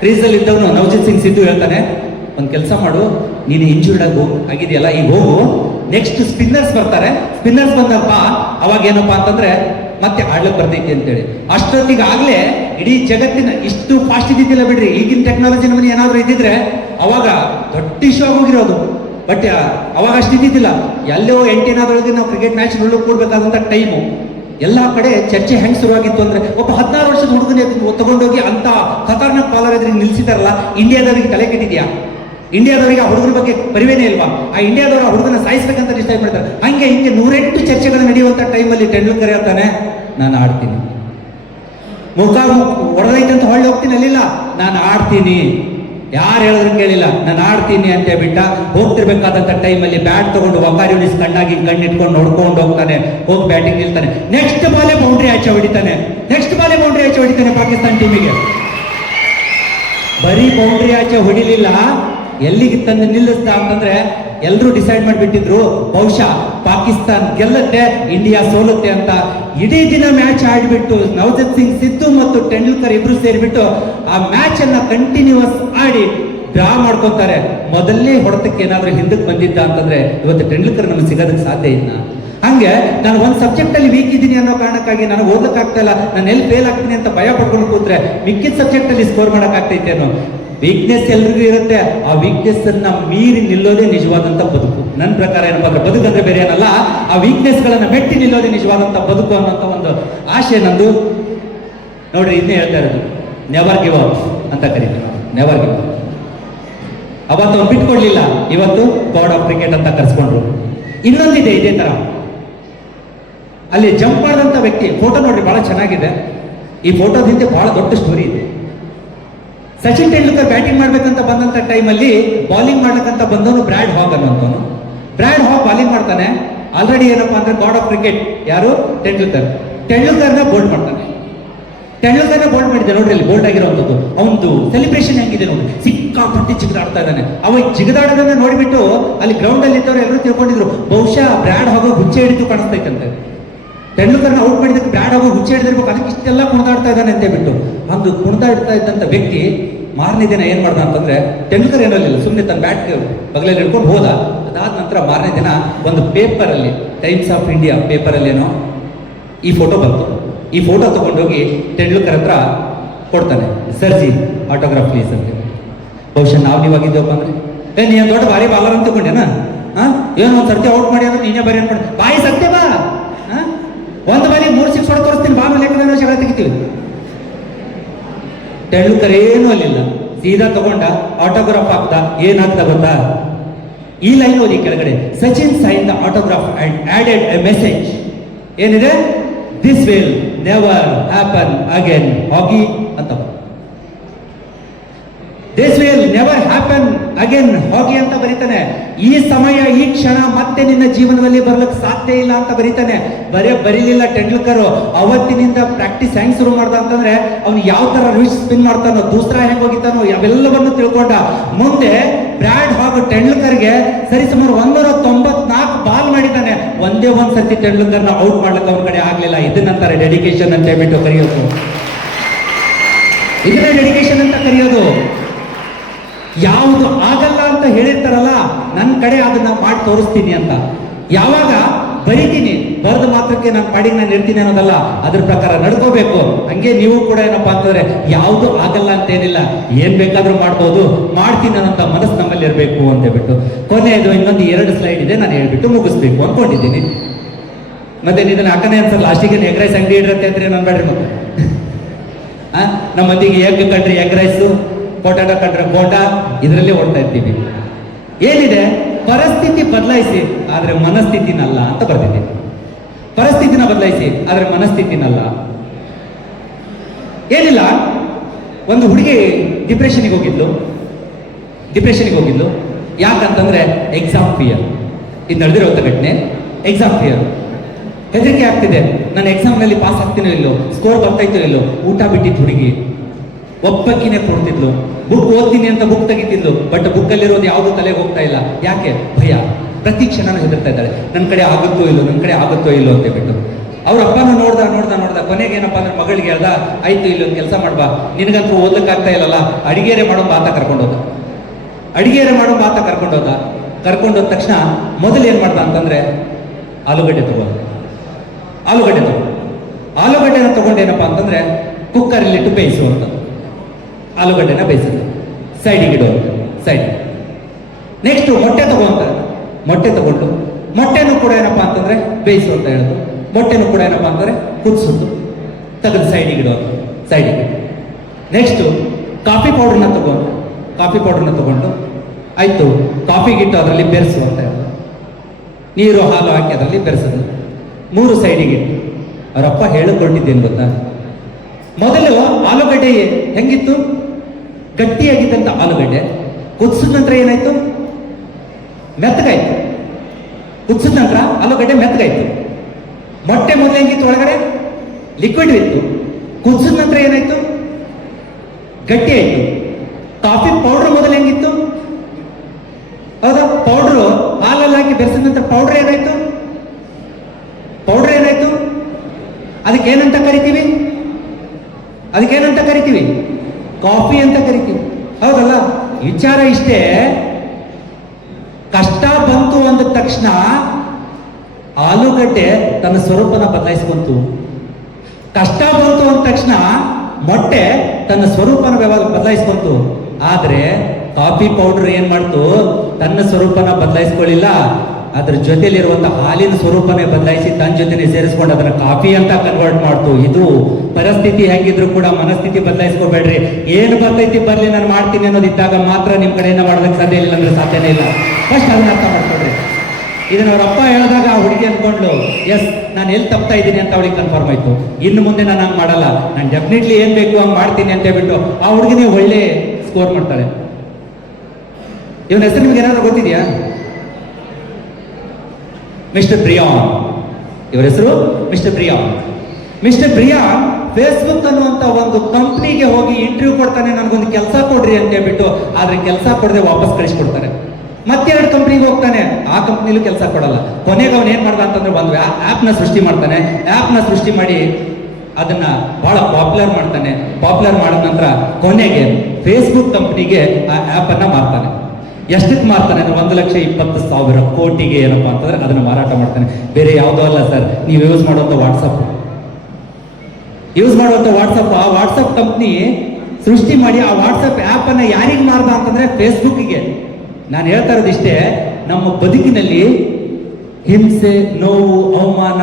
ಕ್ರೀಸಲ್ಲಿ ಇದ್ದವನು ನವಜಿತ್ ಸಿಂಗ್ ಸಿದ್ದು ಹೇಳ್ತಾನೆ, ಒಂದು ಕೆಲಸ ಮಾಡು, ನೀನು ಇಂಜೂರ್ಡ್ ಆಗಿದೆಯಲ್ಲ, ಈಗ ಹೋಗು, ನೆಕ್ಸ್ಟ್ ಸ್ಪಿನ್ನರ್ಸ್ ಬರ್ತಾರೆ, ಸ್ಪಿನ್ನರ್ಸ್ ಬಂದಪ್ಪ, ಅವಾಗ ಏನಪ್ಪಾ ಅಂತಂದ್ರೆ ಮತ್ತೆ ಆಡ್ಲಿಕ್ಕೆ ಬರ್ತೈತಿ ಅಂತೇಳಿ. ಅಷ್ಟೊತ್ತಿಗೆ ಆಗ್ಲೇ ಇಡೀ ಜಗತ್ತಿನ ಇಷ್ಟು ಫಾಸ್ಟ್ ಇದ್ದಿದ್ದಿಲ್ಲ ಬಿಡ್ರಿ. ಈಗಿನ ಟೆಕ್ನಾಲಜಿ ನಮಗೆ ಏನಾದ್ರು ಇದ್ದಿದ್ರೆ ಅವಾಗ ದೊಡ್ಡ ಇಶ್ಯೂ ಆಗೋಗಿರೋದು. ಬಟ್ ಅವಾಗ ಅಷ್ಟು ಇದ್ದಿದ್ದಿಲ್ಲ. ಎಲ್ಲೋ ಎಂಟೇನಾದೊಳಗೆ ನಾವು ಕ್ರಿಕೆಟ್ ಮ್ಯಾಚ್ ನೋಡಲು ಕೂಡ್ಬೇಕಾದಂತ ಟೈಮು. ಎಲ್ಲಾ ಕಡೆ ಚರ್ಚೆ ಹೆಂಗ್ ಶುರುವಾಗಿತ್ತು ಅಂದ್ರೆ, ಒಬ್ಬ 16 ವರ್ಷದ ಹುಡುಗನ ತಗೊಂಡೋಗಿ ಅಂತ ಖತರ್ನಾಕ್ ಬಾಲರ್ ಎದುರಿಗೆ ನಿಲ್ಸಿದಾರಲ್ಲ, ಇಂಡಿಯಾದವರಿಗೆ ತಲೆ ಕೆಟ್ಟಿದ್ಯಾ? ಇಂಡಿಯಾದವರಿಗೆ ಆ ಹುಡುಗನ ಬಗ್ಗೆ ಪರಿವೇನೇ ಇಲ್ವಾ? ಆ ಇಂಡಿಯಾದವರು ಆ ಹುಡುಗನ ಸಾಯಿಸ್ಬೇಕಂತ ಡಿಸೈಡ್ ಮಾಡ್ತಾರೆ. ಹಂಗೆ ಹಿಂಗೆ 108 ಚರ್ಚೆಗಳು ನಡೆಯುವಂತ ಟೈಮಲ್ಲಿ ತೆಂಡೂಲ್ಕರ್ ಹೇಳ್ತಾನೆ, ನಾನು ಆಡ್ತೀನಿ. ಮುಖ ಹೊಡೆದೈತಂತ ಹೊಳ್ಳಿ ಹೋಗ್ತೀನಿ, ಅಲ್ಲಿಲ್ಲ, ನಾನು ಆಡ್ತೀನಿ. ಯಾರು ಹೇಳಿದ್ರು ಕೇಳಿಲ್ಲ, ನಾನು ಆಡ್ತೀನಿ ಅಂತ ಬಿಟ್ಟ. ಹೋಗ್ತಿರ್ಬೇಕಾದಂತ ಟೈಮಲ್ಲಿ ಬ್ಯಾಟ್ ತಗೊಂಡು ವಕಾರ್ ಯೂನಿಸ್ ಕಣ್ಣಾಗಿ ಕಣ್ಣಿಟ್ಕೊಂಡು ನೋಡ್ಕೊಂಡು ಹೋಗ್ತಾನೆ. ಹೋಗಿ ಬ್ಯಾಟಿಂಗ್ ನಿಲ್ತಾನೆ. ನೆಕ್ಸ್ಟ್ ಬಾಲೇ ಬೌಂಡ್ರಿ ಆಚೆ ಹೊಡಿತಾನೆ. ಪಾಕಿಸ್ತಾನ ಟೀಮಿಗೆ ಬರೀ ಬೌಂಡ್ರಿ ಆಚೆ ಹೊಡಿಲಿಲ್ಲ, ಎಲ್ಲಿಗೆ ತಂದು ನಿಲ್ಲಿಸ್ತಾ ಅಂತಂದ್ರೆ ಎಲ್ಲರೂ ಡಿಸೈಡ್ ಮಾಡಿಬಿಟ್ಟಿದ್ರು, ಬಹುಶಃ ಪಾಕಿಸ್ತಾನ ಗೆಲ್ಲುತ್ತೆ, ಇಂಡಿಯಾ ಸೋಲುತ್ತೆ ಅಂತ. ಇಡೀ ದಿನ ಮ್ಯಾಚ್ ಆಡಿಬಿಟ್ಟು ನವಜಿತ್ ಸಿಂಗ್ ಸಿದ್ದು ಮತ್ತು ತೆಂಡೂಲ್ಕರ್ ಇಬ್ರು ಸೇರಿಬಿಟ್ಟು ಆ ಮ್ಯಾಚ್ ಅನ್ನ ಕಂಟಿನ್ಯೂಸ್ ಆಡಿ ಡ್ರಾ ಮಾಡ್ಕೊತಾರೆ. ಮೊದಲನೇ ಹೊಡೆತಕ್ಕೆ ಏನಾದ್ರೂ ಹಿಂದಕ್ಕೆ ಬಂದಿದ್ದ ಅಂತಂದ್ರೆ ಇವತ್ತು ತೆಂಡೂಲ್ಕರ್ ನಮಗೆ ಸಿಗೋದಕ್ಕೆ ಸಾಧ್ಯ ಇಲ್ಲ. ಹಂಗೆ ನಾನು ಒಂದು ಸಬ್ಜೆಕ್ಟ್ ಅಲ್ಲಿ ವೀಕ್ ಇದ್ದೀನಿ ಅನ್ನೋ ಕಾರಣಕ್ಕಾಗಿ ನನಗೆ ಓದಕ್ ಆಗ್ತಾ ಇಲ್ಲ, ನಾನು ಎಲ್ಲಿ ಫೇಲ್ ಆಗ್ತೀನಿ ಅಂತ ಭಯ ಪಡ್ಕೊಂಡು ಕೂತ್ರೆ ಮಿಕ್ಕಿದ ಸಬ್ಜೆಕ್ಟ್ ಅಲ್ಲಿ ಸ್ಕೋರ್ ಮಾಡಕ್ ಆಗ್ತೈತೆ ಅನ್ನೋ ವೀಕ್ನೆಸ್ ಎಲ್ರಿಗೂ ಇರುತ್ತೆ. ಆ ವೀಕ್ನೆಸ್ ಅನ್ನ ಮೀರಿ ನಿಲ್ಲೋದೇ ನಿಜವಾದಂತ ಬದುಕು. ನನ್ನ ಪ್ರಕಾರ ಏನಪ್ಪಾ ಅಂದ್ರೆ, ಬದುಕು ಅಂದ್ರೆ ಬೇರೆ ಏನಲ್ಲ, ಆ ವೀಕ್ನೆಸ್ ಗಳನ್ನ ಮೆಟ್ಟಿ ನಿಲ್ಲೋದೇ ನಿಜವಾದಂತ ಬದುಕು ಅನ್ನೋಂತ ಒಂದು ಆಶೆ ನಂದು. ನೋಡ್ರಿ, ಇದನ್ನೇ ಹೇಳ್ತಾ ಇರೋದು, ನೆವರ್ ಗಿವ್ ಅಪ್ ಅಂತ ಕರೀತೀವಿ ನಾವು. Never give up. ಅವತ್ತು ಅವ್ನು ಬಿಟ್ಕೊಡ್ಲಿಲ್ಲ, ಇವತ್ತು ಗಾಡ್ ಆಫ್ ಕ್ರಿಕೆಟ್ ಅಂತ ಕರ್ಸ್ಕೊಂಡ್ರು. ಇನ್ನೊಂದಿದೆ ಇದೇ ತರ, ಅಲ್ಲಿ ಜಂಪ್ ಮಾಡಿದಂತ ವ್ಯಕ್ತಿ ಫೋಟೋ ನೋಡ್ರಿ, ಬಹಳ ಚೆನ್ನಾಗಿದೆ. ಈ ಫೋಟೋದ ಹಿಂದೆ ಬಹಳ ದೊಡ್ಡ ಸ್ಟೋರಿ ಇದೆ. ಸಚಿನ್ ತೆಂಡೂಲ್ಕರ್ ಬ್ಯಾಟಿಂಗ್ ಮಾಡ್ಬೇಕಂತ ಬಂದಂತ ಟೈಮಲ್ಲಿ ಬಾಲಿಂಗ್ ಮಾಡ್ಬೇಕಂತ ಬಂದವನು ಬ್ರಾಡ್ ಹಾಗ್ ಅನ್ನೋಂಥವನು. ಬ್ರಾಡ್ ಹಾಗ್ ಬಾಲಿಂಗ್ ಮಾಡ್ತಾನೆ. ಆಲ್ರೆಡಿ ಏನಪ್ಪಾ ಅಂದ್ರೆ ಗಾಡ್ ಆಫ್ ಕ್ರಿಕೆಟ್ ಯಾರು? ತೆಂಡೂಲ್ಕರ್ನ ಬೋಲ್ಡ್ ಮಾಡ್ತಾನೆ. ತೆಂಡೂಲ್ಕರ್ನ ಬೋಲ್ಡ್ ಮಾಡಿದೆ ನೋಡ್ರಿ, ಅಲ್ಲಿ ಬೋಲ್ಡ್ ಆಗಿರೋಂಥದ್ದು. ಅವನದು ಸೆಲಿಬ್ರೇಷನ್ ಹೆಂಗಿದೆ ನೋಡಿ, ಸಿಕ್ಕಾಪಟ್ಟಿ ಜಿಗಿದಾಡ್ತಾ ಇದ್ದಾನೆ. ಅವ ಜಿಗಿದಾಡೋದನ್ನ ನೋಡಿಬಿಟ್ಟು ಅಲ್ಲಿ ಗ್ರೌಂಡ್ ಅಲ್ಲಿ ಇದ್ದವ್ರು ಎಲ್ಲರೂ ತಿಳ್ಕೊಂಡಿದ್ರು, ಬಹುಶಃ ಬ್ರಾಡ್ ಹಾಗೋ ಹುಚ್ಚೆ ಹಿಡಿದು ಕಾಣಿಸ್ತೈತಂತೆ. ತೆಂಡೂಲ್ಕರ್ನ ಔಟ್ ಮಾಡಿದಕ್ಕೆ ಬ್ರಾಡ್ ಹಾಗೋ ಹುಚ್ಚೆ ಹಿಡಿದಿರ್ಬೇಕು, ಅದಕ್ಕೆ ಇಷ್ಟೆಲ್ಲ ಕುಣಿದಾಡ್ತಾ ಇದ್ದಾನೆ ಅಂತ ಹೇಳ್ಬಿಟ್ಟು. ಒಂದು ಕುಣಿದಾಡ್ತಾ ಇದ್ದಂತ ವ್ಯಕ್ತಿ ಮಾರನೇ ದಿನ ಏನ್ ಮಾಡ್ದ ಅಂತಂದ್ರೆ, ತೆಂಡೂಲ್ಕರ್ ಏನಲ್ಲ ಸುಮ್ಮನೆ ತನ್ನ ಬ್ಯಾಟ್ ಬಗಲಲ್ಲಿ ಹಿಡ್ಕೊಂಡು ಹೋದ. ಅದಾದ ನಂತರ ಮಾರನೇ ದಿನ ಒಂದು ಪೇಪರ್ ಅಲ್ಲಿ, ಟೈಮ್ಸ್ ಆಫ್ ಇಂಡಿಯಾ ಪೇಪರ್ ಅಲ್ಲಿ ಏನೋ ಈ ಫೋಟೋ ಬಂತು. ಈ ಫೋಟೋ ತಗೊಂಡೋಗಿ ತೆಂಡೂಲ್ಕರ್ ಹತ್ರ ಕೊಡ್ತಾನೆ, ಸರ್ಜಿ ಆಟೋಗ್ರಾಫ್ ಪ್ಲೀಸ್ ಅಂತ. ಬಹುಶಃ ನಾವು ನೀವಾಗಿದ್ದೇವಪ್ಪ ಅಂದ್ರೆ, ನೀನು ದೊಡ್ಡ ಭಾರಿ ಬಾಲರ್ ಅಂತ ತಗೊಂಡೇನಾ? ಏನೋ ಒಂದು ಸರ್ತಿ ಔಟ್ ಮಾಡಿ ಅಂದ್ರೆ ನೀನೇ ಬರೀ ಅನ್ಕೊಂಡು ಬಾಯಿ ಸತ್ಯ ಬಾ, ಒಂದು ಬಾರಿ 3 6 ಹೊಡೆ ತೋರಿಸ್ತೀನಿ ಬಾ, ಲೆಕ್ಕದ ಜಗಳ ತೆಗಿತೀವಿ. ತೆಂಡೂಲ್ಕರ್ ಏನೂ ಅಲ್ಲಿಲ್ಲ, ಸೀದಾ ತಗೊಂಡ ಆಟೋಗ್ರಾಫ್ ಹಾಕ್ದ. ಏನಾಗ್ತಾ ಗೊತ್ತಾ? ಈ ಲೈನ್ ಓದಿ ಕೆಳಗಡೆ, Sachin sign the autograph and added a message. ಏನಿದೆ? This will never happen again ಹಾಗಿ ಅಂತ. This will never happen again ಹಾಗಿ ಅಂತ ಬರೀತಾನೆ. ಈ ಸಮಯ, ಈ ಕ್ಷಣ ಮತ್ತೆ ನಿನ್ನ ಜೀವನದಲ್ಲಿ ಬರ್ಲಿಕ್ಕೆ ಸಾಧ್ಯ ಇಲ್ಲ ಅಂತ ಬರೀತಾನೆ. ಬರೀಲಿಲ್ಲ ತೆಂಡೂಲ್ಕರ್. ಅವತ್ತಿನಿಂದ ಪ್ರಾಕ್ಟೀಸ್ ಹೆಂಗ್ ಶುರು ಮಾಡ್ದ ಅಂತಂದ್ರೆ, ಅವ್ನು ಯಾವ ತರ ರಿವರ್ಸ್ ಸ್ಪಿನ್ ಮಾಡ್ತಾನೋ, ದೂಸರಾ ಹೆಂಗ್ ಹೋಗಿತಾನೋ ಅವೆಲ್ಲವನ್ನು ತಿಳ್ಕೊಂಡ. ಮುಂದೆ ಬ್ರಾಡ್ ಹಾಗ್ ತೆಂಡೂಲ್ಕರ್ಗೆ ಸರಿಸುಮಾರು 194 ಬಾಲ್ ಮಾಡಿದ್ದಾನೆ. ಒಂದೇ ಒಂದ್ ಸರ್ತಿ ತೆಂಡೂಲ್ಕರ್ನ ಔಟ್ ಮಾಡ್ಲಿಕ್ಕೆ ಅವ್ರ ಕಡೆ ಆಗ್ಲಿಲ್ಲ. ಇದನ್ನಂತಾರೆ ಡೆಡಿಕೇಶನ್ ಅಂತ ಹೇಳ್ಬಿಟ್ಟು ಕರೆಯೋದು. ಇದನ್ನೇ ಡೆಡಿಕೇಶನ್ ಅಂತ ಕರೆಯೋದು. ಯಾವುದು ಆಗಲ್ಲ ಅಂತ ಹೇಳಿರ್ತಾರಲ್ಲ, ನನ್ನ ಕಡೆ ಅದನ್ನ ಮಾಡಿ ತೋರಿಸ್ತೀನಿ ಅಂತ. ಯಾವಾಗ ಬರಿತೀನಿ, ಬರೆದ ಮಾತ್ರಕ್ಕೆ ನಾನು ಪಾಡಿಗೆ ನಾನು ಇರ್ತೀನಿ ಅನ್ನೋದಲ್ಲ, ಅದ್ರ ಪ್ರಕಾರ ನಡ್ಕೋಬೇಕು. ಹಂಗೆ ನೀವು ಕೂಡ ಏನಪ್ಪಾ ಅಂತಂದ್ರೆ, ಯಾವುದು ಆಗಲ್ಲ ಅಂತ ಏನಿಲ್ಲ, ಏನ್ ಬೇಕಾದ್ರೂ ಮಾಡ್ಬೋದು, ಮಾಡ್ತೀನಿ ಅನ್ನೋಂಥ ಮನಸ್ಸು ನಮ್ಮಲ್ಲಿ ಇರಬೇಕು ಅಂತ ಹೇಳ್ಬಿಟ್ಟು. ಕೊನೆಯದು ಇನ್ನೊಂದು 2 ಸ್ಲೈಡ್ ಇದೆ, ನಾನು ಹೇಳ್ಬಿಟ್ಟು ಮುಗಿಸ್ಬೇಕು ಅನ್ಕೊಂಡಿದ್ದೀನಿ. ಮತ್ತೆ ಇದನ್ನ ಹಾಕನೆ ಅನ್ಸಲ್ಲ, ಲಾಸ್ಟಿಗೆ ಎಗ್ ರೈಸ್ ಅಂಗಡಿ ಇರುತ್ತೆ ಅಂದ್ರೆ ನಾನು ಬೇಡ್ರಿ ಮತ್ತೆ. ನಮ್ಮ ಮತ್ತಿಗೆ ಎಗ್ ಕಂಡ್ರೆ ಎಗ್ ರೈಸು, ಪೊಟಾಟೊ ಕಂಡ್ರೆ ಬೋಟಾ, ಇದರಲ್ಲಿ ಓಡ್ತಾ ಇರ್ತೀವಿ. ಏನಿದೆ? ಪರಿಸ್ಥಿತಿ ಬದಲಾಯಿಸಿ ಆದ್ರೆ ಮನಸ್ಥಿತಿನಲ್ಲ ಅಂತ ಬರ್ತಿದ್ದೀನಿ. ಪರಿಸ್ಥಿತಿನ ಬದಲಾಯಿಸಿ ಆದ್ರೆ ಮನಸ್ಥಿತಿನಲ್ಲ. ಏನಿಲ್ಲ, ಒಂದು ಹುಡುಗಿ ಡಿಪ್ರೆಷನ್ಗೆ ಹೋಗಿದ್ಲು. ಯಾಕಂತಂದ್ರೆ ಎಕ್ಸಾಮ್ ಫಿಯರ್. ಇದು ನಡೆದಿರೋ ಘಟನೆ. ಎಕ್ಸಾಮ್ ಫಿಯರ್, ಹೆದರಿಕೆ ಆಗ್ತಿದೆ, ನಾನು ಎಕ್ಸಾಮ್ ನಲ್ಲಿ ಪಾಸ್ ಆಗ್ತೀನೋ ಇಲ್ಲೋ, ಸ್ಕೋರ್ ಬರ್ತಾಯ್ತೋ ಇಲ್ಲೋ. ಊಟ ಬಿಟ್ಟಿದ್ದು ಹುಡುಗಿ, ಒಬ್ಬಕ್ಕಿನೇ ಕೊಡ್ತಿದ್ಲು. ಬುಕ್ ಓದ್ತೀನಿ ಅಂತ ಬುಕ್ ತೆಗಿತಿದ್ಲು, ಬಟ್ ಬುಕ್ ಅಲ್ಲಿರೋದು ಯಾವುದು ತಲೆಗೆ ಹೋಗ್ತಾ ಇಲ್ಲ. ಯಾಕೆ? ಭಯ. ಪ್ರತಿ ಕ್ಷಣನೂ ಹೆದರ್ತಾ ಇದ್ದಾಳೆ, ನನ್ನ ಕಡೆ ಆಗುತ್ತೋ ಇಲ್ಲೋ ಅಂತ ಹೇಳ್ಬಿಟ್ಟು. ಅವ್ರ ಅಪ್ಪನ ನೋಡ್ದ ಕೊನೆಗೆ ಏನಪ್ಪಾ ಅಂದ್ರೆ ಮಗಳಿಗೆ ಹೇಳ್ದ, ಆಯ್ತು ಇಲ್ಲೊಂದು ಕೆಲಸ ಮಾಡ್ಬಾ, ನಿನಗಂತೂ ಓದ್ಲಿಕ್ಕೆ ಆಗ್ತಾ ಇಲ್ಲಲ್ಲ, ಅಡಿಗೆರೆ ಮಾಡೋ ಮಾತ ಕರ್ಕೊಂಡೋದ. ಕರ್ಕೊಂಡೋದ ತಕ್ಷಣ ಮೊದಲು ಏನ್ ಮಾಡ್ದ ಅಂತಂದ್ರೆ, ಆಲೂಗಡ್ಡೆ ಆಲೂಗಡ್ಡೆನ ತಗೊಂಡೇನಪ್ಪ ಅಂತಂದ್ರೆ ಕುಕ್ಕರಲ್ಲಿಟ್ಟು ಬೇಯಿಸುವಂತ. ಆಲೂಗಡ್ಡೆನ ಬೇಯಿಸಿದ್ರು, ಸೈಡಿಗೆ ಇಡುವಂತ. ನೆಕ್ಸ್ಟ್ ಮೊಟ್ಟೆ ತಗೊಂಡು ಮೊಟ್ಟೆನೂ ಕೂಡ ಏನಪ್ಪಾ ಅಂತಂದ್ರೆ ಬೇಯಿಸು ಅಂತ ಹೇಳೋದು. ಮೊಟ್ಟೆನೂ ಕೂಡ ಏನಪ್ಪಾ ಅಂತಂದ್ರೆ ಕುದಿಸೋದು, ತೆಗೆದು ಸೈಡಿಗೆ ಇಡೋದು. ನೆಕ್ಸ್ಟ್ ಕಾಫಿ ಪೌಡರ್ನ ತಗೊಂಡು ಆಯ್ತು ಕಾಫಿಗಿಟ್ಟು ಅದರಲ್ಲಿ ಬೆರೆಸು ಅಂತ ಹೇಳೋದು. ನೀರು ಹಾಲು ಹಾಕಿ ಅದರಲ್ಲಿ ಬೆರೆಸೋದು. 3 ಸೈಡಿಗೆ ಇಟ್ಟು ಅವರಪ್ಪ ಹೇಳಿಕೊಂಡಿದ್ದೇನು ಗೊತ್ತಾ? ಮೊದಲು ಆಲೂಗಡ್ಡೆ ಹೆಂಗಿತ್ತು? ಗಟ್ಟಿಯಾಗಿದ್ದಂತ ಆಲೂಗಡ್ಡೆ ಕುದಿಸಿದ ನಂತರ ಏನಾಯ್ತು? ಮೆತ್ತಗಾಯ್ತು. ಕುದಿಸಿದ ನಂತರ ಆಲೂಗಡ್ಡೆ ಮೆತ್ತಗಾಯ್ತು. ಮೊಟ್ಟೆ ಮೊದಲು ಹೆಂಗಿತ್ತು? ಒಳಗಡೆ ಲಿಕ್ವಿಡ್ ಇತ್ತು. ಕುದಿಸಿದ ನಂತರ ಏನಾಯ್ತು? ಗಟ್ಟಿ ಆಯ್ತು. ಕಾಫಿ ಪೌಡರ್ ಮೊದಲು ಹೆಂಗಿತ್ತು? ಹೌದಾ? ಪೌಡ್ರು ಹಾಲಲ್ಲಿ ಹಾಕಿ ಬೆರೆಸಿದ ನಂತರ ಪೌಡರ್ ಏನಾಯ್ತು? ಅದಕ್ಕೇನಂತ ಕರಿತೀವಿ? ಕಾಫಿ ಅಂತ ಕರಿತೀವಿ, ಹೌದಲ್ಲ? ವಿಚಾರ ಇಷ್ಟೇ. ಕಷ್ಟ ಬಂತು ಅಂದ ತಕ್ಷಣ ಆಲೂಗಡ್ಡೆ ತನ್ನ ಸ್ವರೂಪನ ಬದಲಾಯಿಸ್ಕೊಂತು. ಕಷ್ಟ ಬಂತು ಅಂದ ತಕ್ಷಣ ಮೊಟ್ಟೆ ತನ್ನ ಸ್ವರೂಪನ ಬದಲಾಯಿಸ್ಕೊಂತು. ಆದ್ರೆ ಕಾಫಿ ಪೌಡರ್ ಏನ್ ಮಾಡ್ತು? ತನ್ನ ಸ್ವರೂಪನ ಬದಲಾಯಿಸ್ಕೊಳ್ಳಿಲ್ಲ. ಅದ್ರ ಜೊತೆಲಿರುವಂತಹ ಹಾಲಿನ ಸ್ವರೂಪನೇ ಬದಲಾಯಿಸಿ ತನ್ನ ಜೊತೆನೆ ಸೇರಿಸ್ಕೊಂಡು ಅದನ್ನ ಕಾಫಿ ಅಂತ ಕನ್ವರ್ಟ್ ಮಾಡ್ತು. ಇದು ಪರಿಸ್ಥಿತಿ ಹೆಂಗಿದ್ರು ಕೂಡ ಮನಸ್ಥಿತಿ ಬದಲಾಯಿಸ್ಕೋಬೇಡ್ರಿ. ಏನು ಬರ್ತೈತಿ ಬರ್ಲಿ ನಾನು ಮಾಡ್ತೀನಿ ಅನ್ನೋದಿದ್ದಾಗ ಮಾತ್ರ ನಿಮ್ ಕಡೆಯಿಂದ ಮಾಡೋದಕ್ಕೆ ಸಾಧ್ಯ ಇಲ್ಲ ಅಂದ್ರೆ ಸಾಧ್ಯನೇ ಇಲ್ಲ. ಫಸ್ಟ್ ಅದನ್ನ ಅರ್ಥ ಮಾಡ್ಕೊಡ್ರಿ. ಇದನ್ನ ಅವ್ರ ಅಪ್ಪ ಹೇಳಿದಾಗ ಆ ಹುಡುಗಿ ಅನ್ಕೊಂಡ್ಲು, ಎಸ್ ನಾನು ಎಲ್ಲಿ ತಪ್ತಾ ಇದ್ದೀನಿ ಅಂತ ಅವಳಿಗೆ ಕನ್ಫರ್ಮ್ ಆಯ್ತು. ಇನ್ನು ಮುಂದೆ ನಾನು ಹಂಗೆ ಮಾಡಲ್ಲ, ನಾನು ಡೆಫಿನೆಟ್ಲಿ ಏನ್ ಬೇಕು ಹಂಗೆ ಮಾಡ್ತೀನಿ ಅಂತ ಹೇಳ್ಬಿಟ್ಟು ಆ ಹುಡುಗಿನೇ ಒಳ್ಳೆ ಸ್ಕೋರ್ ಮಾಡ್ತಾಳೆ. ಇವನ ಹೆಸರು ನಿಮ್ಗೆ ಏನಾದ್ರು ಗೊತ್ತಿದೆಯಾ? Mister Brian. ಇವರ ಹೆಸರು mister Brian. Mister Brian Facebook ಅನ್ನುವಂತ ಒಂದು ಕಂಪ್ನಿಗೆ ಹೋಗಿ ಇಂಟರ್ವ್ಯೂ ಕೊಡ್ತಾನೆ, ನನಗೊಂದು ಕೆಲಸ ಕೊಡ್ರಿ ಅಂತ ಹೇಳ್ಬಿಟ್ಟು. ಆದ್ರೆ ಕೆಲಸ ಕೊಡದೆ ವಾಪಸ್ ಕಳಿಸ್ಕೊಡ್ತಾರೆ. ಮತ್ತೆ 2 ಕಂಪ್ನಿಗೆ ಹೋಗ್ತಾನೆ, ಆ ಕಂಪ್ನಿಲೂ ಕೆಲಸ ಕೊಡಲ್ಲ. ಕೊನೆಗೆ ಅವನು ಏನ್ ಮಾಡ್ದ ಅಂತಂದ್ರೆ ಒಂದು ಆ್ಯಪ್ನ ಸೃಷ್ಟಿ ಮಾಡ್ತಾನೆ. ಆ್ಯಪ್ನ ಸೃಷ್ಟಿ ಮಾಡಿ ಅದನ್ನ ಬಹಳ ಪಾಪ್ಯುಲರ್ ಮಾಡ್ತಾನೆ. ಪಾಪ್ಯುಲರ್ ಮಾಡಿದ ನಂತರ ಕೊನೆಗೆ ಫೇಸ್ಬುಕ್ ಕಂಪ್ನಿಗೆ ಆ ಆ್ಯಪ್ ಅನ್ನ ಮಾರ್ತಾನೆ. ಎಷ್ಟಕ್ಕೆ ಮಾರ್ತಾನೆ ಅಂದ್ರೆ 1,20,000 ಕೋಟಿಗೆ ಏನಪ್ಪಾ ಅಂತಂದ್ರೆ ಅದನ್ನ ಮಾರಾಟ ಮಾಡ್ತಾನೆ. ಬೇರೆ ಯಾವುದೋ ಅಲ್ಲ ಸರ್, ನೀವು ಯೂಸ್ ಮಾಡುವಂತ ವಾಟ್ಸಪ್. ಆ ವಾಟ್ಸಪ್ ಕಂಪ್ನಿ ಸೃಷ್ಟಿ ಮಾಡಿ ಆ ವಾಟ್ಸಪ್ ಆ್ಯಪ್ ಅನ್ನ ಯಾರಿಗೆ ಮಾರ್ದ ಅಂತಂದ್ರೆ ಫೇಸ್ಬುಕ್ಗೆ. ನಾನು ಹೇಳ್ತಾ ಇರೋದಿಷ್ಟೇ, ನಮ್ಮ ಬದುಕಿನಲ್ಲಿ ಹಿಂಸೆ, ನೋವು, ಅವಮಾನ,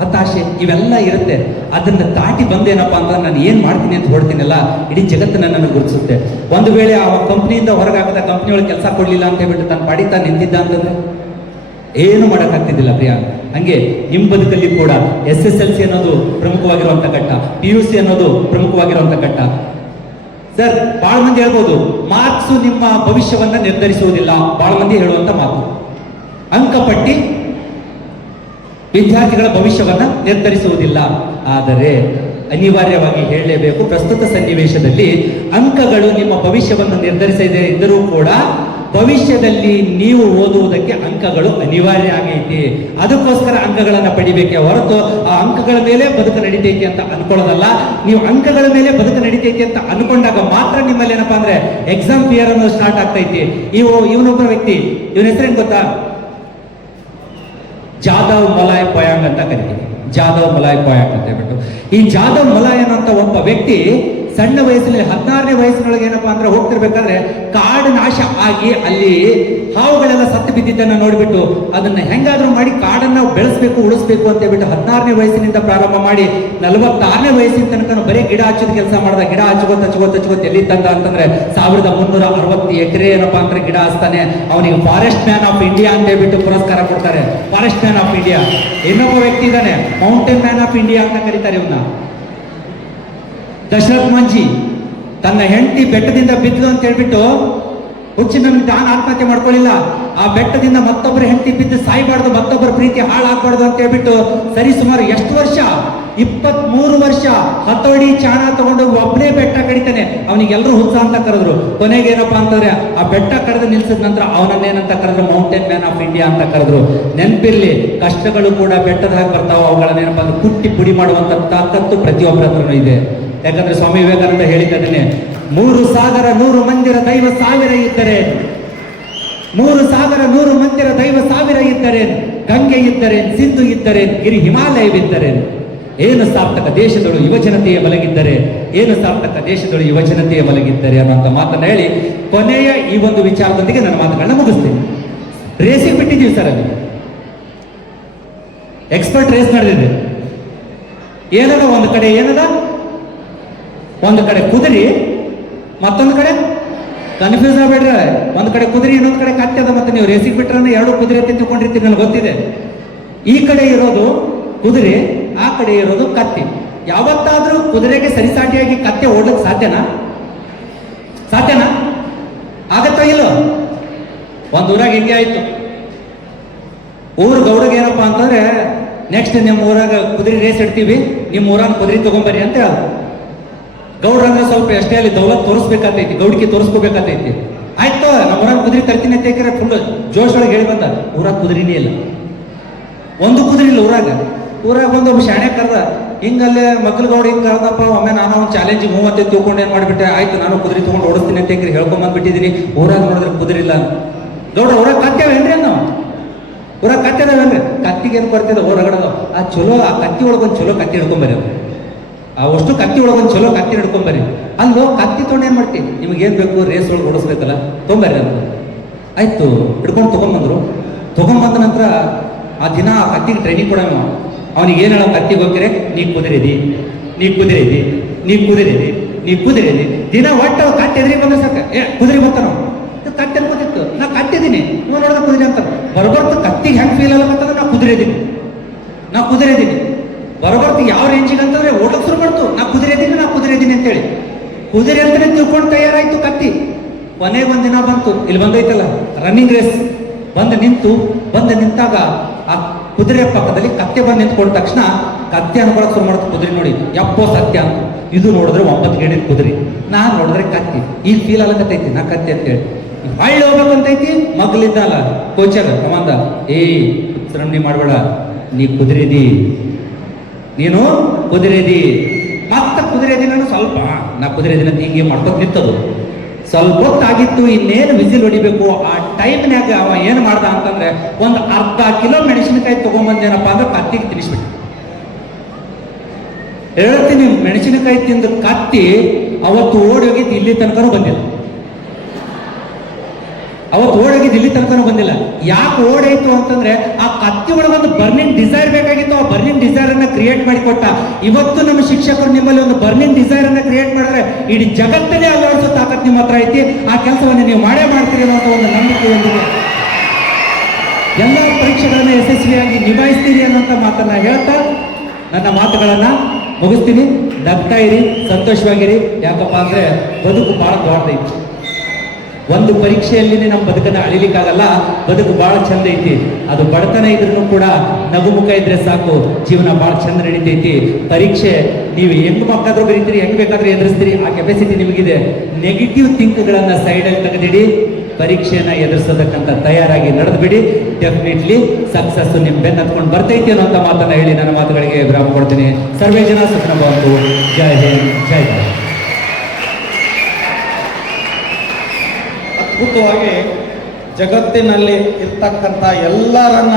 ಹತಾಶೆ ಇವೆಲ್ಲ ಇರುತ್ತೆ. ಅದನ್ನ ದಾಟಿ ಬಂದೇನಪ್ಪ ಅಂತಂದ್ರೆ ನಾನು ಏನ್ ಮಾಡ್ತೀನಿ ಅಂತ ಹೊಡ್ತೀನಲ್ಲ, ಇಡೀ ಜಗತ್ತು ನನ್ನನ್ನು ಗುರುತಿಸುತ್ತೆ. ಒಂದು ವೇಳೆ ಆ ಕಂಪ್ನಿಯಿಂದ ಹೊರಗಾಗದ ಕಂಪ್ನಿಯೊಳಗೆ ಕೆಲಸ ಕೊಡ್ಲಿಲ್ಲ ಅಂತ ಹೇಳ್ಬಿಟ್ಟು ತಾನು ಪಾಡಿತಾ ನಿಂತಿದ್ದ ಅಂತಂದ್ರೆ ಏನು ಮಾಡೋಕ್ಕಾಗ್ತಿದ್ದಿಲ್ಲ ಪ್ರಿಯಾ. ಹಂಗೆ ನಿಮ್ಮ ಬದುಕಲ್ಲಿ ಕೂಡ SSLC ಅನ್ನೋದು ಪ್ರಮುಖವಾಗಿರುವಂತ ಘಟ್ಟ, PUC ಅನ್ನೋದು ಪ್ರಮುಖವಾಗಿರುವಂತ ಘಟ್ಟ. ಸರ್, ಬಹಳ ಮಂದಿ ಹೇಳ್ಬೋದು ಮಾರ್ಕ್ಸ್ ನಿಮ್ಮ ಭವಿಷ್ಯವನ್ನ ನಿರ್ಧರಿಸುವುದಿಲ್ಲ, ಬಹಳ ಮಂದಿ ಹೇಳುವಂತ ಮಾತು. ಅಂಕಪಟ್ಟಿ ವಿದ್ಯಾರ್ಥಿಗಳ ಭವಿಷ್ಯವನ್ನ ನಿರ್ಧರಿಸುವುದಿಲ್ಲ. ಆದರೆ ಅನಿವಾರ್ಯವಾಗಿ ಹೇಳಲೇಬೇಕು, ಪ್ರಸ್ತುತ ಸನ್ನಿವೇಶದಲ್ಲಿ ಅಂಕಗಳು ನಿಮ್ಮ ಭವಿಷ್ಯವನ್ನು ನಿರ್ಧರಿಸದೇ ಇದ್ದರೂ ಕೂಡ ಭವಿಷ್ಯದಲ್ಲಿ ನೀವು ಓದುವುದಕ್ಕೆ ಅಂಕಗಳು ಅನಿವಾರ್ಯ ಆಗೈತಿ. ಅದಕ್ಕೋಸ್ಕರ ಅಂಕಗಳನ್ನು ಪಡಿಬೇಕೆ ಹೊರತು ಆ ಅಂಕಗಳ ಮೇಲೆ ಬದುಕು ನಡೀತೈತಿ ಅಂತ ಅನ್ಕೊಳ್ಳೋದಲ್ಲ. ನೀವು ಅಂಕಗಳ ಮೇಲೆ ಬದುಕು ನಡೀತೈತಿ ಅಂತ ಅನ್ಕೊಂಡಾಗ ಮಾತ್ರ ನಿಮ್ಮಲ್ಲಿ ಏನಪ್ಪಾ ಅಂದ್ರೆ ಎಕ್ಸಾಮ್ ಫಿಯರ್ ಅನ್ನೋದು ಸ್ಟಾರ್ಟ್ ಆಗ್ತೈತಿ. ಇವನೊಬ್ಬ ವ್ಯಕ್ತಿ, ಇವನ ಹೆಸರೇನು ಗೊತ್ತಾ? ಜಾಧವ್ ಮಲಾಯ್ ಪಯಾಂಗ್ ಅಂತ ಕರಿತೀವಿ. ಜಾಧವ್ ಮಲಾಯ್ ಪಯಾಂಗ್ ಅಂತ ಹೇಳ್ಬಿಟ್ಟು ಈ ಜಾಧವ್ ಮಲಾಯನ್ ಅಂತ ಒಬ್ಬ ವ್ಯಕ್ತಿ ಸಣ್ಣ ವಯಸ್ಸಿನಲ್ಲಿ 16ನೇ ವಯಸ್ಸಿನೊಳಗೆ ಏನಪ್ಪಾ ಅಂದ್ರೆ ಹೋಗ್ತಿರ್ಬೇಕಾದ್ರೆ ಕಾಡು ನಾಶ ಆಗಿ ಅಲ್ಲಿ ಹಾವುಗಳೆಲ್ಲ ಸತ್ತು ಬಿದ್ದಿದ್ದನ್ನ ನೋಡ್ಬಿಟ್ಟು ಅದನ್ನ ಹೆಂಗಾದ್ರೂ ಮಾಡಿ ಕಾಡನ್ನ ಬೆಳೆಸ್ಬೇಕು, ಉಳಿಸ್ಬೇಕು ಅಂತ ಹೇಳ್ಬಿಟ್ಟು 16ನೇ ವಯಸ್ಸಿನಿಂದ ಪ್ರಾರಂಭ ಮಾಡಿ 46ನೇ ವಯಸ್ಸಿನ ತನಕ ಬರೀ ಗಿಡ ಹಚ್ಚೋದು ಕೆಲಸ ಮಾಡ್ದ. ಗಿಡ ಹಚ್ಕೋತ ಎಲ್ಲಿ ತಂದ ಅಂತಂದ್ರೆ 1360 ಎಕರೆ ಏನಪ್ಪಾ ಅಂದ್ರೆ ಗಿಡ ಹಚ್ತಾನೆ. ಅವನಿಗೆ ಫಾರೆಸ್ಟ್ ಮ್ಯಾನ್ ಆಫ್ ಇಂಡಿಯಾ ಅಂತ ಹೇಳ್ಬಿಟ್ಟು ಪುರಸ್ಕಾರ ಕೊಡ್ತಾರೆ. Forest man of India. ಇನ್ನೊಬ್ಬ ವ್ಯಕ್ತಿ ಇದ್ದಾನೆ, ಮೌಂಟೇನ್ ಮ್ಯಾನ್ ಆಫ್ ಇಂಡಿಯಾ ಅಂತ ಕರೀತಾರೆ ಇವನ್ನ. ದಶರಥ್ ಮಂಜಿ ತನ್ನ ಹೆಂಡತಿ ಬೆಟ್ಟದಿಂದ ಬಿದ್ದು ಅಂತ ಹೇಳ್ಬಿಟ್ಟು ಹುಚ್ಚಿನ ತಾನು ಆತ್ಮಹತ್ಯೆ ಮಾಡ್ಕೊಳ್ಳಿಲ್ಲ. ಆ ಬೆಟ್ಟದಿಂದ ಮತ್ತೊಬ್ಬರ ಹೆಂಡತಿ ಬಿದ್ದು ಸಾಯ್ಬಾರ್ದು, ಮತ್ತೊಬ್ಬರ ಪ್ರೀತಿ ಹಾಳಾಗ್ಬಾರ್ದು ಅಂತ ಹೇಳ್ಬಿಟ್ಟು ಸರಿ ಸುಮಾರು ಎಷ್ಟು ವರ್ಷ, 23 ವರ್ಷ ಹತೋಡಿ ಚಾಣ ತಗೊಂಡು ಒಬ್ಬನೇ ಬೆಟ್ಟ ಕಡಿತಾನೆ. ಅವನಿಗೆಲ್ಲರೂ ಹುಚ್ಚ ಅಂತ ಕರೆದ್ರು. ಕೊನೆಗೆ ಏನಪ್ಪಾ ಅಂತಂದ್ರೆ ಆ ಬೆಟ್ಟ ಕರೆದು ನಿಲ್ಸಿದ ನಂತರ ಅವನನ್ನೇನಂತ ಕರೆದ್ರು? ಮೌಂಟೇನ್ ಮ್ಯಾನ್ ಆಫ್ ಇಂಡಿಯಾ ಅಂತ ಕರೆದ್ರು. ನೆನಪಿರ್ಲಿ, ಕಷ್ಟಗಳು ಕೂಡ ಬೆಟ್ಟದ ಹಾಗೆ ಬರ್ತಾವ. ಅವುಗಳನ್ನೇನಪ್ಪ ಅಂದ್ರೆ ಕುಟ್ಟಿ ಪುಡಿ ಮಾಡುವಂತ ತಾಕತ್ತು ಪ್ರತಿಯೊಬ್ಬರ ಹತ್ರನೂ ಇದೆ. ಯಾಕಂದ್ರೆ ಸ್ವಾಮಿ ವಿವೇಕಾನಂದ ಹೇಳಿದ್ದಾನೆ, 3 ಸಾಗರ 100 ಮಂದಿರ ದೈವ 1000 ಇದ್ದರೆ, 3 ಸಾಗರ 100 ಮಂದಿರ ದೈವ 1000 ಇದ್ದರೆ, ಗಂಗೆ ಇದ್ದರೆ, ಸಿಂಧು ಇದ್ದರೆ, ಗಿರಿ ಹಿಮಾಲಯವಿದ್ದರೆ, ಏನು ಸಾರ್ಥಕ ದೇಶದಳು ಯುವಜನತೆಯ ಮಲಗಿದ್ದರೆ, ಏನು ಸಾರ್ಥಕ ದೇಶದಳು ಯುವಜನತೆಯ ಮಲಗಿದ್ದರೆ ಅನ್ನುವಂಥ ಮಾತನ್ನ ಹೇಳಿ ಕೊನೆಯ ಈ ಒಂದು ವಿಚಾರದೊಂದಿಗೆ ನನ್ನ ಮಾತುಗಳನ್ನ ಮುಗಿಸ್ತೀನಿ. ರೇಸಿಗೆ ಬಿಟ್ಟಿದ್ದೀವಿ ಸರ್, ಅಲ್ಲಿ ಎಕ್ಸ್ಪರ್ಟ್ ರೇಸ್ ನಡೆದಿದೆ. ಏನದ ಒಂದು ಕಡೆ ಕುದುರೆ, ಮತ್ತೊಂದು ಕಡೆ ಕನ್ಫ್ಯೂಸ್ ಆಗ್ಬೇಡ್ರೆ, ಒಂದು ಕಡೆ ಕುದುರೆ ಇನ್ನೊಂದು ಕಡೆ ಕತ್ತೆ ಅದ. ಮತ್ತೆ ನೀವು ರೇಸಿಗೆ ಬಿಟ್ರೆ 2 ಕುದುರೆ ತಿಂದುಕೊಂಡಿರ್ತೀರಿ, ನನಗೆ ಗೊತ್ತಿದೆ. ಈ ಕಡೆ ಇರೋದು ಕುದುರೆ, ಆ ಕಡೆ ಇರೋದು ಕತ್ತಿ. ಯಾವತ್ತಾದ್ರೂ ಕುದುರೆಗೆ ಸರಿಸಾಟಿಯಾಗಿ ಕತ್ತೆ ಓಡ್ಲಿಕ್ಕೆ ಸಾಧ್ಯನಾ? ಆಗತ್ತೋ ಇಲ್ಲೋ? ಒಂದು ಊರಾಗ ಹಿಂಗೆ ಆಯ್ತು. ಊರ್ ಗೌಡಗೆ ಏನಪ್ಪಾ ಅಂತಂದ್ರೆ, ನೆಕ್ಸ್ಟ್ ನಿಮ್ಮ ಊರಾಗ ಕುದುರೆ ರೇಸ್ ಇಡ್ತೀವಿ, ನಿಮ್ಮ ಊರಾಗ ಕುದುರೆ ತಗೊಂಬರ್ರಿ ಅಂತ ಹೇಳ. ಗೌಡ್ರ ಅಂದ್ರೆ ಸ್ವಲ್ಪ ಎಷ್ಟೇ ಅಲ್ಲಿ ದೌಲತ್ ತೋರಿಸ್ಬೇಕಾತೈತಿ, ಗೌಡಿಕೆ ತೋರಿಸ್ಕೋಬೇಕಾತೈತಿ. ಆಯ್ತು, ನಮ್ಮ ಊರಾಗ ಕುದುರೆ ತರ್ತೀನಿ ಅಂತ ಹೇಳ್ತಾರೆ. ಫುಲ್ ಜೋಶ್ ಒಳಗೆ ಹೇಳಿ ಬಂದ. ಊರಾಗ ಕುದುರೆನೇ ಇಲ್ಲ, ಒಂದು ಕುದುರೆ ಇಲ್ಲ ಊರಾಗ ಬಂದು ಒಬ್ಬ ಶಾಣೆ ಕರೆದ. ಹಿಂಗಲ್ಲೇ ಮಕ್ಕಳು ಗೌಡ ಹಿಂಗೆ ಕರೆದಪ್ಪ. ಒಮ್ಮೆ ನಾನು ಒಂದು ಚಾಲೆಂಜಿಗೆ 30 ತಿಳ್ಕೊಂಡು ಏನು ಮಾಡಿಬಿಟ್ಟೆ, ಆಯ್ತು ನಾನು ಕುದುರೆ ತೊಗೊಂಡು ಓಡಿಸ್ತೀನಿ ಅಂತ ಹೇಳ್ಕೊಂಬಂದ್ಬಿಟ್ಟಿದ್ದೀನಿ. ಊರಾಗ ನೋಡಿದ್ರೆ ಕುದುರೆ ಇಲ್ಲ. ಗೌಡ್ರ ಊರಾಗ ಕತ್ತೇವೇನ್ರಿ ನಾವು? ಊರಾಗ ಕತ್ತೇವೇನ್ರಿ? ಕತ್ತಿಗೆ ಏನು ಬರ್ತಿದ್ದ ಹೊರಗಡೆ ಆ ಚಲೋ, ಆ ಕತ್ತಿ ಒಳಗೊಂದು ಚಲೋ ಕತ್ತಿ ಹಿಡ್ಕೊಂಬರಿ. ಅಷ್ಟು ಕತ್ತಿ ಒಳಗೊಂದು ಚಲೋ ಕತ್ತಿ ಹಿಡ್ಕೊಂಬರಿ. ಅಲ್ಲೋ ಕತ್ತಿ ತೊಗೊಂಡು ಏನು ಮಾಡ್ತೀವಿ? ನಿಮ್ಗೆ ಏನು ಬೇಕು? ರೇಸ್ ಒಳಗೆ ಓಡಿಸ್ಬೇಕಲ್ಲ, ತೊಗೊಂಬರ್ರಿ ಅಂತ. ಆಯ್ತು, ಹಿಡ್ಕೊಂಡು ತೊಗೊಂಬಂದ್ರು. ತಗೊಂಡ್ಬಂದ ನಂತರ ಆ ದಿನ ಆ ಕತ್ತಿಗೆ ಟ್ರೈನಿಂಗ್ ಕೊಡೋಣ. ಅವನಿಗೆ ಏನು ಹೇಳೋ ಕತ್ತಿಗೆ ಹೋಗ್ತಾರೆ, ನೀ ಕುದುರೆದಿ, ನೀ ಕುದುರೆದಿ, ನೀ ಕುದುರೆದಿ, ನೀ ಕುದುರೆದಿ. ದಿನ ಒಟ್ಟು ಕತ್ತೆ ಎದುರಿಗೆ ಬಂದ್ರೆ ಸಾಕ, ಕುದುರೆ ಬರ್ತಾನ ಕತ್ತೆ ಅನ್ಕೋತಿತ್ತು, ನಾ ಕಟ್ಟಿದ್ದೀನಿ, ನೀವು ನೋಡಿದ್ರೆ ಕುದುರೆ ಅಂತ. ಬರಬರ್ತು ಕತ್ತಿಗೆ ಹೆಂಗೆ ಫೀಲ್ ಆಗತ್ತಂದ್ರೆ ನಾ ಕುದುರೆದೀನಿ, ನಾ ಕುದುರೆದೀನಿ. ಬರಬರ್ತು ಯಾವ ರೇಂಜಿಗೆ ಅಂತಂದ್ರೆ ಓಡಕ್ ಶುರು ಮಾಡ್ತು, ನಾ ಕುದುರೆದೀನಿ, ನಾ ಕುದುರೆದೀನಿ ಅಂತೇಳಿ. ಕುದುರೆ ಅಂತಾನೆ ತಿಳ್ಕೊಂಡು ತಯಾರಾಯ್ತು ಕತ್ತಿ. ಕೊನೆಗೆ ಒಂದಿನ ಬಂತು, ಇಲ್ಲಿ ಬಂದೈತಲ್ಲ ರನ್ನಿಂಗ್ ರೇಸ್, ಬಂದು ನಿಂತಾಗ ಆ ಕುದುರೆ ಪಕ್ಕದಲ್ಲಿ ಕತ್ತೆ ಬಂದು ನಿಂತ್ಕೊಂಡ ತಕ್ಷಣ ಕತ್ತೆ ಅನ್ಕೊಳಕ್ ಶುರು ಮಾಡುತ್ತೆ ಕುದುರೆ ನೋಡಿ, ಯಪ್ಪೋ ಸತ್ಯ ಅಂತ. ಇದು ನೋಡಿದ್ರೆ 9 ಗೇಣಿನ ಕುದುರೆ, ನಾನ್ ನೋಡಿದ್ರೆ ಕತ್ತಿ. ಈಗ ಫೀಲ್ ಆಗತ್ತೈತಿ ನಾ ಕತ್ತಿ ಅಂತೇಳಿ. ಹಳ್ಳಿ ಹೋಗ್ಬೇಕಂತೈತಿ, ಮಗ್ಲಿದ್ದಲ್ಲ ಕೋಚರ್ ಕಮಾಂದ, ಶ್ರಮಣಿ ಮಾಡ್ಬೇಡ, ನೀ ಕುದುರೆದಿ, ನೀನು ಕುದುರೆದಿ. ಮತ್ತೆ ಕುದುರೆದಿ ನಾನು ಸ್ವಲ್ಪ ನಾ ಕುದುರೆದಿನ ಹೀಗೆ ಮಾಡ್ಕೊತ ನಿಂತದು. ಸ್ವಲ್ಪ ಹೊತ್ತಾಗಿತ್ತು, ಇನ್ನೇನು ವಿಸಿಲ್ ಹೊಡಿಬೇಕು. ಆ ಟೈಮ್ನಾಗ ಅವ ಏನು ಮಾಡ್ದ ಅಂತಂದ್ರೆ ಒಂದು ಅರ್ಧ ಕಿಲೋ ಮೆಣಸಿನಕಾಯಿ ತಗೊಂಬಂದೇನಪ್ಪ ಅಂದ್ರೆ ಕತ್ತಿಗೆ ತಿನ್ನಿಸ್ಬಿಟ್ಟು. ಹೇಳ್ತೀನಿ, ಮೆಣಸಿನಕಾಯಿ ತಿಂದು ಕತ್ತಿ ಅವತ್ತು ಓಡೋಗಿದ್ದು ಇಲ್ಲಿ ತನಕನೂ ಬಂದಿಲ್ಲ. ಅವತ್ತು ಓಡೋಗಿದ್ದು ಇಲ್ಲಿ ತನಕನೂ ಬಂದಿಲ್ಲ. ಯಾಕೆ ಓಡಾಯ್ತು ಅಂತಂದ್ರೆ ಆ ಕತ್ತಿ ಒಳಗೊಂದು ಬರ್ನಿಂಗ್ ಡಿಸೈರ್ ಬೇಕಾಗಿತ್ತು. ಆ ಬರ್ನಿಂಗ್ ಡಿಸೈರ್ ಅನ್ನ ಕ್ರಿಯೇಟ್ ಮಾಡಿಕೊಟ್ಟ. ಇವತ್ತು ನಮ್ಮ ಶಿಕ್ಷಕರು ನಿಮ್ಮಲ್ಲಿ ಒಂದು ಬರ್ನಿಂಗ್ ಡಿಸೈರ್ ಅನ್ನ ಕ್ರಿಯೇಟ್ ಮಾಡಿದ್ರೆ ಇಡೀ ಜಗತ್ತನ್ನೇ ಅಲ್ಲಾಡಿಸೋ ತಾಕತ್ ನಿಮ್ಮ ಹತ್ರ ಐತಿ. ಆ ಕೆಲಸವನ್ನು ನೀವು ಮಾಡೇ ಮಾಡ್ತೀರಿ ಅನ್ನೋ ಒಂದು ನಂಬಿಕೆಯೊಂದಿಗೆ ಎಲ್ಲ ಪರೀಕ್ಷೆಗಳನ್ನ ಯಶಸ್ವಿಯಾಗಿ ನಿಭಾಯಿಸ್ತೀರಿ ಅನ್ನೋಂಥ ಮಾತನ್ನ ಹೇಳ್ತಾ ನನ್ನ ಮಾತುಗಳನ್ನ ಮುಗಿಸ್ತೀನಿ. ನಗ್ತಾ ಇರಿ, ಸಂತೋಷವಾಗಿರಿ. ಯಾಕಪ್ಪ ಅಂದ್ರೆ ಬದುಕು ಬಹಳ ದೊಡ್ಡದೈತಿ. ಒಂದು ಪರೀಕ್ಷೆಯಲ್ಲಿನೇ ನಮ್ಮ ಬದುಕನ್ನ ಅಳಿಲಿಕ್ಕಾಗಲ್ಲ. ಬದುಕು ಬಹಳ ಚಂದ ಐತಿ. ಅದು ಬಡತನ ಇದ್ರೂ ಕೂಡ ನಗುಮುಖ ಇದ್ರೆ ಸಾಕು, ಜೀವನ ಬಹಳ ಚಂದ ನಡೀತೈತಿ. ಪರೀಕ್ಷೆ ನೀವು ಹೆಂಗ್ ಬೇಕಾದ್ರೂ ಬರೀತೀರಿ, ಹೆಂಗ್ ಬೇಕಾದ್ರೂ ಎದುರಿಸ್ತೀರಿ, ಆ ಕೆಪಾಸಿಟಿ ನಿಮಗಿದೆ. ನೆಗೆಟಿವ್ ಥಿಂಕ್ಗಳನ್ನ ಸೈಡಲ್ಲಿ ತೆಗೆದಿಡಿ, ಪರೀಕ್ಷೆಯನ್ನ ಎದುರಿಸೋದಕ್ಕಂತ ತಯಾರಾಗಿ ನಡೆದ್ಬಿಡಿ. ಡೆಫಿನೆಟ್ಲಿ ಸಕ್ಸಸ್ ನಿಮ್ ಬೆನ್ನ ಹತ್ಕೊಂಡು ಬರ್ತೈತಿ ಅನ್ನೋಂಥ ಮಾತನ್ನ ಹೇಳಿ ನನ್ನ ಮಾತುಗಳಿಗೆ ವಿರಾಮ ಕೊಡ್ತೀನಿ. ಸರ್ವೇ ಜನ ಸುಖನ ಭವಂತು. ಜೈ ಹಿಂದ್, ಜೈ ಭಾರತ್. ಅದ್ಭುತವಾಗಿ ಜಗತ್ತಿನಲ್ಲಿ ಇರ್ತಕ್ಕಂಥ ಎಲ್ಲರನ್ನ